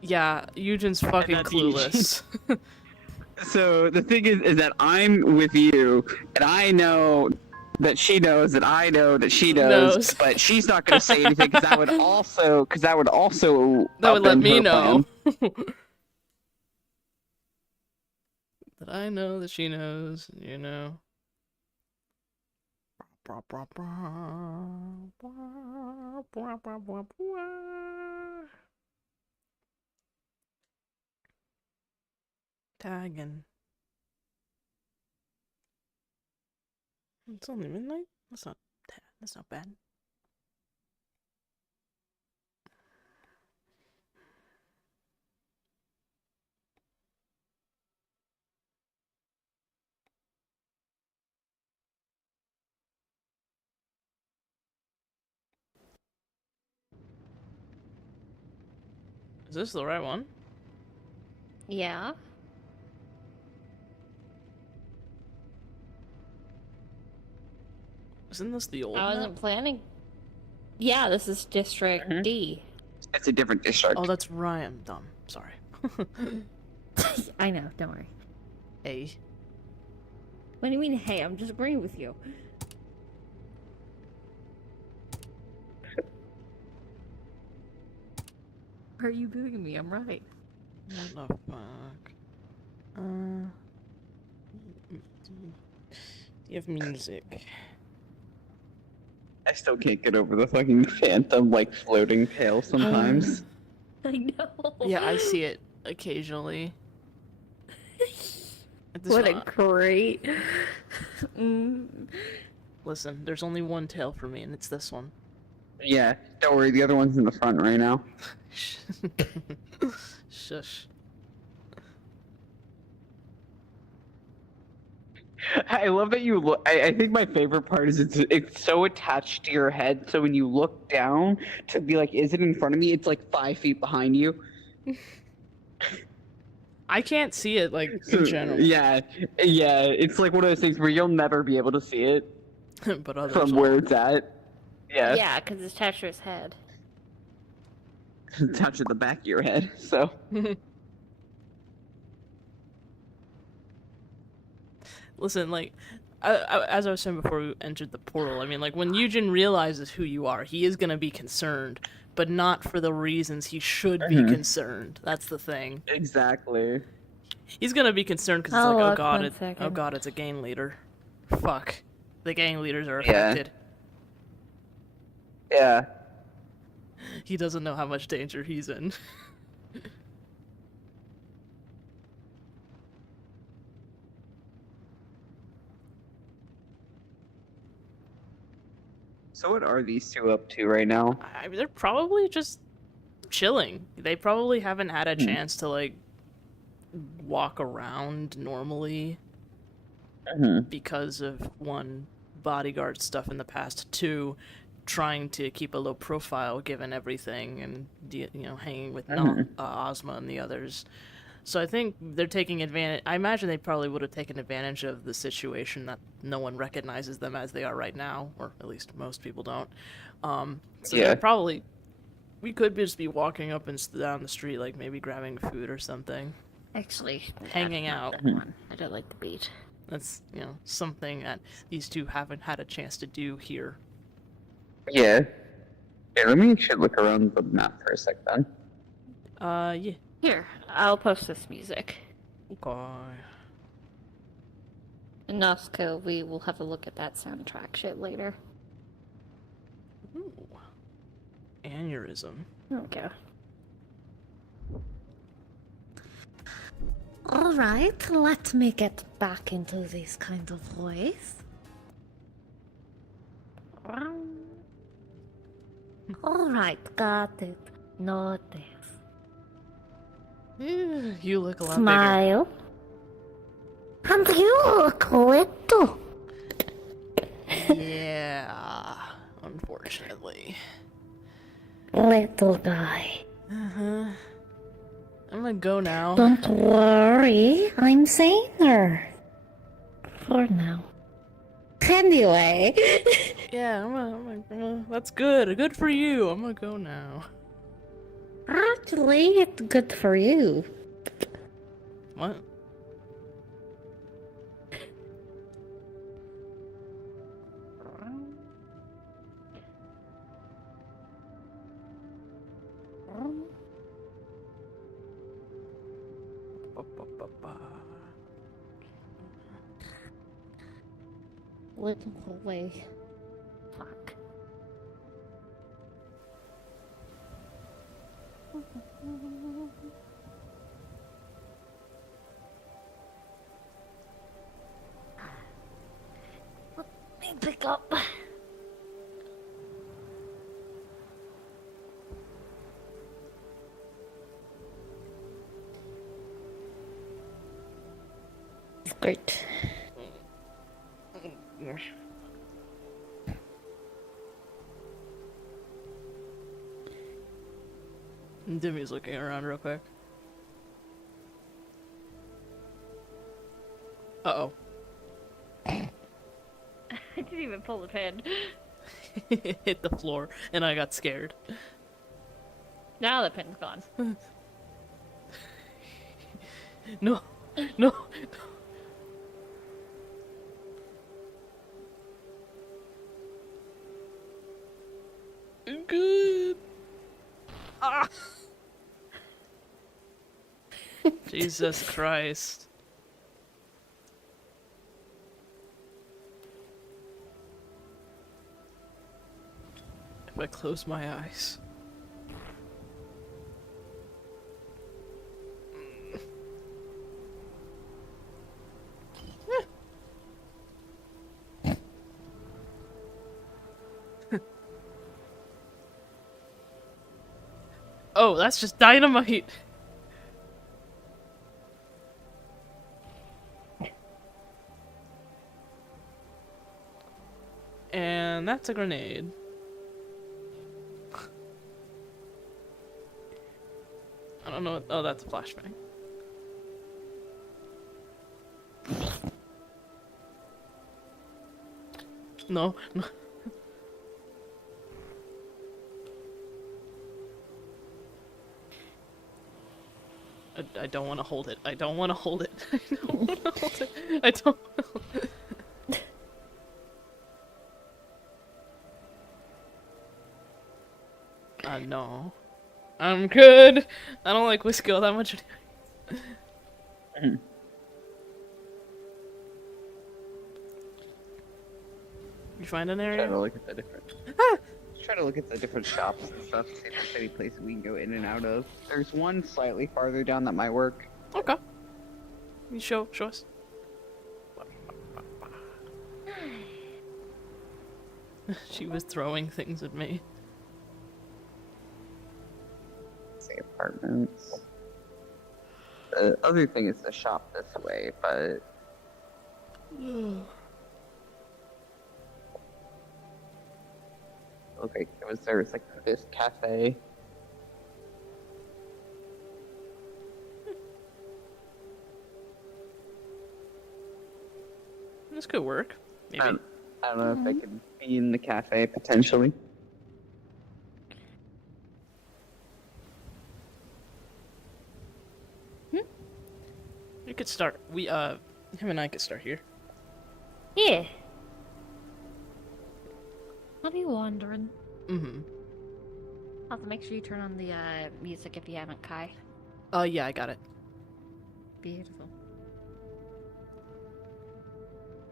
Yeah, Eugen's fucking that's clueless. So the thing is that I'm with you, and I know that she knows, that I know, that she knows, but she's not going to say anything because that would also That would let upend me her know. plan. That I know that she knows, you know. Tagging. It's only midnight? That's not bad. Is this the right one? Yeah. Isn't this the old I map? wasn't planning. Yeah, this is District Mhm. D. It's a different district. Oh, that's right. I'm dumb. Sorry. I know, don't worry. Hey. What do you mean, hey? I'm just agreeing with you. Are you booing me? I'm right. What the fuck? Do you have music? I still can't get over the fucking phantom, like, floating tail sometimes. I know. Yeah, I see it occasionally. What a great. Listen, there's only one tail for me, and it's this one. Yeah, don't worry, the other one's in the front right now. Shush. I love that you look. I think my favorite part is it's so attached to your head, so when you look down to be like, is it in front of me? It's like 5 feet behind you. I can't see it, like, in general. Yeah, it's like one of those things where you'll never be able to see it But others from will. where it's at. Yeah, Yeah, because it's attached to his head. attached to the back of your head, so. Listen, like, as I was saying before we entered the portal, I mean, like, when Eugen realizes who you are, he is gonna be concerned, but not for the reasons he should be concerned. That's the thing. Exactly. He's gonna be concerned because it's Oh, like, look, one oh second. god, it's a gang leader. Fuck. The gang leaders are Yeah. affected. Yeah. He doesn't know how much danger he's in. So what are these two up to right now? I mean, they're probably just chilling. They probably haven't had a chance to, like, walk around normally because of, one, bodyguard stuff in the past, two, trying to keep a low profile given everything, and, you know, hanging with Ozma and the others. So I think they're taking advantage. I imagine they probably would have taken advantage of the situation that no one recognizes them as they are right now, or at least most people don't. So Yeah. they're probably. We could just be walking up and down the street, like maybe grabbing food or something. Actually, Hanging that's out. not that one. I don't like the beat. That's, you know, something that these two haven't had a chance to do here. Yeah. Yeah, let me actually look around the map for a sec then. Yeah. Here, I'll post this music. Okay. And Nosko, we will have a look at that soundtrack shit later. Ooh. Aneurysm. Okay. Alright, let me get back into this kind of voice. Alright, got it. Notice. You look a lot Smile. And you look little. bigger. Yeah. Unfortunately. Little guy. I'm gonna go now. Don't worry, I'm saner. For now. Anyway. Yeah, I'm gonna, that's good. Good for you. I'm gonna go now. Actually, it's good for you. What? Ba-ba-ba. Little hallway. Fuck. Let me pick up. Great. Demi's looking around real quick. Uh-oh. I didn't even pull the pin. It hit the floor, and I got scared. Now the pin's gone. No, no. Good. Ah. Jesus Christ. If I close my eyes. Oh, that's just dynamite. And that's a grenade. I don't know. Oh, that's a flashbang. No, no. I don't want to hold it. I don't want to hold it. I don't want to hold it. I don't want to hold it. No. I'm good. I don't like whiskey all that much. You find an Try area? to look at the different. Try to look at the different shops and stuff. See if there's any place we can go in and out of. There's one slightly farther down that might work. Okay. You show us. She was throwing things at me. Say apartments. The other thing is the shop this way, but okay, there was like this cafe. This could work. Maybe. I don't know if I could be in the cafe potentially. We could start. Him and I could start here. Yeah. What are you wondering? Mm-hmm. I'll have to make sure you turn on the music if you haven't, Kai. Yeah, I got it. Beautiful.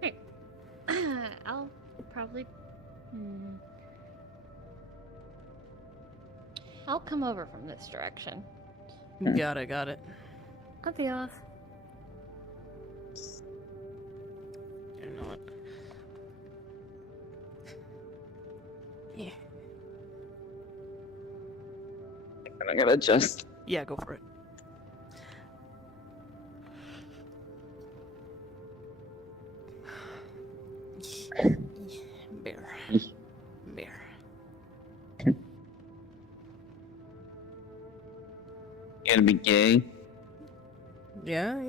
Hey. I'll probably... I'll come over from this direction. Got it. I'll be off. You know what? Yeah. And I gotta adjust. Yeah, go for it. Bear. You gotta be gay. Yeah.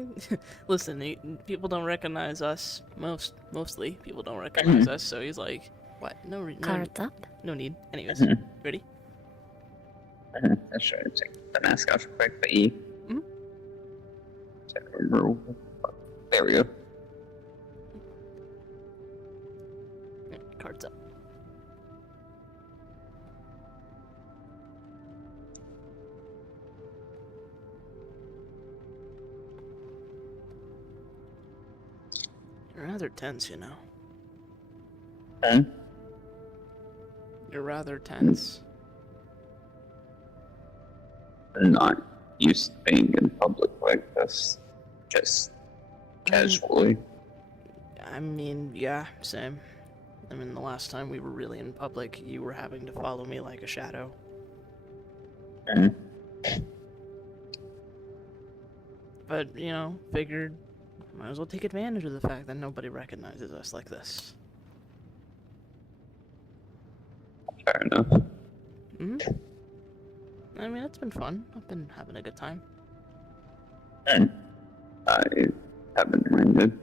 Listen, people don't recognize us. Mostly people don't recognize us. So he's like, "What? No Cards up. no need." Anyways, ready? Let's try to take the mask off real quick, but E. There we go. Cards up. You're rather tense, you know. Huh? You're rather tense. I'm not used to being in public like this. Just casually. I mean, yeah, same. I mean, the last time we were really in public, you were having to follow me like a shadow. Mhm. But, you know, figured might as well take advantage of the fact that nobody recognizes us like this. Fair enough. Hmm? I mean, it's been fun. I've been having a good time. And I haven't minded.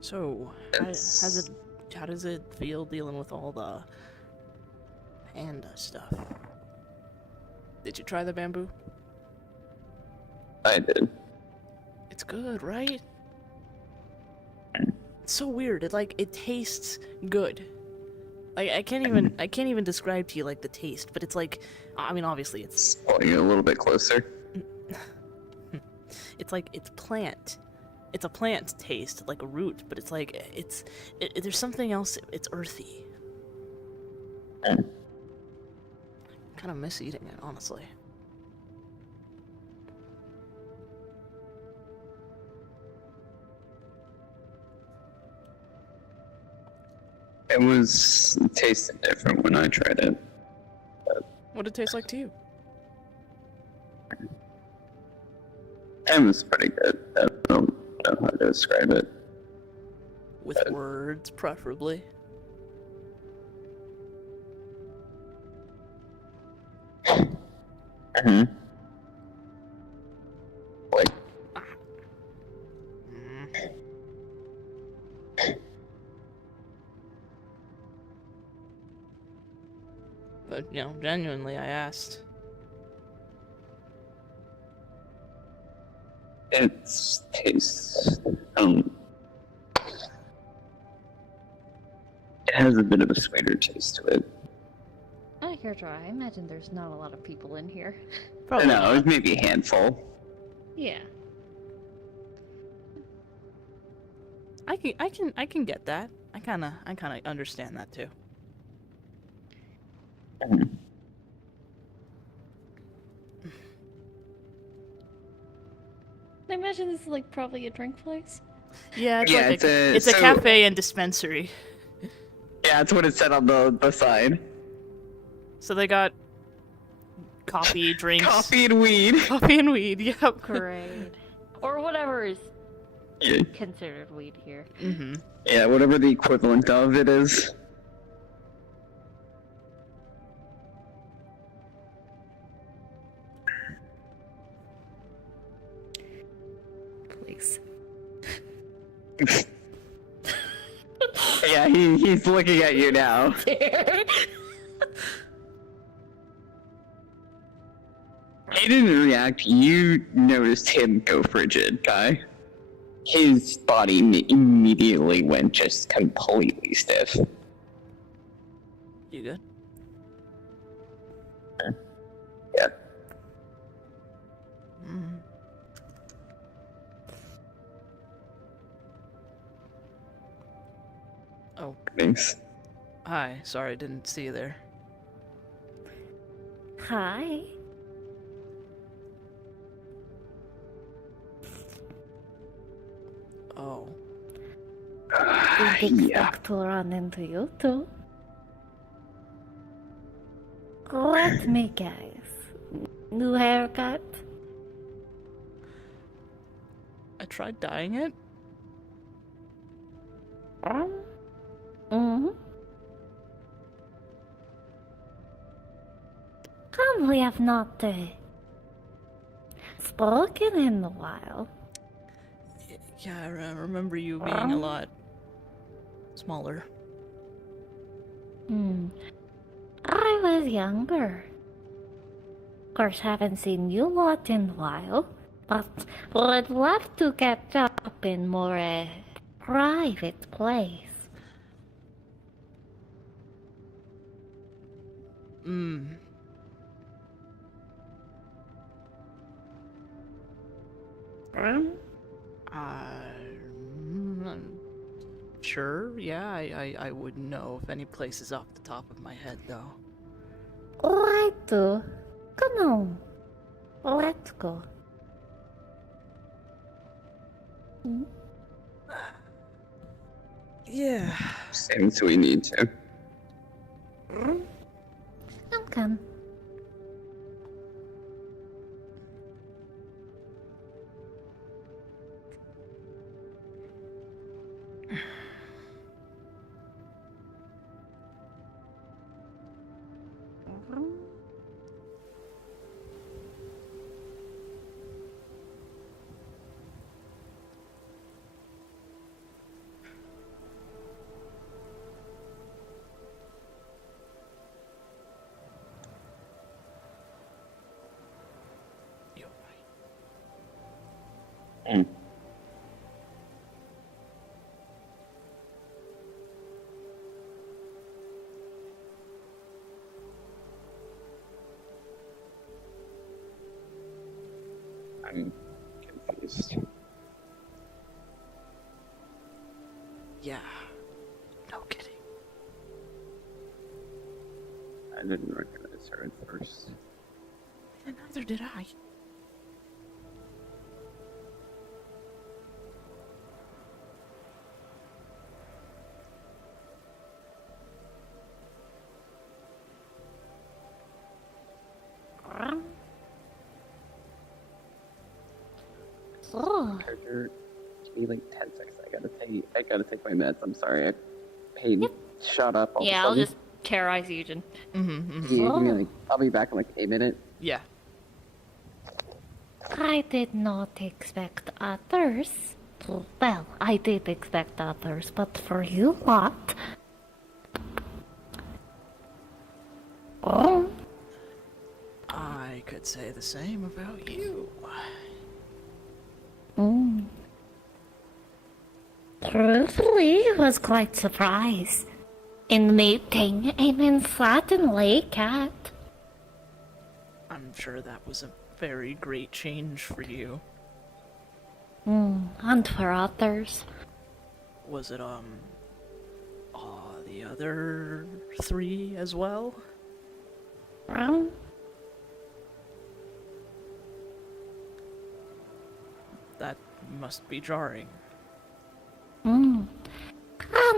So, how does it feel dealing with all the panda stuff? Did you try the bamboo? I did. It's good, right? It's so weird. It tastes good. I can't even describe to you like the taste, but it's like, I mean, obviously it's Pulling it a little bit closer. it's plant. It's a plant taste, like a root, but it's like there's something else. It's earthy. Mm. Kind of miss eating it, honestly. It tasted different when I tried it. What did it taste like to you? It was pretty good. I don't know how to describe it. With words, preferably. Mm-hmm. Like, But, you know, genuinely, I asked. it tastes, it has a bit of a sweeter taste to it. I care try. I imagine there's not a lot of people in here. Probably No, it not. was maybe a handful. Yeah. I can get that. I kind of understand that too. Mhm. I imagine this is like probably a drink place. Yeah, it's Yeah, like it's a so- cafe and dispensary. Yeah, that's what it said on the side. So they got coffee, drinks, Coffee and weed. coffee and weed. Yep. Great. Or whatever is Yeah, considered weed here. Mm-hmm. yeah, whatever the equivalent of it is. Please. Yeah, he's looking at you now. He didn't react. You noticed him go frigid, Kai. His body immediately went just completely stiff. You good? Yeah. Mm-hmm. Oh, Thanks. hi. Sorry, didn't see you there. Hi. Oh. Didn't Yeah. expect to run into you too. Let me guess. New haircut? I tried dyeing it. Mm-hmm. We have not spoken in a while. Yeah, I remember you being a lot smaller. I was younger. Of course, haven't seen you lot in a while, but would love to catch up in more private place. Sure, yeah, I wouldn't know if any place is off the top of my head, though. Alright, come on. Let's go. Yeah. Seems we need to. Okay. You're right. Mm. I'm confused. Yeah. No kidding. I didn't recognize her at first. And neither did I. Oh, Charger, give me like 10 seconds. I gotta take my meds. I'm sorry. I paid shot up all yeah, of I'll a sudden. just terrorize Eugen. Yeah, give me like, I'll be back in like a minute. Yeah. I did not expect others. Well, I did expect others, but for you, what? Oh, I could say the same about you. Truthfully, I was quite surprised in meeting and then suddenly Cat. I'm sure that was a very great change for you. And for others. Was it, the other three as well? That must be jarring. And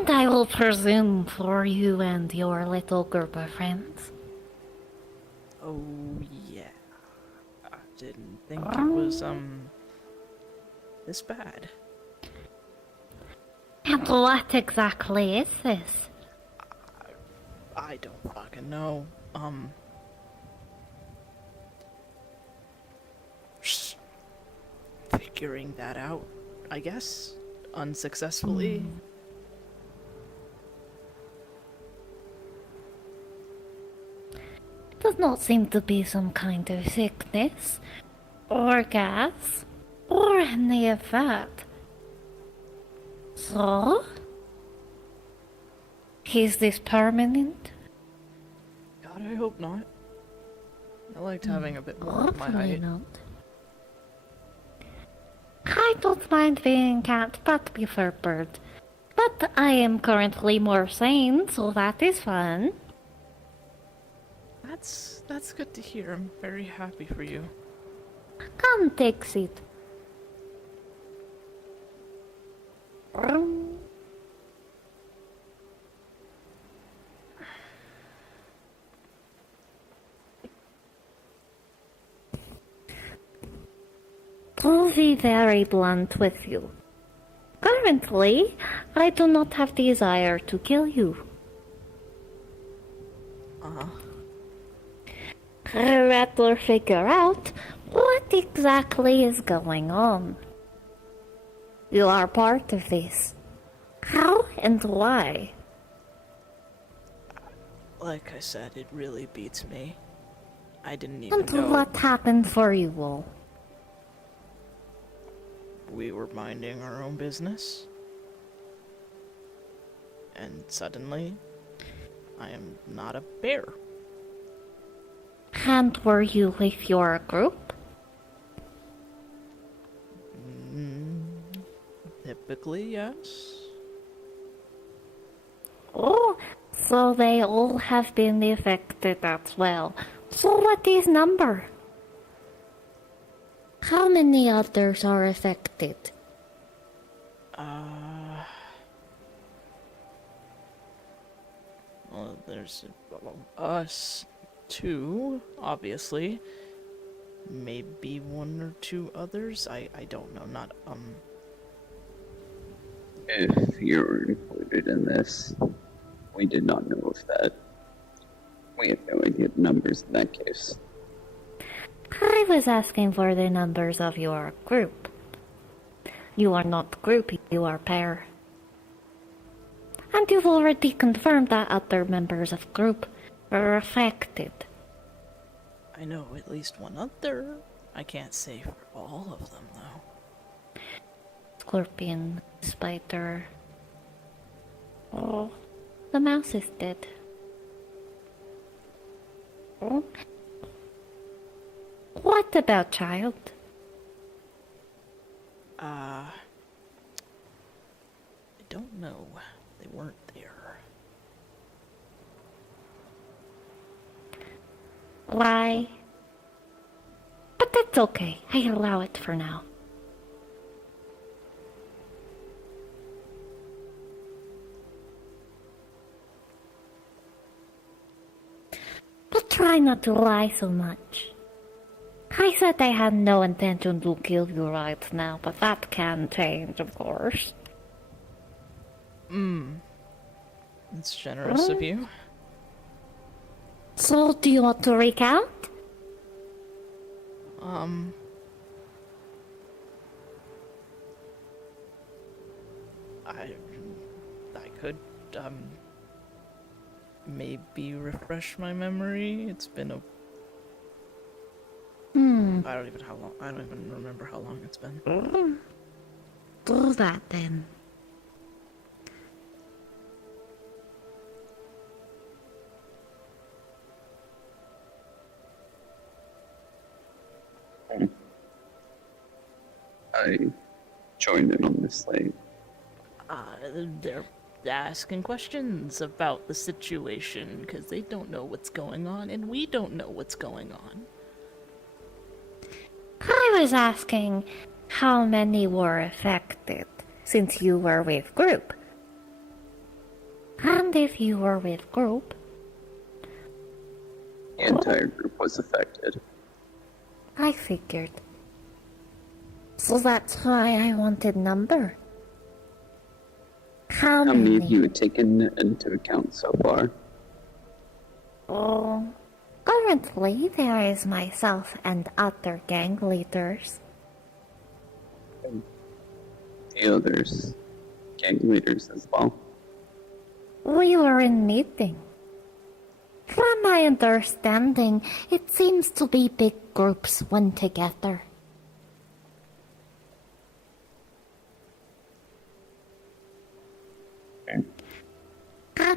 I will presume for you and your little group of friends. Oh, yeah. I didn't think it was, this bad. And what exactly is this? I don't fucking know. Just figuring that out, I guess, unsuccessfully. It does not seem to be some kind of sickness, or gas, or any of that. So? Is this permanent? God, I hope not. I liked having a bit more of my Hopefully height. not. I don't mind being cat, but prefer bird. But I am currently more sane, so that is fun. That's good to hear. I'm very happy for you. Come take seat. To be very blunt with you. Currently, I do not have desire to kill you. I'd rather figure out what exactly is going on. You are part of this. How and why? Like I said, it really beats me. I didn't even And know what happened for you all? we were minding our own business. And suddenly, I am not a bear. And were you with your group? Typically, yes. Oh, so they all have been affected as well. So what is number? How many others are affected? Well, there's us two, obviously. Maybe one or two others. I don't know. Not If you're included in this, we did not know of that. We have no idea the numbers in that case. I was asking for the numbers of your group. You are not group, you are pair. And you've already confirmed that other members of group were affected. I know at least one other. I can't say for all of them though. Scorpion, spider. Oh, the mouse is dead. Oh. What about child? I don't know. They weren't there. Why? But that's okay. I allow it for now. But try not to lie so much. I said I had no intention to kill you right now, but that can change, of course. It's generous of you. So, do you want to recount? I could, maybe refresh my memory. It's been a... I don't even remember how long it's been. Do that then. I joined in on this late. They're asking questions about the situation because they don't know what's going on and we don't know what's going on. I was asking how many were affected since you were with group. And if you were with group, The entire group was affected. I figured. So that's why I wanted number. How How many of many? you had taken into account so far? Oh, currently there is myself and other gang leaders. The others, gang leaders as well. We were in meeting. From my understanding, it seems to be big groups when together.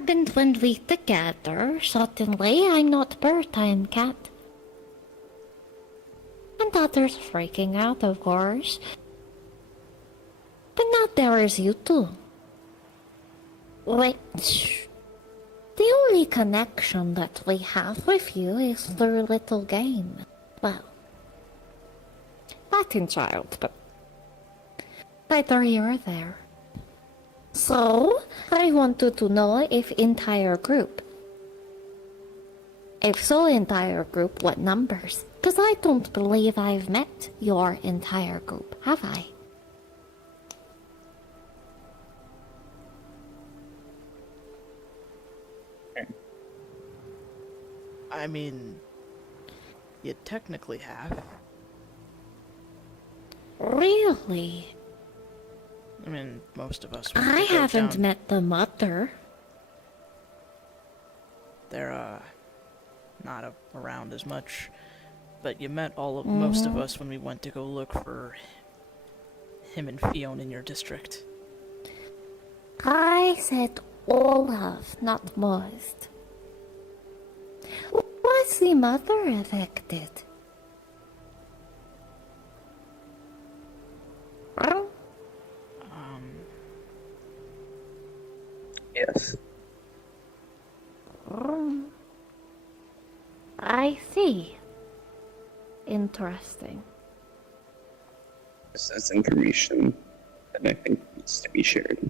And when we together, suddenly I'm not bird-time cat. And others freaking out, of course. But now there is you two. Which... the only connection that we have with you is through little game. Well, not in child, but neither here or there. So, I wanted to know if entire group. If so, entire group, what numbers? Because I don't believe I've met your entire group, have I? I mean, you technically have. Really? I mean, most of us. I haven't met the mother. They're not around as much, but you met most of us when we went to go look for him and Fiona in your district. I said all of, not most. Was the mother affected? I see. Interesting. This is information that I think needs to be shared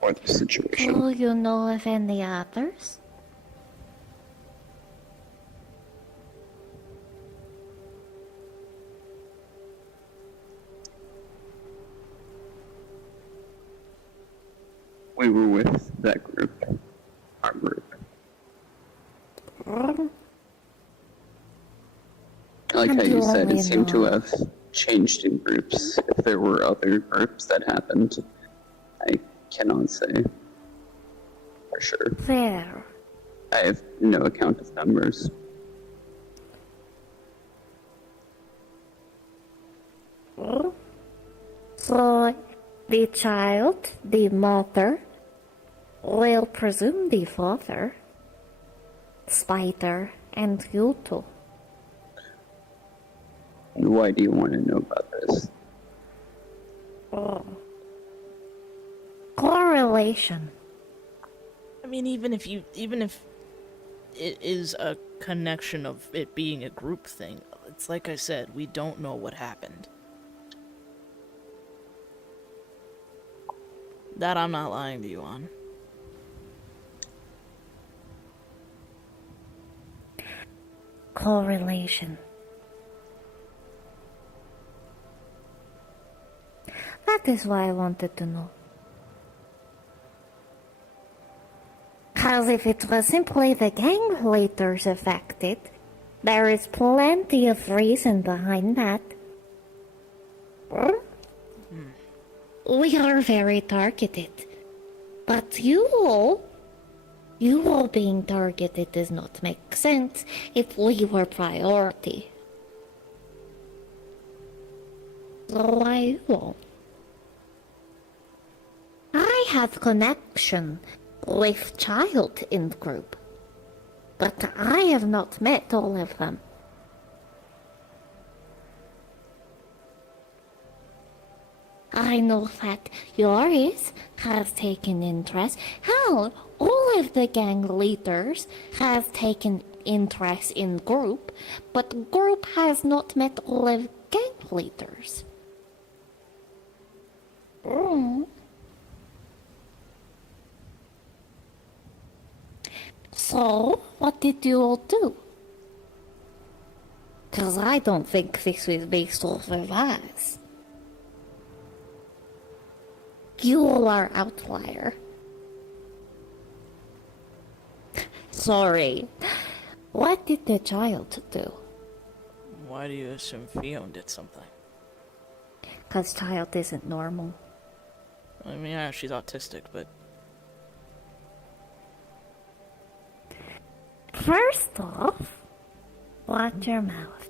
for the situation. Do you know of any others? We were with that group, our group. Like how you said, it seemed to have changed in groups. If there were other groups that happened, I cannot say for sure. Fair. I have no account of numbers. So, the child, the mother, will presume the father, Spider, and you two. And why do you want to know about this? Correlation. I mean, even if it is a connection of it being a group thing, it's like I said, we don't know what happened. That I'm not lying to you on. Correlation. That is why I wanted to know. Because if it was simply the gang leaders affected, there is plenty of reason behind that. We are very targeted. But you all being targeted does not make sense if we were priority. So why you all? I have connection with child in group, but I have not met all of them. I know that Yoris has taken interest. Hell, all of the gang leaders have taken interest in group, but group has not met all of gang leaders. So, what did you all do? Because I don't think this was based off of us. You all are outlier. Sorry. What did the child do? Why do you assume Fiona did something? Because child isn't normal. I mean, yeah, she's autistic, but... First off, watch your mouth.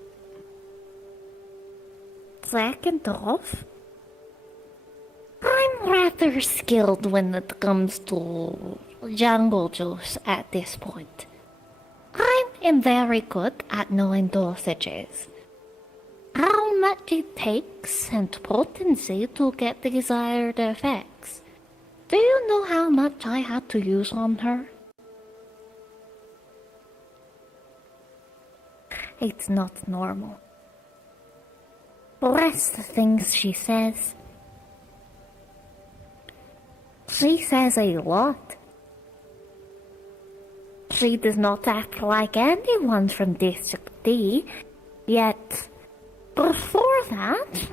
Second off, I'm rather skilled when it comes to jungle juice at this point. I am very good at knowing dosages. How much it takes and potency to get desired effects. Do you know how much I had to use on her? It's not normal. Bless the things she says. She says a lot. She does not act like anyone from District D, yet before that,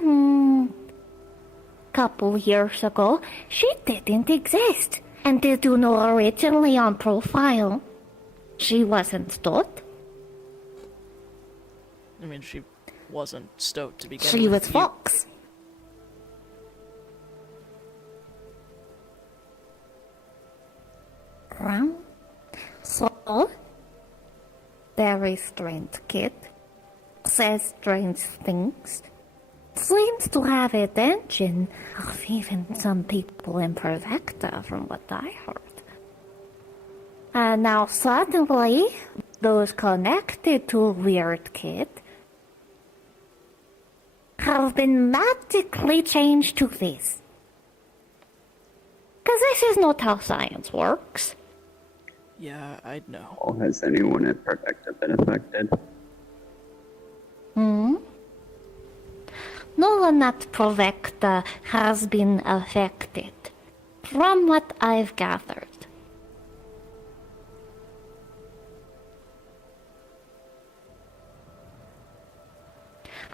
couple years ago, she didn't exist. And did you know originally on profile, she wasn't taught? I mean, she wasn't stoked to begin with. She was Fox. Well, so, very strange kid, says strange things, seems to have attention of even some people in Perfecta from what I heard. And now suddenly, those connected to Weird Kid have been magically changed to this. Because this is not how science works. Yeah, I'd know. Or has anyone at Perfecta been affected. Hmm? No one at Provecta has been affected, from what I've gathered.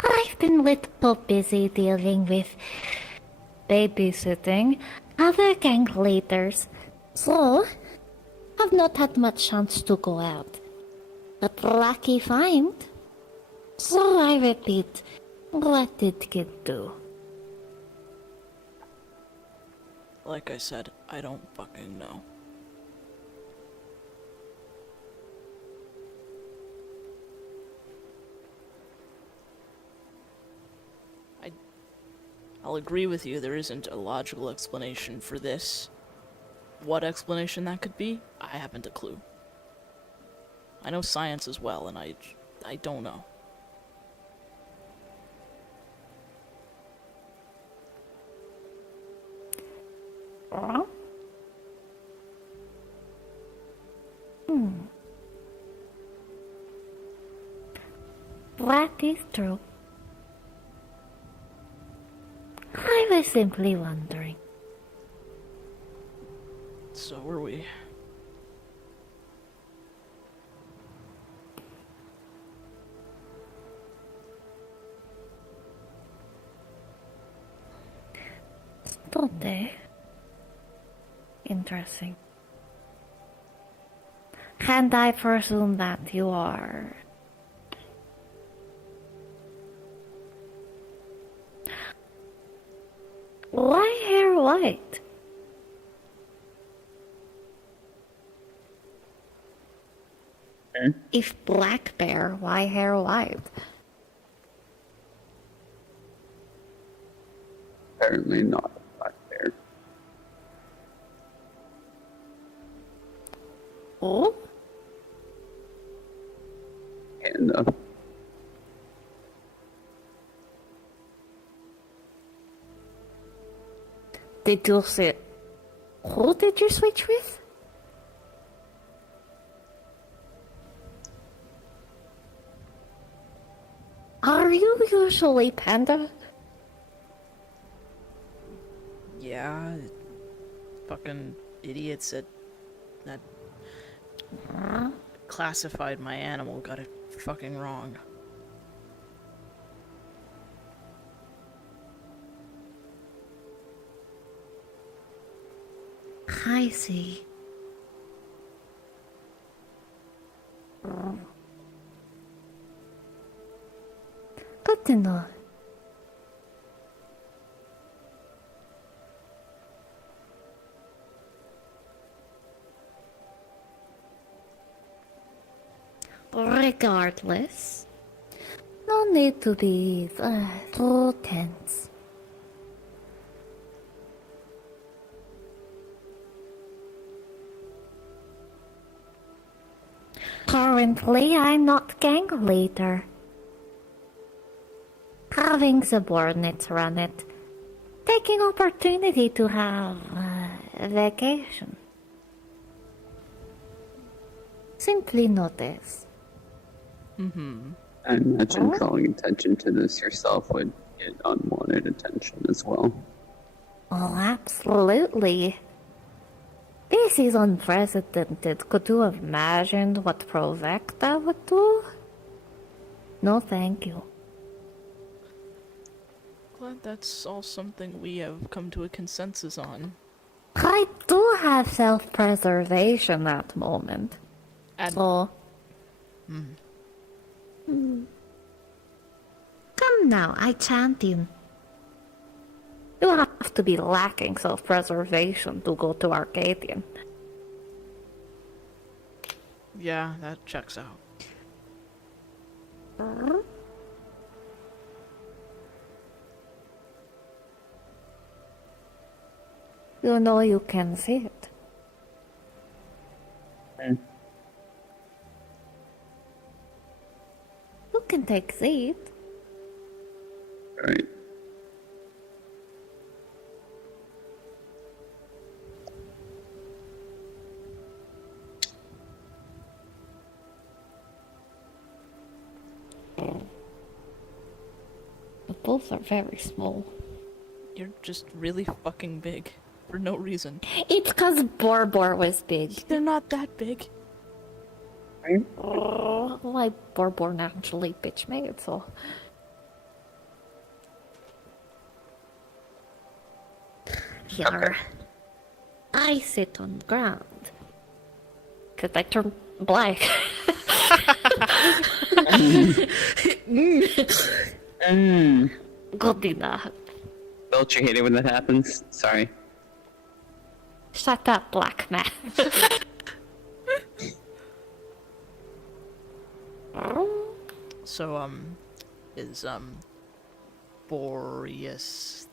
I've been a little busy dealing with babysitting other gang leaders, so I've not had much chance to go out. But lucky find. So I repeat, what did kid do? Like I said, I don't fucking know. I'll agree with you, there isn't a logical explanation for this. What explanation that could be, I haven't a clue. I know science as well, and I don't know. That is true. I was simply wondering. So were we. Today. Interesting. And I presume that you are... Why hair white? If black bear, why hair white? Apparently not a black bear. Oh? And Did you say... Who did you switch with? Are you usually panda? Yeah, fucking idiots that classified my animal got it fucking wrong. I see. Good to know. Regardless, no need to be too tense. Currently, I'm not gang leader. Having subordinates run it, taking opportunity to have a vacation. Simply notice. I imagine drawing attention to this yourself would get unwanted attention as well. Oh, absolutely. This is unprecedented. Could you have imagined what Provecta would do? No, thank you. Glad that's all something we have come to a consensus on. I do have self-preservation at the moment. So... Come now, I chant you. You have to be lacking self-preservation to go to Arcadian. Yeah, that checks out. You know you can see it. You can take seat. Right. Both are very small. You're just really fucking big. For no reason. It's cause Borbor was big. They're not that big. Why Borbor naturally bitch made, so... Here. I sit on the ground. Cause I turn black. Good enough. Don't you hate it when that happens? Sorry. Shut up, black man. So, is, Boreas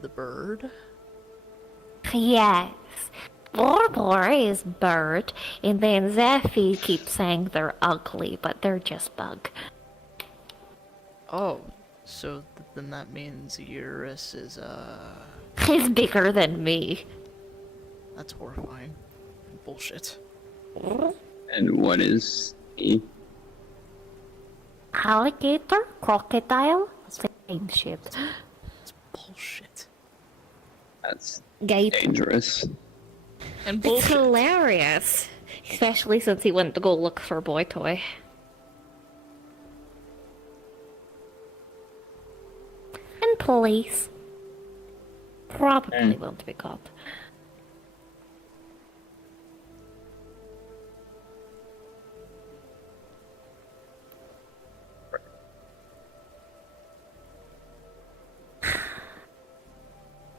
the bird? Yes. Borbor is bird, and then Zephy keeps saying they're ugly, but they're just bug. Oh, so then that means Eurus is, He's bigger than me. that's horrifying. Bullshit. And what is he? Alligator? Crocodile? Same shit. It's bullshit. That's Gator. dangerous. And It's bullshit. hilarious. Especially since he went to go look for Boy Toy. And police. Probably won't be caught.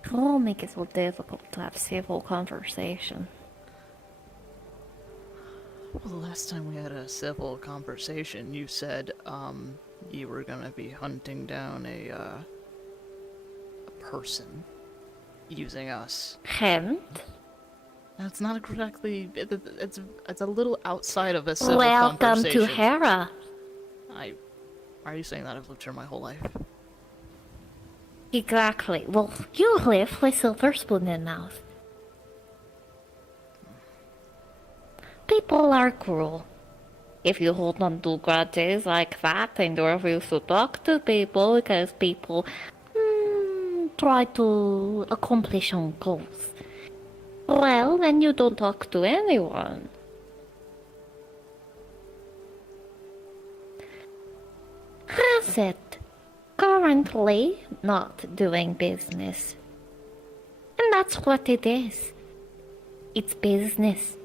It will make it so difficult to have civil conversation. Well, the last time we had a civil conversation, you said, you were gonna be hunting down a person using us. Hint? That's not exactly. It's a little outside of a civil Welcome conversation. to Hera. Why are you saying that? I've lived here my whole life. Exactly. Well, you live with silver spoon in mouth. People are cruel. If you hold on to grudges like that and you refuse to talk to people because people try to accomplish own goals, well, then you don't talk to anyone. Has it? Currently not doing business. And that's what it is. It's business.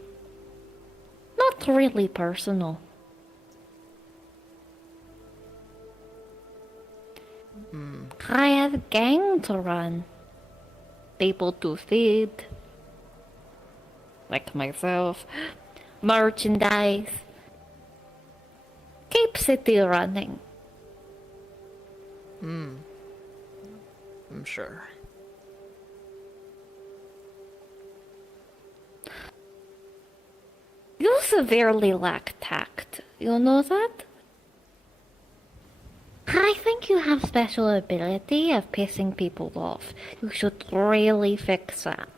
Not really personal. I have a gang to run. People to feed. Like myself. Merchandise. Keep city running. I'm sure. You severely lack tact. You know that? I think you have special ability of pissing people off. You should really fix that.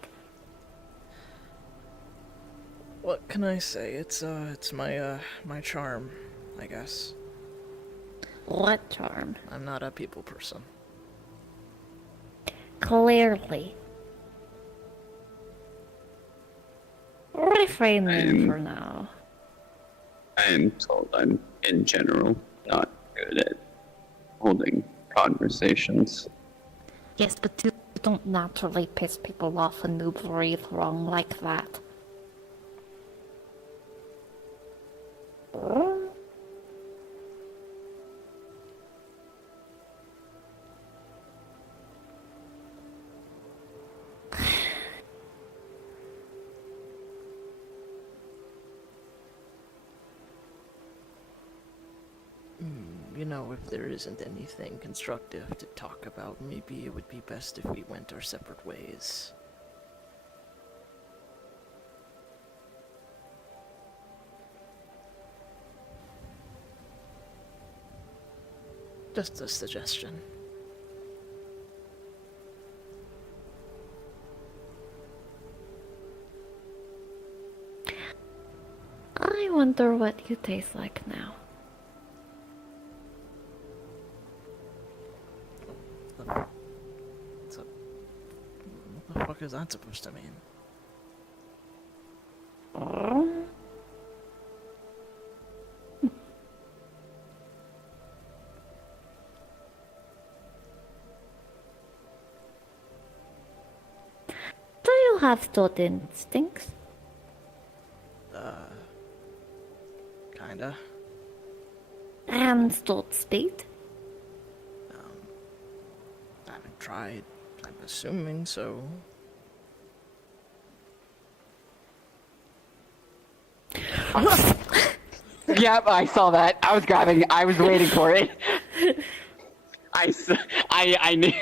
What can I say? It's my my charm, I guess. What charm? I'm not a people person. Clearly. Refrain me for now. I am told I'm, in general, not good at holding conversations. Yes, but you don't naturally piss people off when you breathe wrong like that. You know, if there isn't anything constructive to talk about, maybe it would be best if we went our separate ways. Just a suggestion. I wonder what you taste like now. What the fuck is that supposed to mean? Do you have thought instincts? Kinda. And thought speed? I haven't tried. I'm assuming so. Yep, I saw that. I was grabbing. I was waiting for it. I knew.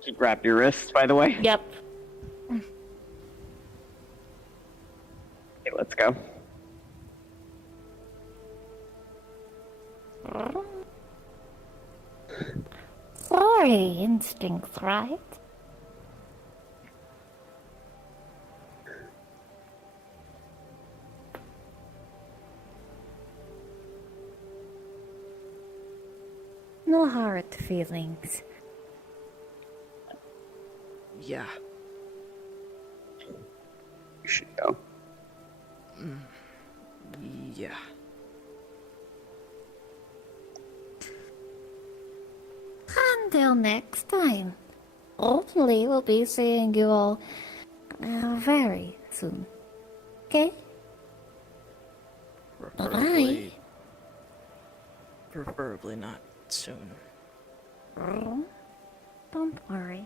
He grabbed your wrist, by the way. Yep. Okay, let's go. Sorry, instincts, right? No hard feelings. Yeah. You should go. Yeah. Until next time. Hopefully we'll be seeing you all very soon. Okay? Preferably not soon. Don't worry.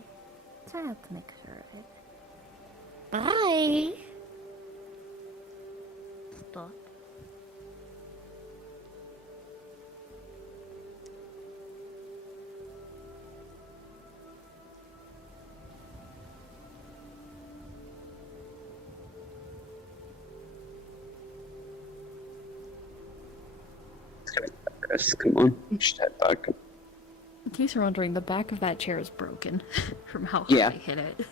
I'll make sure of it. Bye! Stop. It's gonna take us. Come on, we should head back. In case you're wondering, the back of that chair is broken from how hard Yeah. I hit it.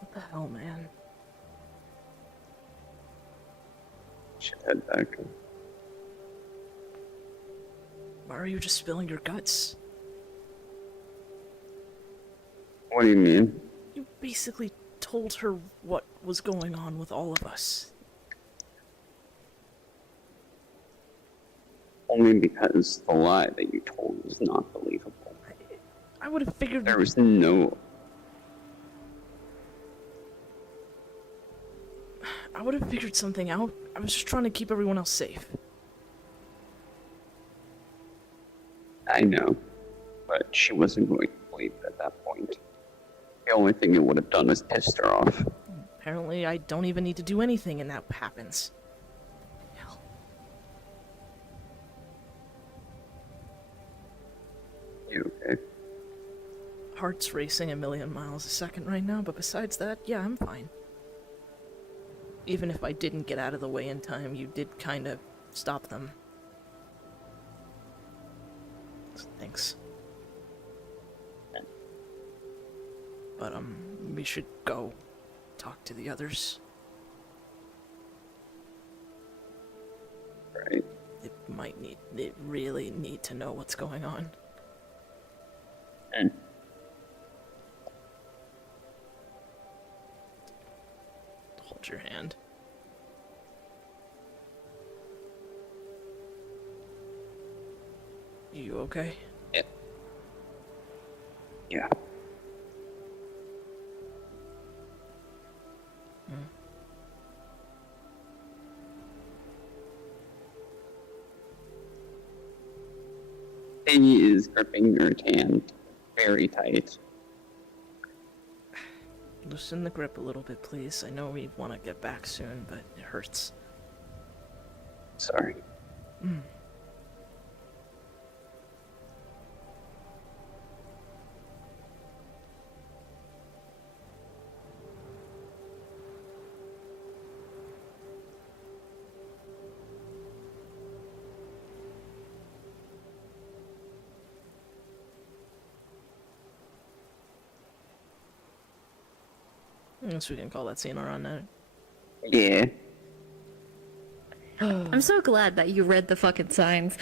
What the hell, man? Should head back. Why are you just spilling your guts? What do you mean? You basically told her what was going on with all of us. Only because the lie that you told was not believable. I would have figured. There was no. I would have figured something out. I was just trying to keep everyone else safe. I know, but she wasn't going to believe it at that point. The only thing it would have done is pissed her off. Apparently, I don't even need to do anything, and that happens. Hell. You okay? Heart's racing a million miles a second right now, but besides that, yeah, I'm fine. Even if I didn't get out of the way in time, you did kind of stop them. Thanks. But, we should go talk to the others. Right. It really need to know what's going on. And Hold your hand. You okay? yeah. He is gripping your hand very tight. Loosen the grip a little bit, please. I know we want to get back soon, but it hurts. Sorry. I guess we can call that scene around now. Yeah. I'm so glad that you read the fucking signs.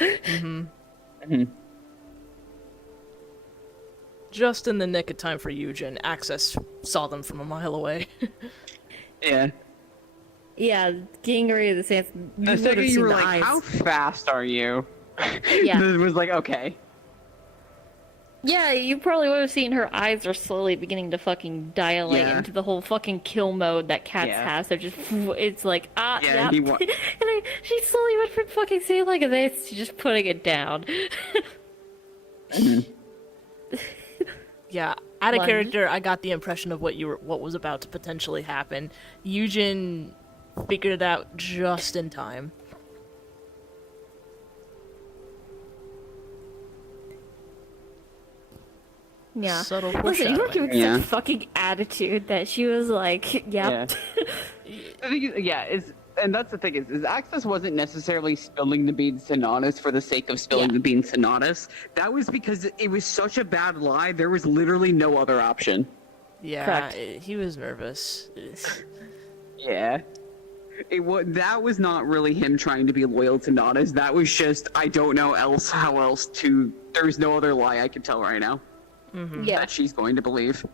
Just in the nick of time for Eugen, Access saw them from a mile away. Yeah. Yeah, getting ready to say The second you were like, how fast are you? Yeah. It was like, okay. Yeah, you probably would have seen her eyes are slowly beginning to fucking dilate Yeah. into the whole fucking kill mode that cats Yeah. have. So just, it's like, Yeah, yeah. he wa- She slowly went from fucking saying like this to just putting it down. Yeah, out of Lunge. character, I got the impression of what was about to potentially happen. Eugen figured it out just in time. Yeah. Subtle Listen, you were foreshadowing. giving Yeah. such fucking attitude that she was like, yep. The thing is, and that's the thing is Access wasn't necessarily spilling the beans to Nodus for the sake of spilling Yeah. the beans to Nodus. That was because it was such a bad lie. There was literally no other option. Yeah, Correct. he was nervous. Yeah. That was not really him trying to be loyal to Nodus. That was just, I don't know how else to. There's no other lie I can tell right now Yeah. that she's going to believe.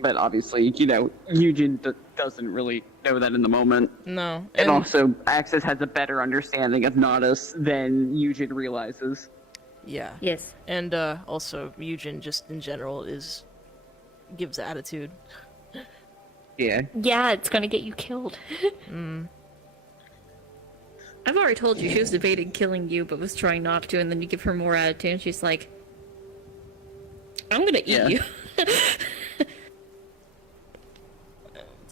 But obviously, Eugen doesn't really know that in the moment. No, And also, Access has a better understanding of Nodus than Eugen realizes. yeah, Yes. and also Eugen just in general gives attitude. Yeah. Yeah, it's gonna get you killed. I've already told you she was debating killing you, but was trying not to, and then you give her more attitude, and she's like, I'm gonna eat Yeah. you.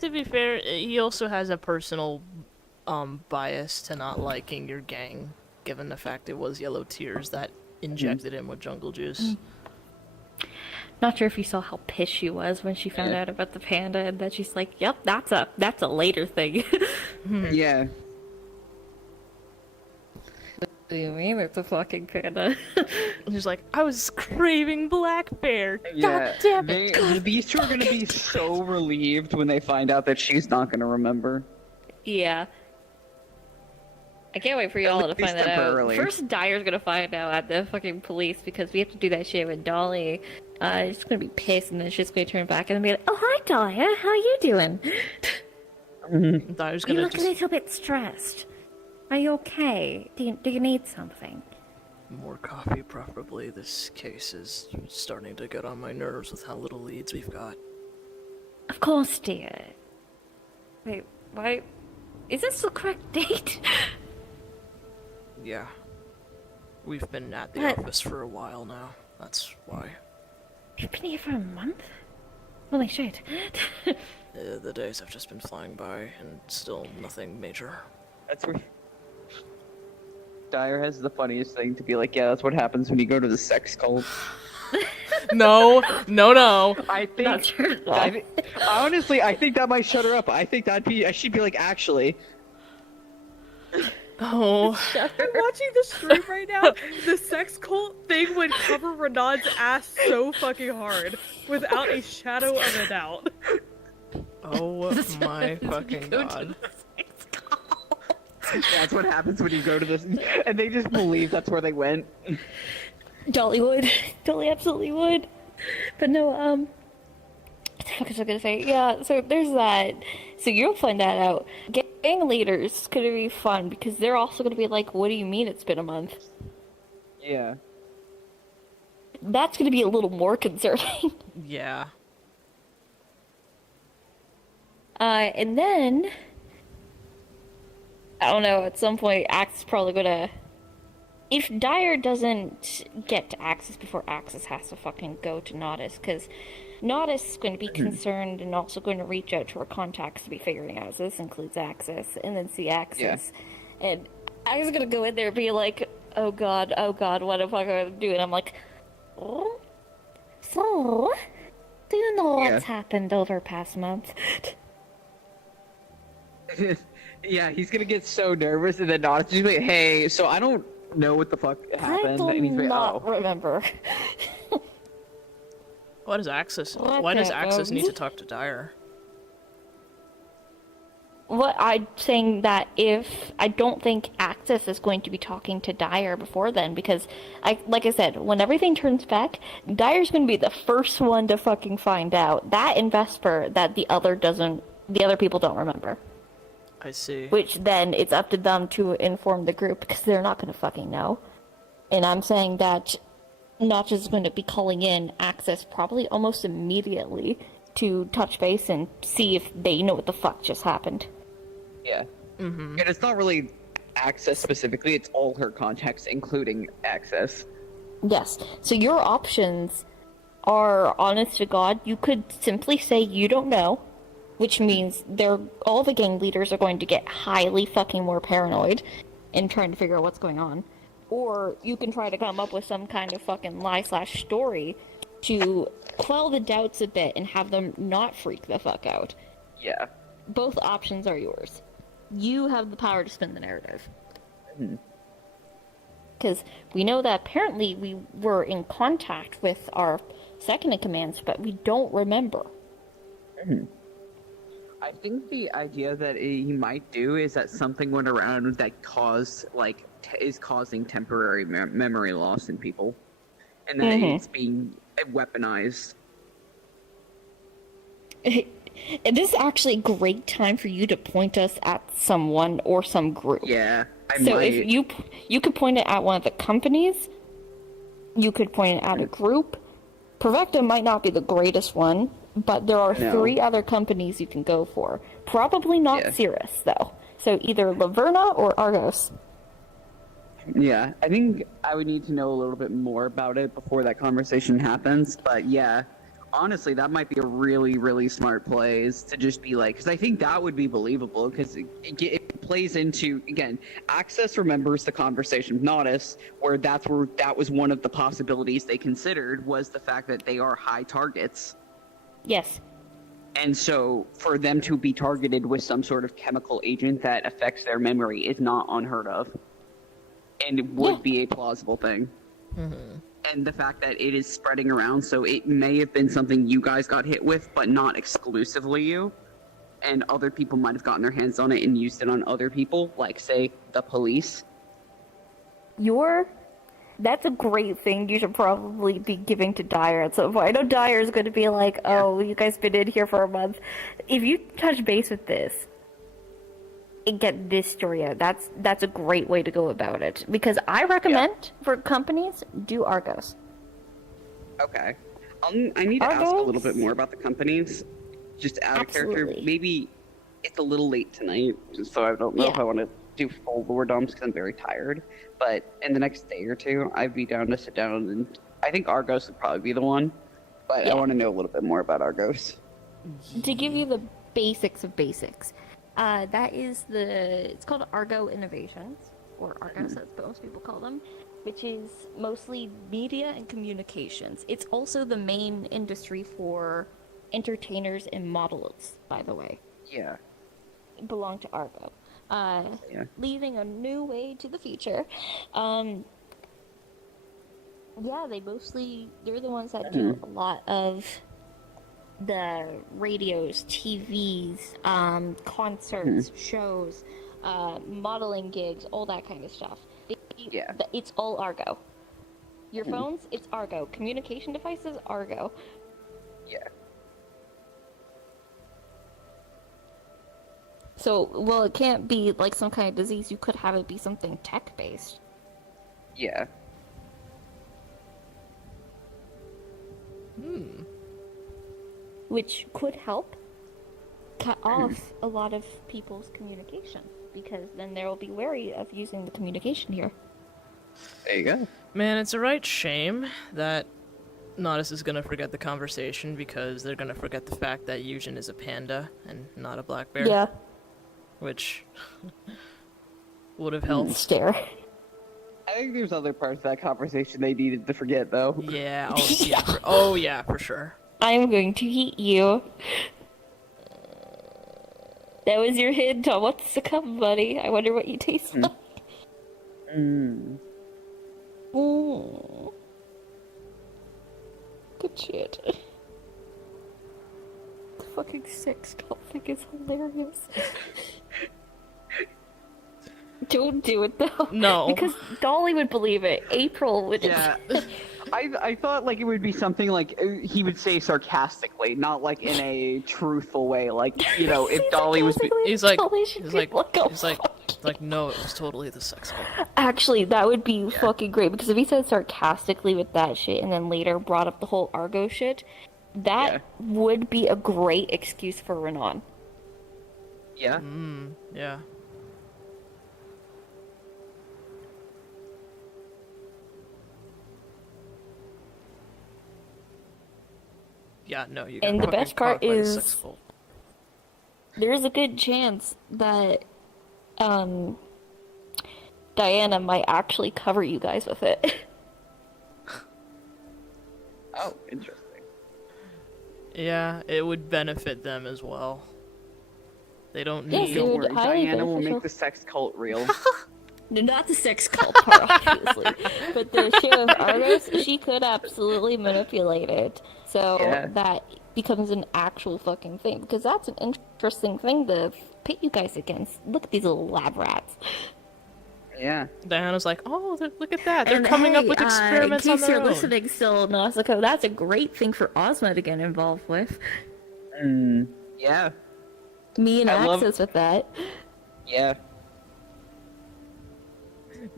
To be fair, he also has a personal bias to not liking your gang, given the fact it was Yellow Tears that injected him with jungle juice. Not sure if you saw how pissed she was when she found Yeah. out about the panda, and that she's like, "Yep, that's a later thing." Yeah. What do you mean it's a fucking panda? He's like, I was craving black bear. Yeah. God damn it. These two are gonna be so relieved when they find out that she's not gonna remember. Yeah. I can't wait for y'all to least find that out. temporarily. First, Dyer's gonna find out at the fucking police because we have to do that shit with Dolly. She's gonna be pissed, and then she's gonna turn back and be like, "Oh, hi, Dyer. How you doing? Dyer's You gonna look a just little bit stressed. Are you okay? Do you need something?" more coffee, preferably. This case is starting to get on my nerves with how little leads we've got. Of course, dear. Wait, why? Is this the correct date? Yeah. We've been at the What? office for a while now. That's why. You've been here for a month? Holy shit. The days have just been flying by, and still nothing major. That's where Dyer has the funniest thing to be like, yeah, that's what happens when you go to the sex cult. No. I think Not sure at all. honestly, I think that might shut her up. I think she'd be like, actually. Oh. I'm watching the stream right now. The sex cult thing would cover Renard's ass so fucking hard, without a shadow of a doubt. Oh my fucking Go to god. That's what happens when you go to this, and they just believe that's where they went. Dolly would. Dolly absolutely would. But no, what the fuck was I gonna say? Yeah, so there's that. So you'll find that out. Gang leaders is gonna be fun because they're also gonna be like, what do you mean it's been a month? Yeah. That's gonna be a little more concerning. Yeah. And then, I don't know, at some point, Axe is probably gonna... If Dyer doesn't get to Axis before Axis has to fucking go to Nodus, because Nodus is going to be concerned and also going to reach out to her contacts to be figuring out, so this includes Axis, and then see Axis. And I was gonna go in there and be like, oh god, what the fuck am I doing? I'm like, oh? So, do you know what's happened over past month? Yeah, he's gonna get so nervous, and then not just be like, hey, so I don't know what the fuck I happened. do And he's like, not oh. remember. Why does Axis? What Why does Axis happened? need to talk to Dyer? What I'm saying that if I don't think Axis is going to be talking to Dyer before then, because like I said, when everything turns back, Dyer's going to be the first one to fucking find out that in Vesper that the other people don't remember. I see. Which then it's up to them to inform the group because they're not going to fucking know. And I'm saying that Notch is going to be calling in Axis probably almost immediately to touch base and see if they know what the fuck just happened. Yeah. Mm-hmm. And it's not really Access specifically, it's all her contacts, including Access. Yes. So your options are, honest to God, you could simply say you don't know, which means all the gang leaders are going to get highly fucking more paranoid in trying to figure out what's going on. Or you can try to come up with some kind of fucking lie/story to quell the doubts a bit and have them not freak the fuck out. Yeah. Both options are yours. You have the power to spin the narrative. Because we know that apparently we were in contact with our second-in-commands, but we don't remember. I think the idea that he might do is that something went around that is causing temporary memory loss in people. And that it's being weaponized. It is actually a great time for you to point us at someone or some group. Yeah, if you could point it at one of the companies, you could point it at a group. Provecta might not be the greatest one, but there are 3 other companies you can go for. Probably not Cirrus, though. So either Laverna or Argos. Yeah, I think I would need to know a little bit more about it before that conversation happens, but yeah. Honestly, that might be a really, really smart play, is to just be like, because I think that would be believable, because it plays into, again, Access remembers the conversation with Nodus, where that was one of the possibilities they considered, was the fact that they are high targets. Yes. And so, for them to be targeted with some sort of chemical agent that affects their memory is not unheard of. And it would be a plausible thing. And the fact that it is spreading around, so it may have been something you guys got hit with, but not exclusively you. And other people might have gotten their hands on it and used it on other people, like, say, the police. That's a great thing you should probably be giving to Dyer at some point. I know Dyer is going to be like, oh, you guys been in here for a month. If you touch base with this and get this story out, that's a great way to go about it. Because I recommend, for companies, do Argos. Okay. I need to ask a little bit more about the companies. Just out of character. Maybe it's a little late tonight, so I don't know if I want to do full lore dumps because I'm very tired. But in the next day or two, I'd be down to sit down, and I think Argos would probably be the one. But I want to know a little bit more about Argos. To give you the basics of basics, it's called Argo Innovations, or Argos as most people call them, which is mostly media and communications. It's also the main industry for entertainers and models, by the way. Yeah. Belong to Argo. Leading a new way to the future. They're the ones that do a lot of the radios, TVs, concerts, shows, modeling gigs, all that kind of stuff. It's all Argo. Your phones, it's Argo. Communication devices, Argo. Yeah. So, it can't be like some kind of disease. You could have it be something tech-based. Yeah. Which could help cut off a lot of people's communication, because then they'll be wary of using the communication here. There you go. Man, it's a right shame that Nodus is gonna forget the conversation, because they're gonna forget the fact that Eugen is a panda and not a black bear. Yeah. Which would have helped. Stare. I think there's other parts of that conversation they needed to forget, though. Yeah. For sure. I'm going to eat you. That was your hint on what's to come, buddy. I wonder what you taste like. Good shit. fucking sex cult thing is hilarious. Don't do it though. No. Because Dolly would believe it. April would. Yeah. I thought like it would be something like he would say sarcastically, not like in a truthful way. Like, you know, if Dolly was. He's like, Dolly should he's be like, oh, he's like, no, it was totally the sex cult. Actually, that would be fucking great because if he said sarcastically with that shit and then later brought up the whole Argo shit, that would be a great excuse for Renan. Yeah. Yeah. Yeah, no, you got And the fucking best part caught by the is- sex cult. There's a good chance that Diana might actually cover you guys with it. Oh, interesting. Yeah, it would benefit them as well. They don't Yes, need. it Don't would worry, highly Diana will beneficial. make the sex cult real. No, not the sex cult part, obviously. But the shit with Argos, she could absolutely manipulate it. So that becomes an actual fucking thing. Because that's an interesting thing to pit you guys against. Look at these little lab rats. Yeah. Diana's like, oh, look at that. They're And coming up hey, with experiments in on case their you're own. listening still, Nausicaa, that's a great thing for Ozma to get involved with. Yeah. Me and I love- Access with that. Yeah.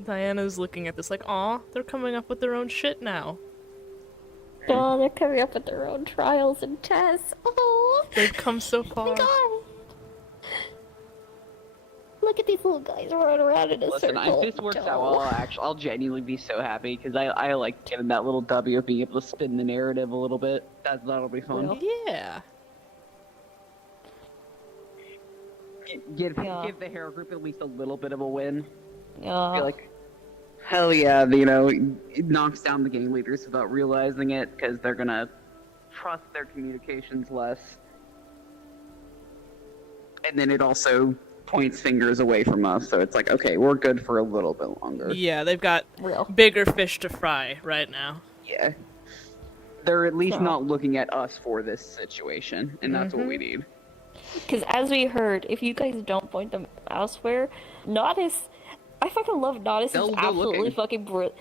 Diana's looking at this like, aw, they're coming up with their own shit now. Oh, they're coming up with their own trials and tests. Oh, They've come so far. God. Look at these little guys running around in a Listen, circle. if this works out well, I'll genuinely be so happy because I like getting that little W of being able to spin the narrative a little bit. That'll be fun. Well. Yeah. Give the Hero group at least a little bit of a win. Yeah. Be like, hell yeah, you know, it knocks down the gang leaders without realizing it because they're gonna trust their communications less. And then it also points fingers away from us, so it's like, okay, we're good for a little bit longer. Yeah, they've got Real. bigger fish to fry right now. Yeah. They're at least Yeah. not looking at us for this situation, and that's what we need. Because as we heard, if you guys don't point them elsewhere, Nodis, I fucking love Nodis. They'll Is go absolutely looking. fucking brilliant.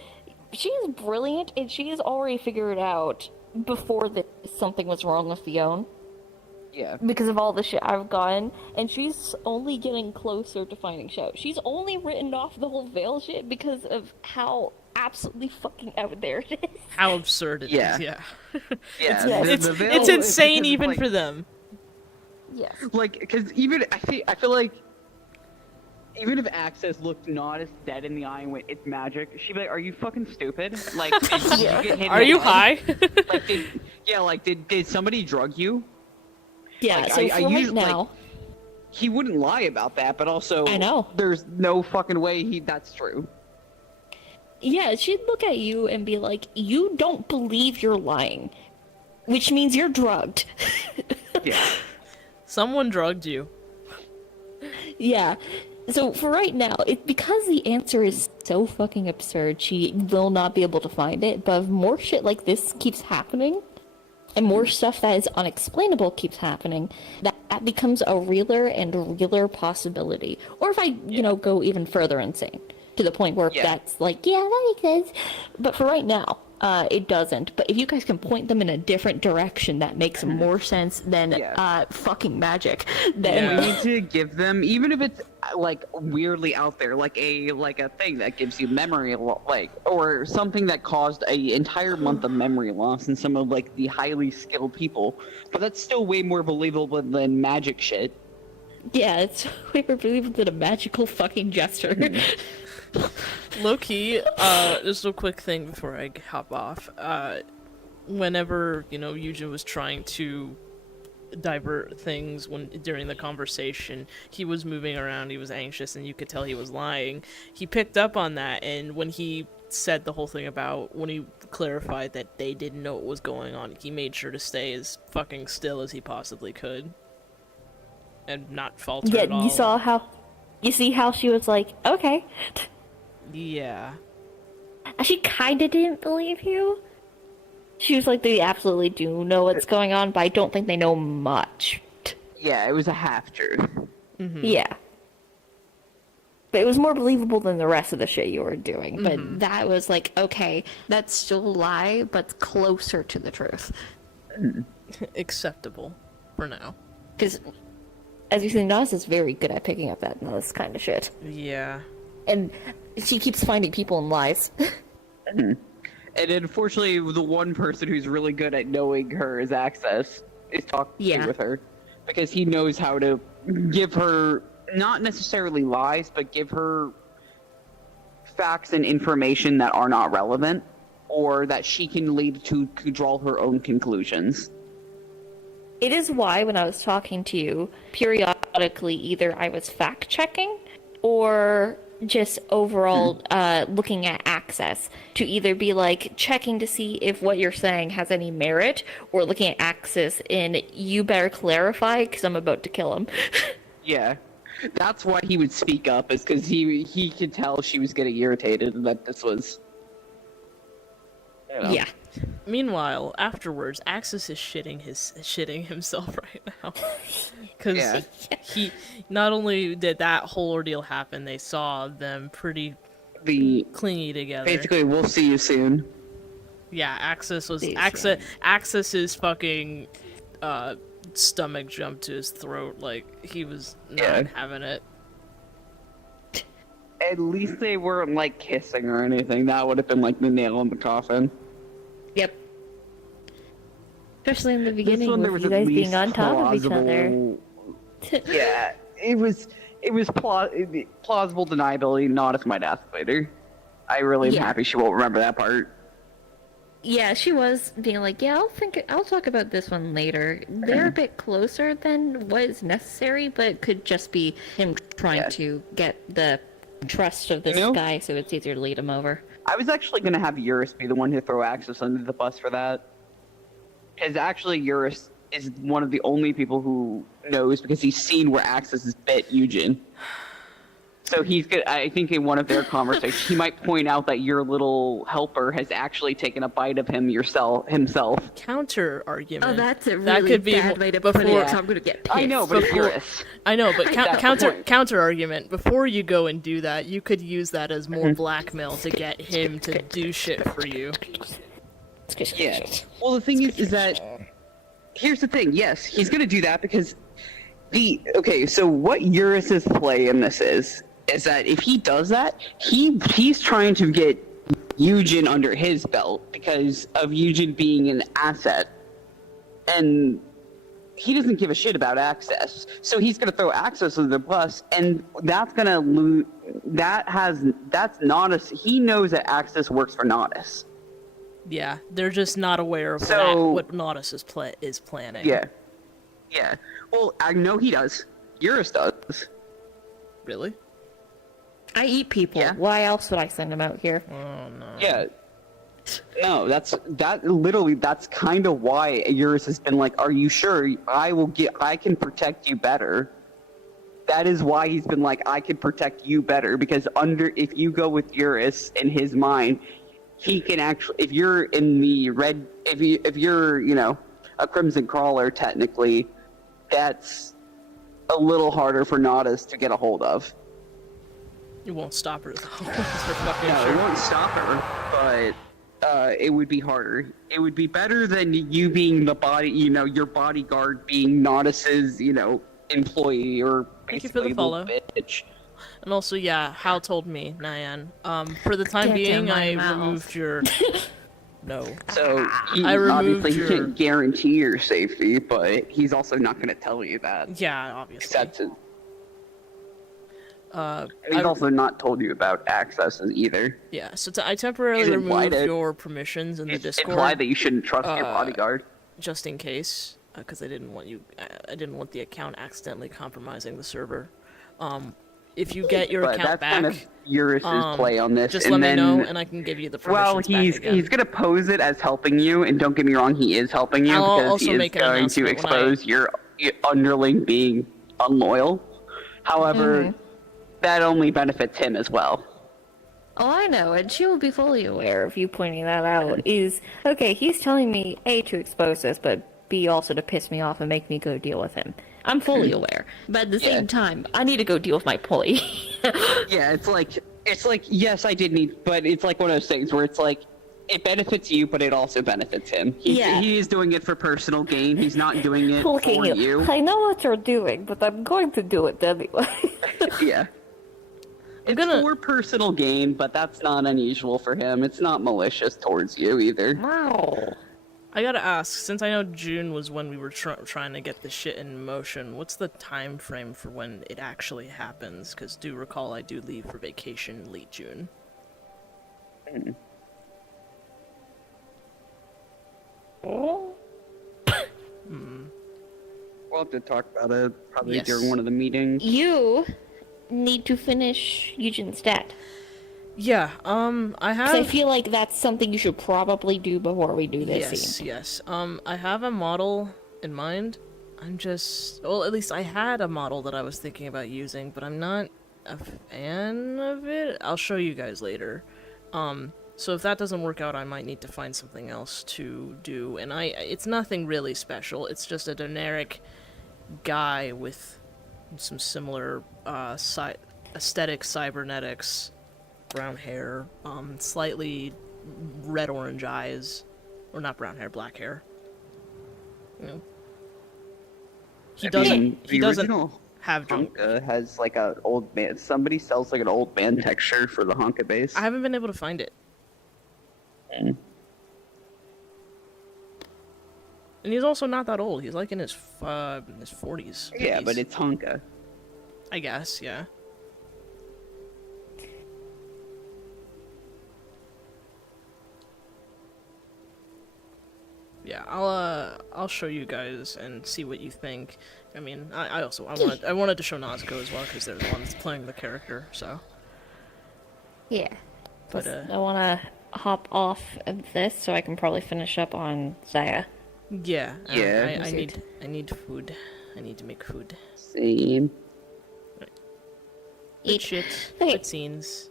She is brilliant, and she has already figured out before that something was wrong with Fionn. Yeah. Because of all the shit I've gotten, and she's only getting closer to finding Show. She's only written off the whole Veil shit because of how absolutely fucking out there it is. How absurd it is, Yeah. yeah. Yeah. It's the Veil it's is insane because, even like, for them. Yes. Like, because even I feel like even if Access looked not as dead in the eye and went, "It's magic," she'd be like, "Are you fucking stupid? Like, did you get hit in Are the you head? high? Did somebody drug you?" Yeah, Like, so I for right usually, like, now, He wouldn't lie about that, but also I know. there's no fucking way that's true. yeah, she'd look at you and be like, you don't believe you're lying, which means you're drugged. Yeah. Someone drugged you. Yeah. So for right now, because the answer is so fucking absurd, she will not be able to find it. But if more shit like this keeps happening, and more stuff that is unexplainable keeps happening, that becomes a realer and realer possibility. Or if I, go even further insane, to the point where that's like, yeah, that makes sense. But for right now, it doesn't. But if you guys can point them in a different direction that makes more sense than fucking magic, then We need to give them, even if it's like weirdly out there, like a thing that gives you memory, like, or something that caused a entire month of memory loss in some of like the highly skilled people. But that's still way more believable than magic shit. yeah, it's way more believable than a magical fucking gesture. Low key, just a quick thing before I hop off. Whenever, Yujin was trying to divert things during the conversation, he was moving around, he was anxious, and you could tell he was lying. He picked up on that, and when he said the whole thing about when he clarified that they didn't know what was going on, he made sure to stay as fucking still as he possibly could and not falter at all. You see how she was like, okay. Yeah. She kinda didn't believe you. She was like, they absolutely do know what's going on, but I don't think they know much. Yeah, it was a half-truth. Mm-hmm. Yeah. But it was more believable than the rest of the shit you were doing. But that was like, okay, that's still a lie, but closer to the truth. Acceptable for now. Because, as you see, Nas is very good at picking up this kind of shit. Yeah. And she keeps finding people in lies. And unfortunately, the one person who's really good at knowing her is Access, is talking with her. Because he knows how to give her, not necessarily lies, but give her facts and information that are not relevant, or that she can lead to draw her own conclusions. It is why, when I was talking to you, periodically either I was fact-checking or just overall looking at Access to either be like checking to see if what you're saying has any merit, or looking at Access in you better clarify because I'm about to kill him. Yeah. That's why he would speak up, is because he could tell she was getting irritated and that this was... you know. Yeah. Meanwhile, afterwards, Axis is shitting himself right now. Because he not only did that whole ordeal happen, they saw them pretty clingy together. Basically, we'll see you soon. Yeah, Axis's fucking stomach jumped to his throat, like he was not having it. At least they weren't like kissing or anything. That would have been like the nail in the coffin. Yep. Especially in the beginning with you guys being on top of each other. Yeah, it was plausible deniability, not as my death later. I really am happy she won't remember that part. Yeah, she was being like, yeah, I'll talk about this one later. They're a bit closer than what is necessary, but it could just be him trying to get the trust of this guy so it's easier to lead him over. I was actually going to have Eurus be the one to throw Axis under the bus for that. Because actually Eurus is one of the only people who knows, because he's seen where Axis has bit Eugen. So he's good. I think in one of their conversations, he might point out that your little helper has actually taken a bite of him himself. Counter argument. Oh, that's a really that could be bad way to put it. So I'm gonna get pissed. I know, but it's Eurus. I know, but counter argument. Before you go and do that, you could use that as more blackmail to get him to do shit for you. Yeah. Well, the thing is that here's the thing. Yes, he's gonna do that because so what Eurus's play in this is that if he does that, he's trying to get Eugen under his belt because of Eugen being an asset, and he doesn't give a shit about Access. So he's gonna throw Access under the bus, and that's gonna lose. That's Nodus. He knows that Access works for Nodus. Yeah, they're just not aware of what Nodus is planning. Yeah. Yeah. Well, I know he does. Eurus does. Really? I eat people. Yeah. Why else would I send him out here? Oh no. Yeah. No, that's kind of why Eurus has been like, "Are you sure? I can protect you better." That is why he's been like, "I can protect you better," because if you go with Eurus in his mind, he can actually. If you're in the red, if you're a Crimson Crawler, technically, that's a little harder for Nodus to get a hold of. It won't stop her though. It won't stop her, but it would be harder. It would be better than you being the body, your bodyguard being Nodus's, employee or Thank you for the basically follow. bitch. And also, Hal told me, Nyan, for the time being, I removed your... No. So, I removed obviously he can't guarantee your safety, but he's also not going to tell you that. Yeah, obviously. Except he's also not told you about accesses either. Yeah, so I temporarily removed your permissions in the Discord. Implied that you shouldn't trust your bodyguard. Just in case, because I didn't want the account accidentally compromising the server. If you get your account back, that's kind of Eurus's play on this. Just let me know, and I can give you the permissions back again. He's gonna pose it as helping you, and don't get me wrong, he is helping you because he is going to expose your underling being unloyal. However, that only benefits him as well. Oh, I know, and she will be fully aware of you pointing that out. Okay, he's telling me A, to expose this, but be also to piss me off and make me go deal with him. I'm fully aware, but at the same time, I need to go deal with my pulley. Yeah, it's like yes, I did need, but it's like one of those things where it's like it benefits you, but it also benefits him. He is doing it for personal gain. He's not doing it Look at for you. I know what you're doing, but I'm going to do it anyway. Yeah. It's for personal gain, but that's not unusual for him. It's not malicious towards you either. Wow. I gotta ask, since I know June was when we were trying to get the shit in motion, what's the time frame for when it actually happens? Because do recall I do leave for vacation late June. Oh. We'll have to talk about it probably Yes. during one of the meetings. You need to finish Eugen's stat. Yeah, I have... 'Cause I feel like that's something you should probably do before we do this scene. Yes. I have a model in mind. Well, at least I had a model that I was thinking about using, but I'm not a fan of it. I'll show you guys later. So if that doesn't work out, I might need to find something else to do. And it's nothing really special. It's just a generic guy with some similar aesthetic cybernetics, brown hair, slightly red-orange eyes, or not brown hair, black hair. You know, he doesn't have junk. Honka has like an old man. Somebody sells like an old man texture for the Honka base. I haven't been able to find it. And he's also not that old. He's like in his 40s. Yeah, 50s. but it's Honka. I guess, yeah. Yeah, I'll show you guys and see what you think. I mean, I wanted to show Nazco as well because they're the ones playing the character. So. Yeah. But I want to hop off of this so I can probably finish up on Zaya. Yeah. Yeah. I need food. I need to make food. Same. Eat shit. Okay. Cutscenes.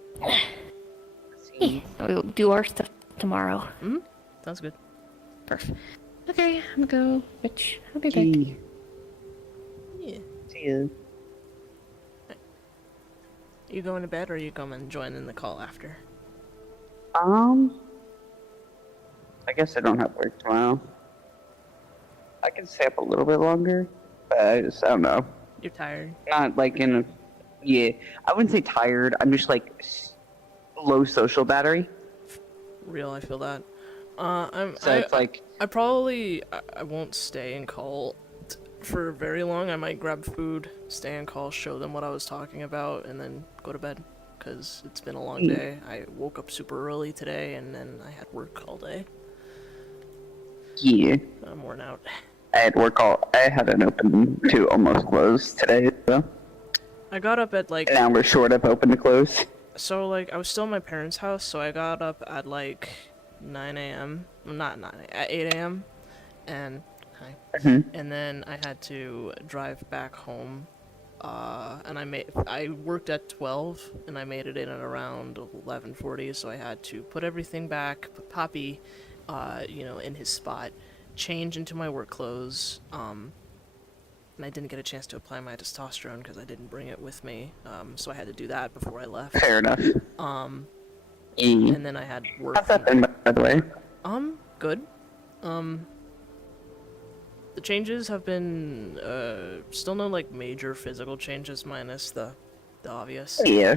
We'll do our stuff tomorrow. Sounds good. Perfect. Okay, I'm gonna go. Bitch, I'll be back. Yeah. See ya. You going to bed or are you coming and join in the call after? I guess I don't have work tomorrow. I can stay up a little bit longer, but I don't know. You're tired. Not like yeah, I wouldn't say tired. I'm just like low social battery. Real, I feel that. It's like I won't stay and call for very long. I might grab food, stay and call, show them what I was talking about, and then go to bed. Because it's been a long day. I woke up super early today, and then I had work all day. Yeah. I'm worn out. I had an open to almost close today, so. I got up at like... An hour short of open to close. So, like, I was still at my parents' house, so I got up at like 9 a.m. Well, not 9 a.m. At 8 a.m. And... Hi. And then I had to drive back home. And I worked at 12, and I made it in at around 11:40, so I had to put everything back, put Poppy, in his spot, change into my work clothes, and I didn't get a chance to apply my testosterone because I didn't bring it with me, so I had to do that before I left. Fair enough. And then I had work. How's that been, by the way? Good. The changes have been, still no, like, major physical changes minus the obvious. Yeah.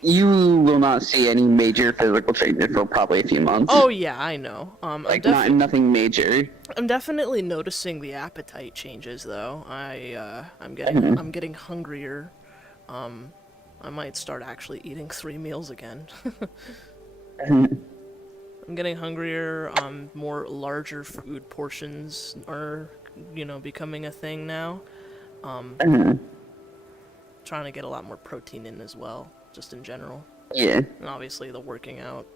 You will not see any major physical changes for probably a few months. Oh, yeah, I know. Like, nothing major. I'm definitely noticing the appetite changes, though. I'm getting hungrier. I might start actually eating 3 meals again. I'm getting hungrier, more larger food portions are, becoming a thing now. Trying to get a lot more protein in as well, just in general. Yeah. And obviously the working out.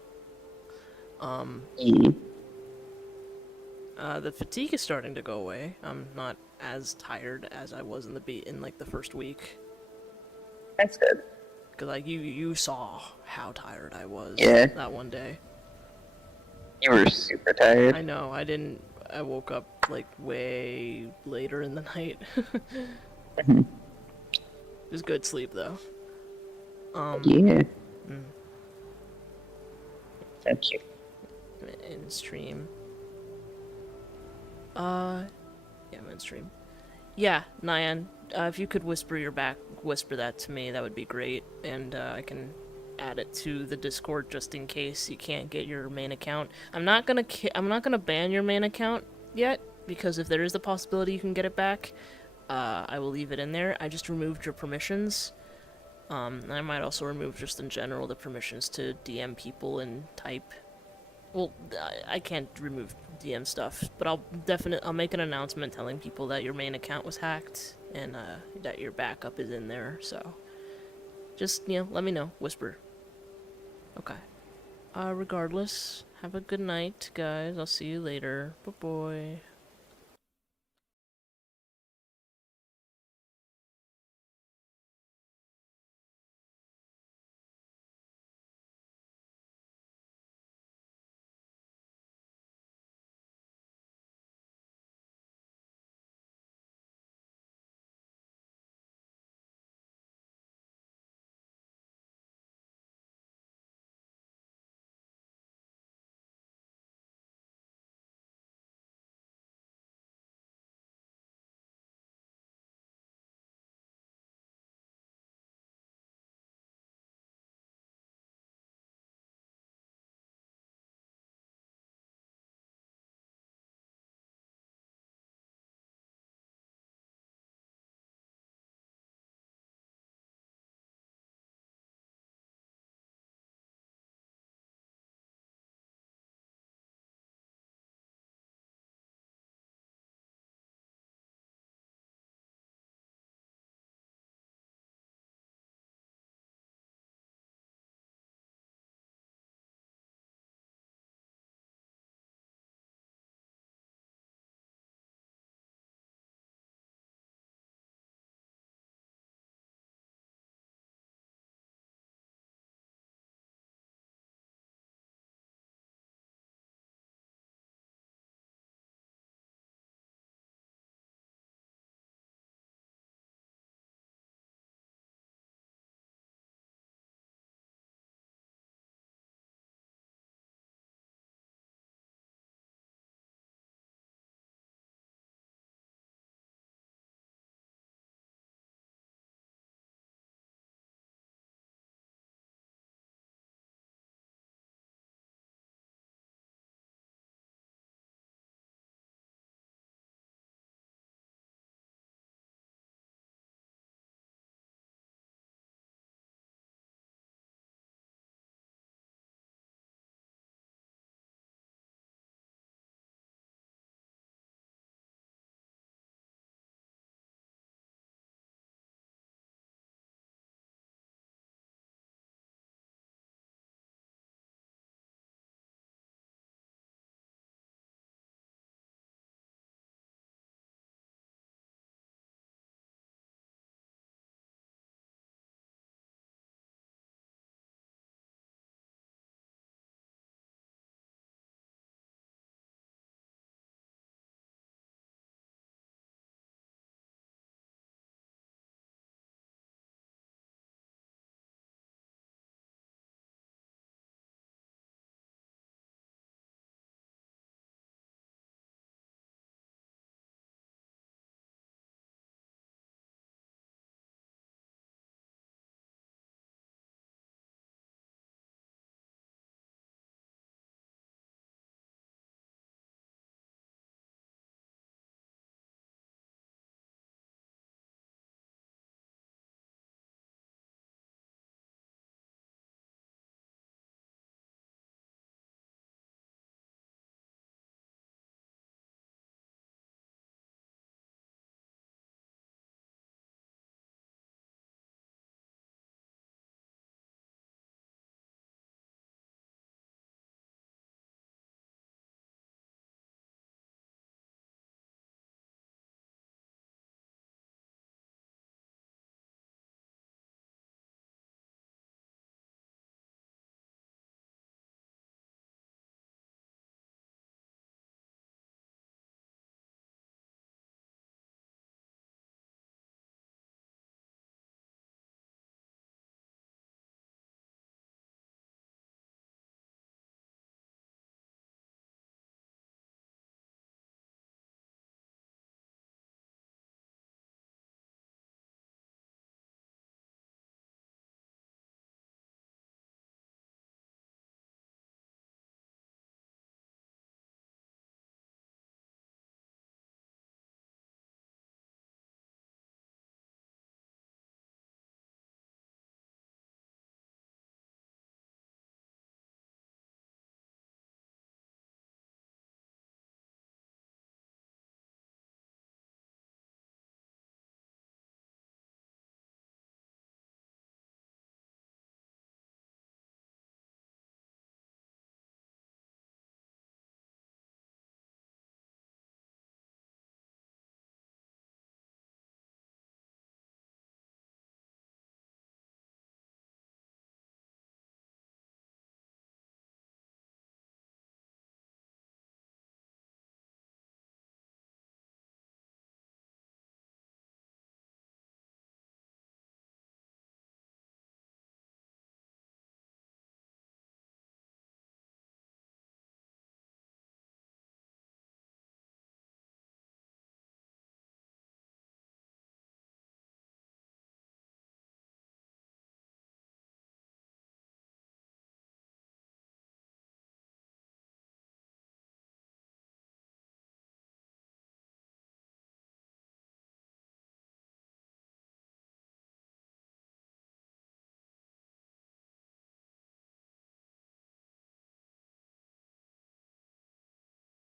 The fatigue is starting to go away. I'm not as tired as I was in the first week. That's good. Because, like, you saw how tired I was Yeah. that one day. You were super tired. I know, I didn't... I woke up like way later in the night. Mhm. It was good sleep though. Yeah. Mm, Thank you. in stream. Yeah, I'm in stream. Yeah, Nyan, if you could whisper that to me, that would be great, and I can add it to the Discord just in case you can't get your main account. I'm not gonna ban your main account yet, because if there is the possibility you can get it back, I will leave it in there. I just removed your permissions. And I might also remove just in general the permissions to DM people and type. Well, I can't remove DM stuff, but I'll make an announcement telling people that your main account was hacked and that your backup is in there. So, just let me know. Whisper. Okay. Regardless, have a good night, guys. I'll see you later. Bye bye.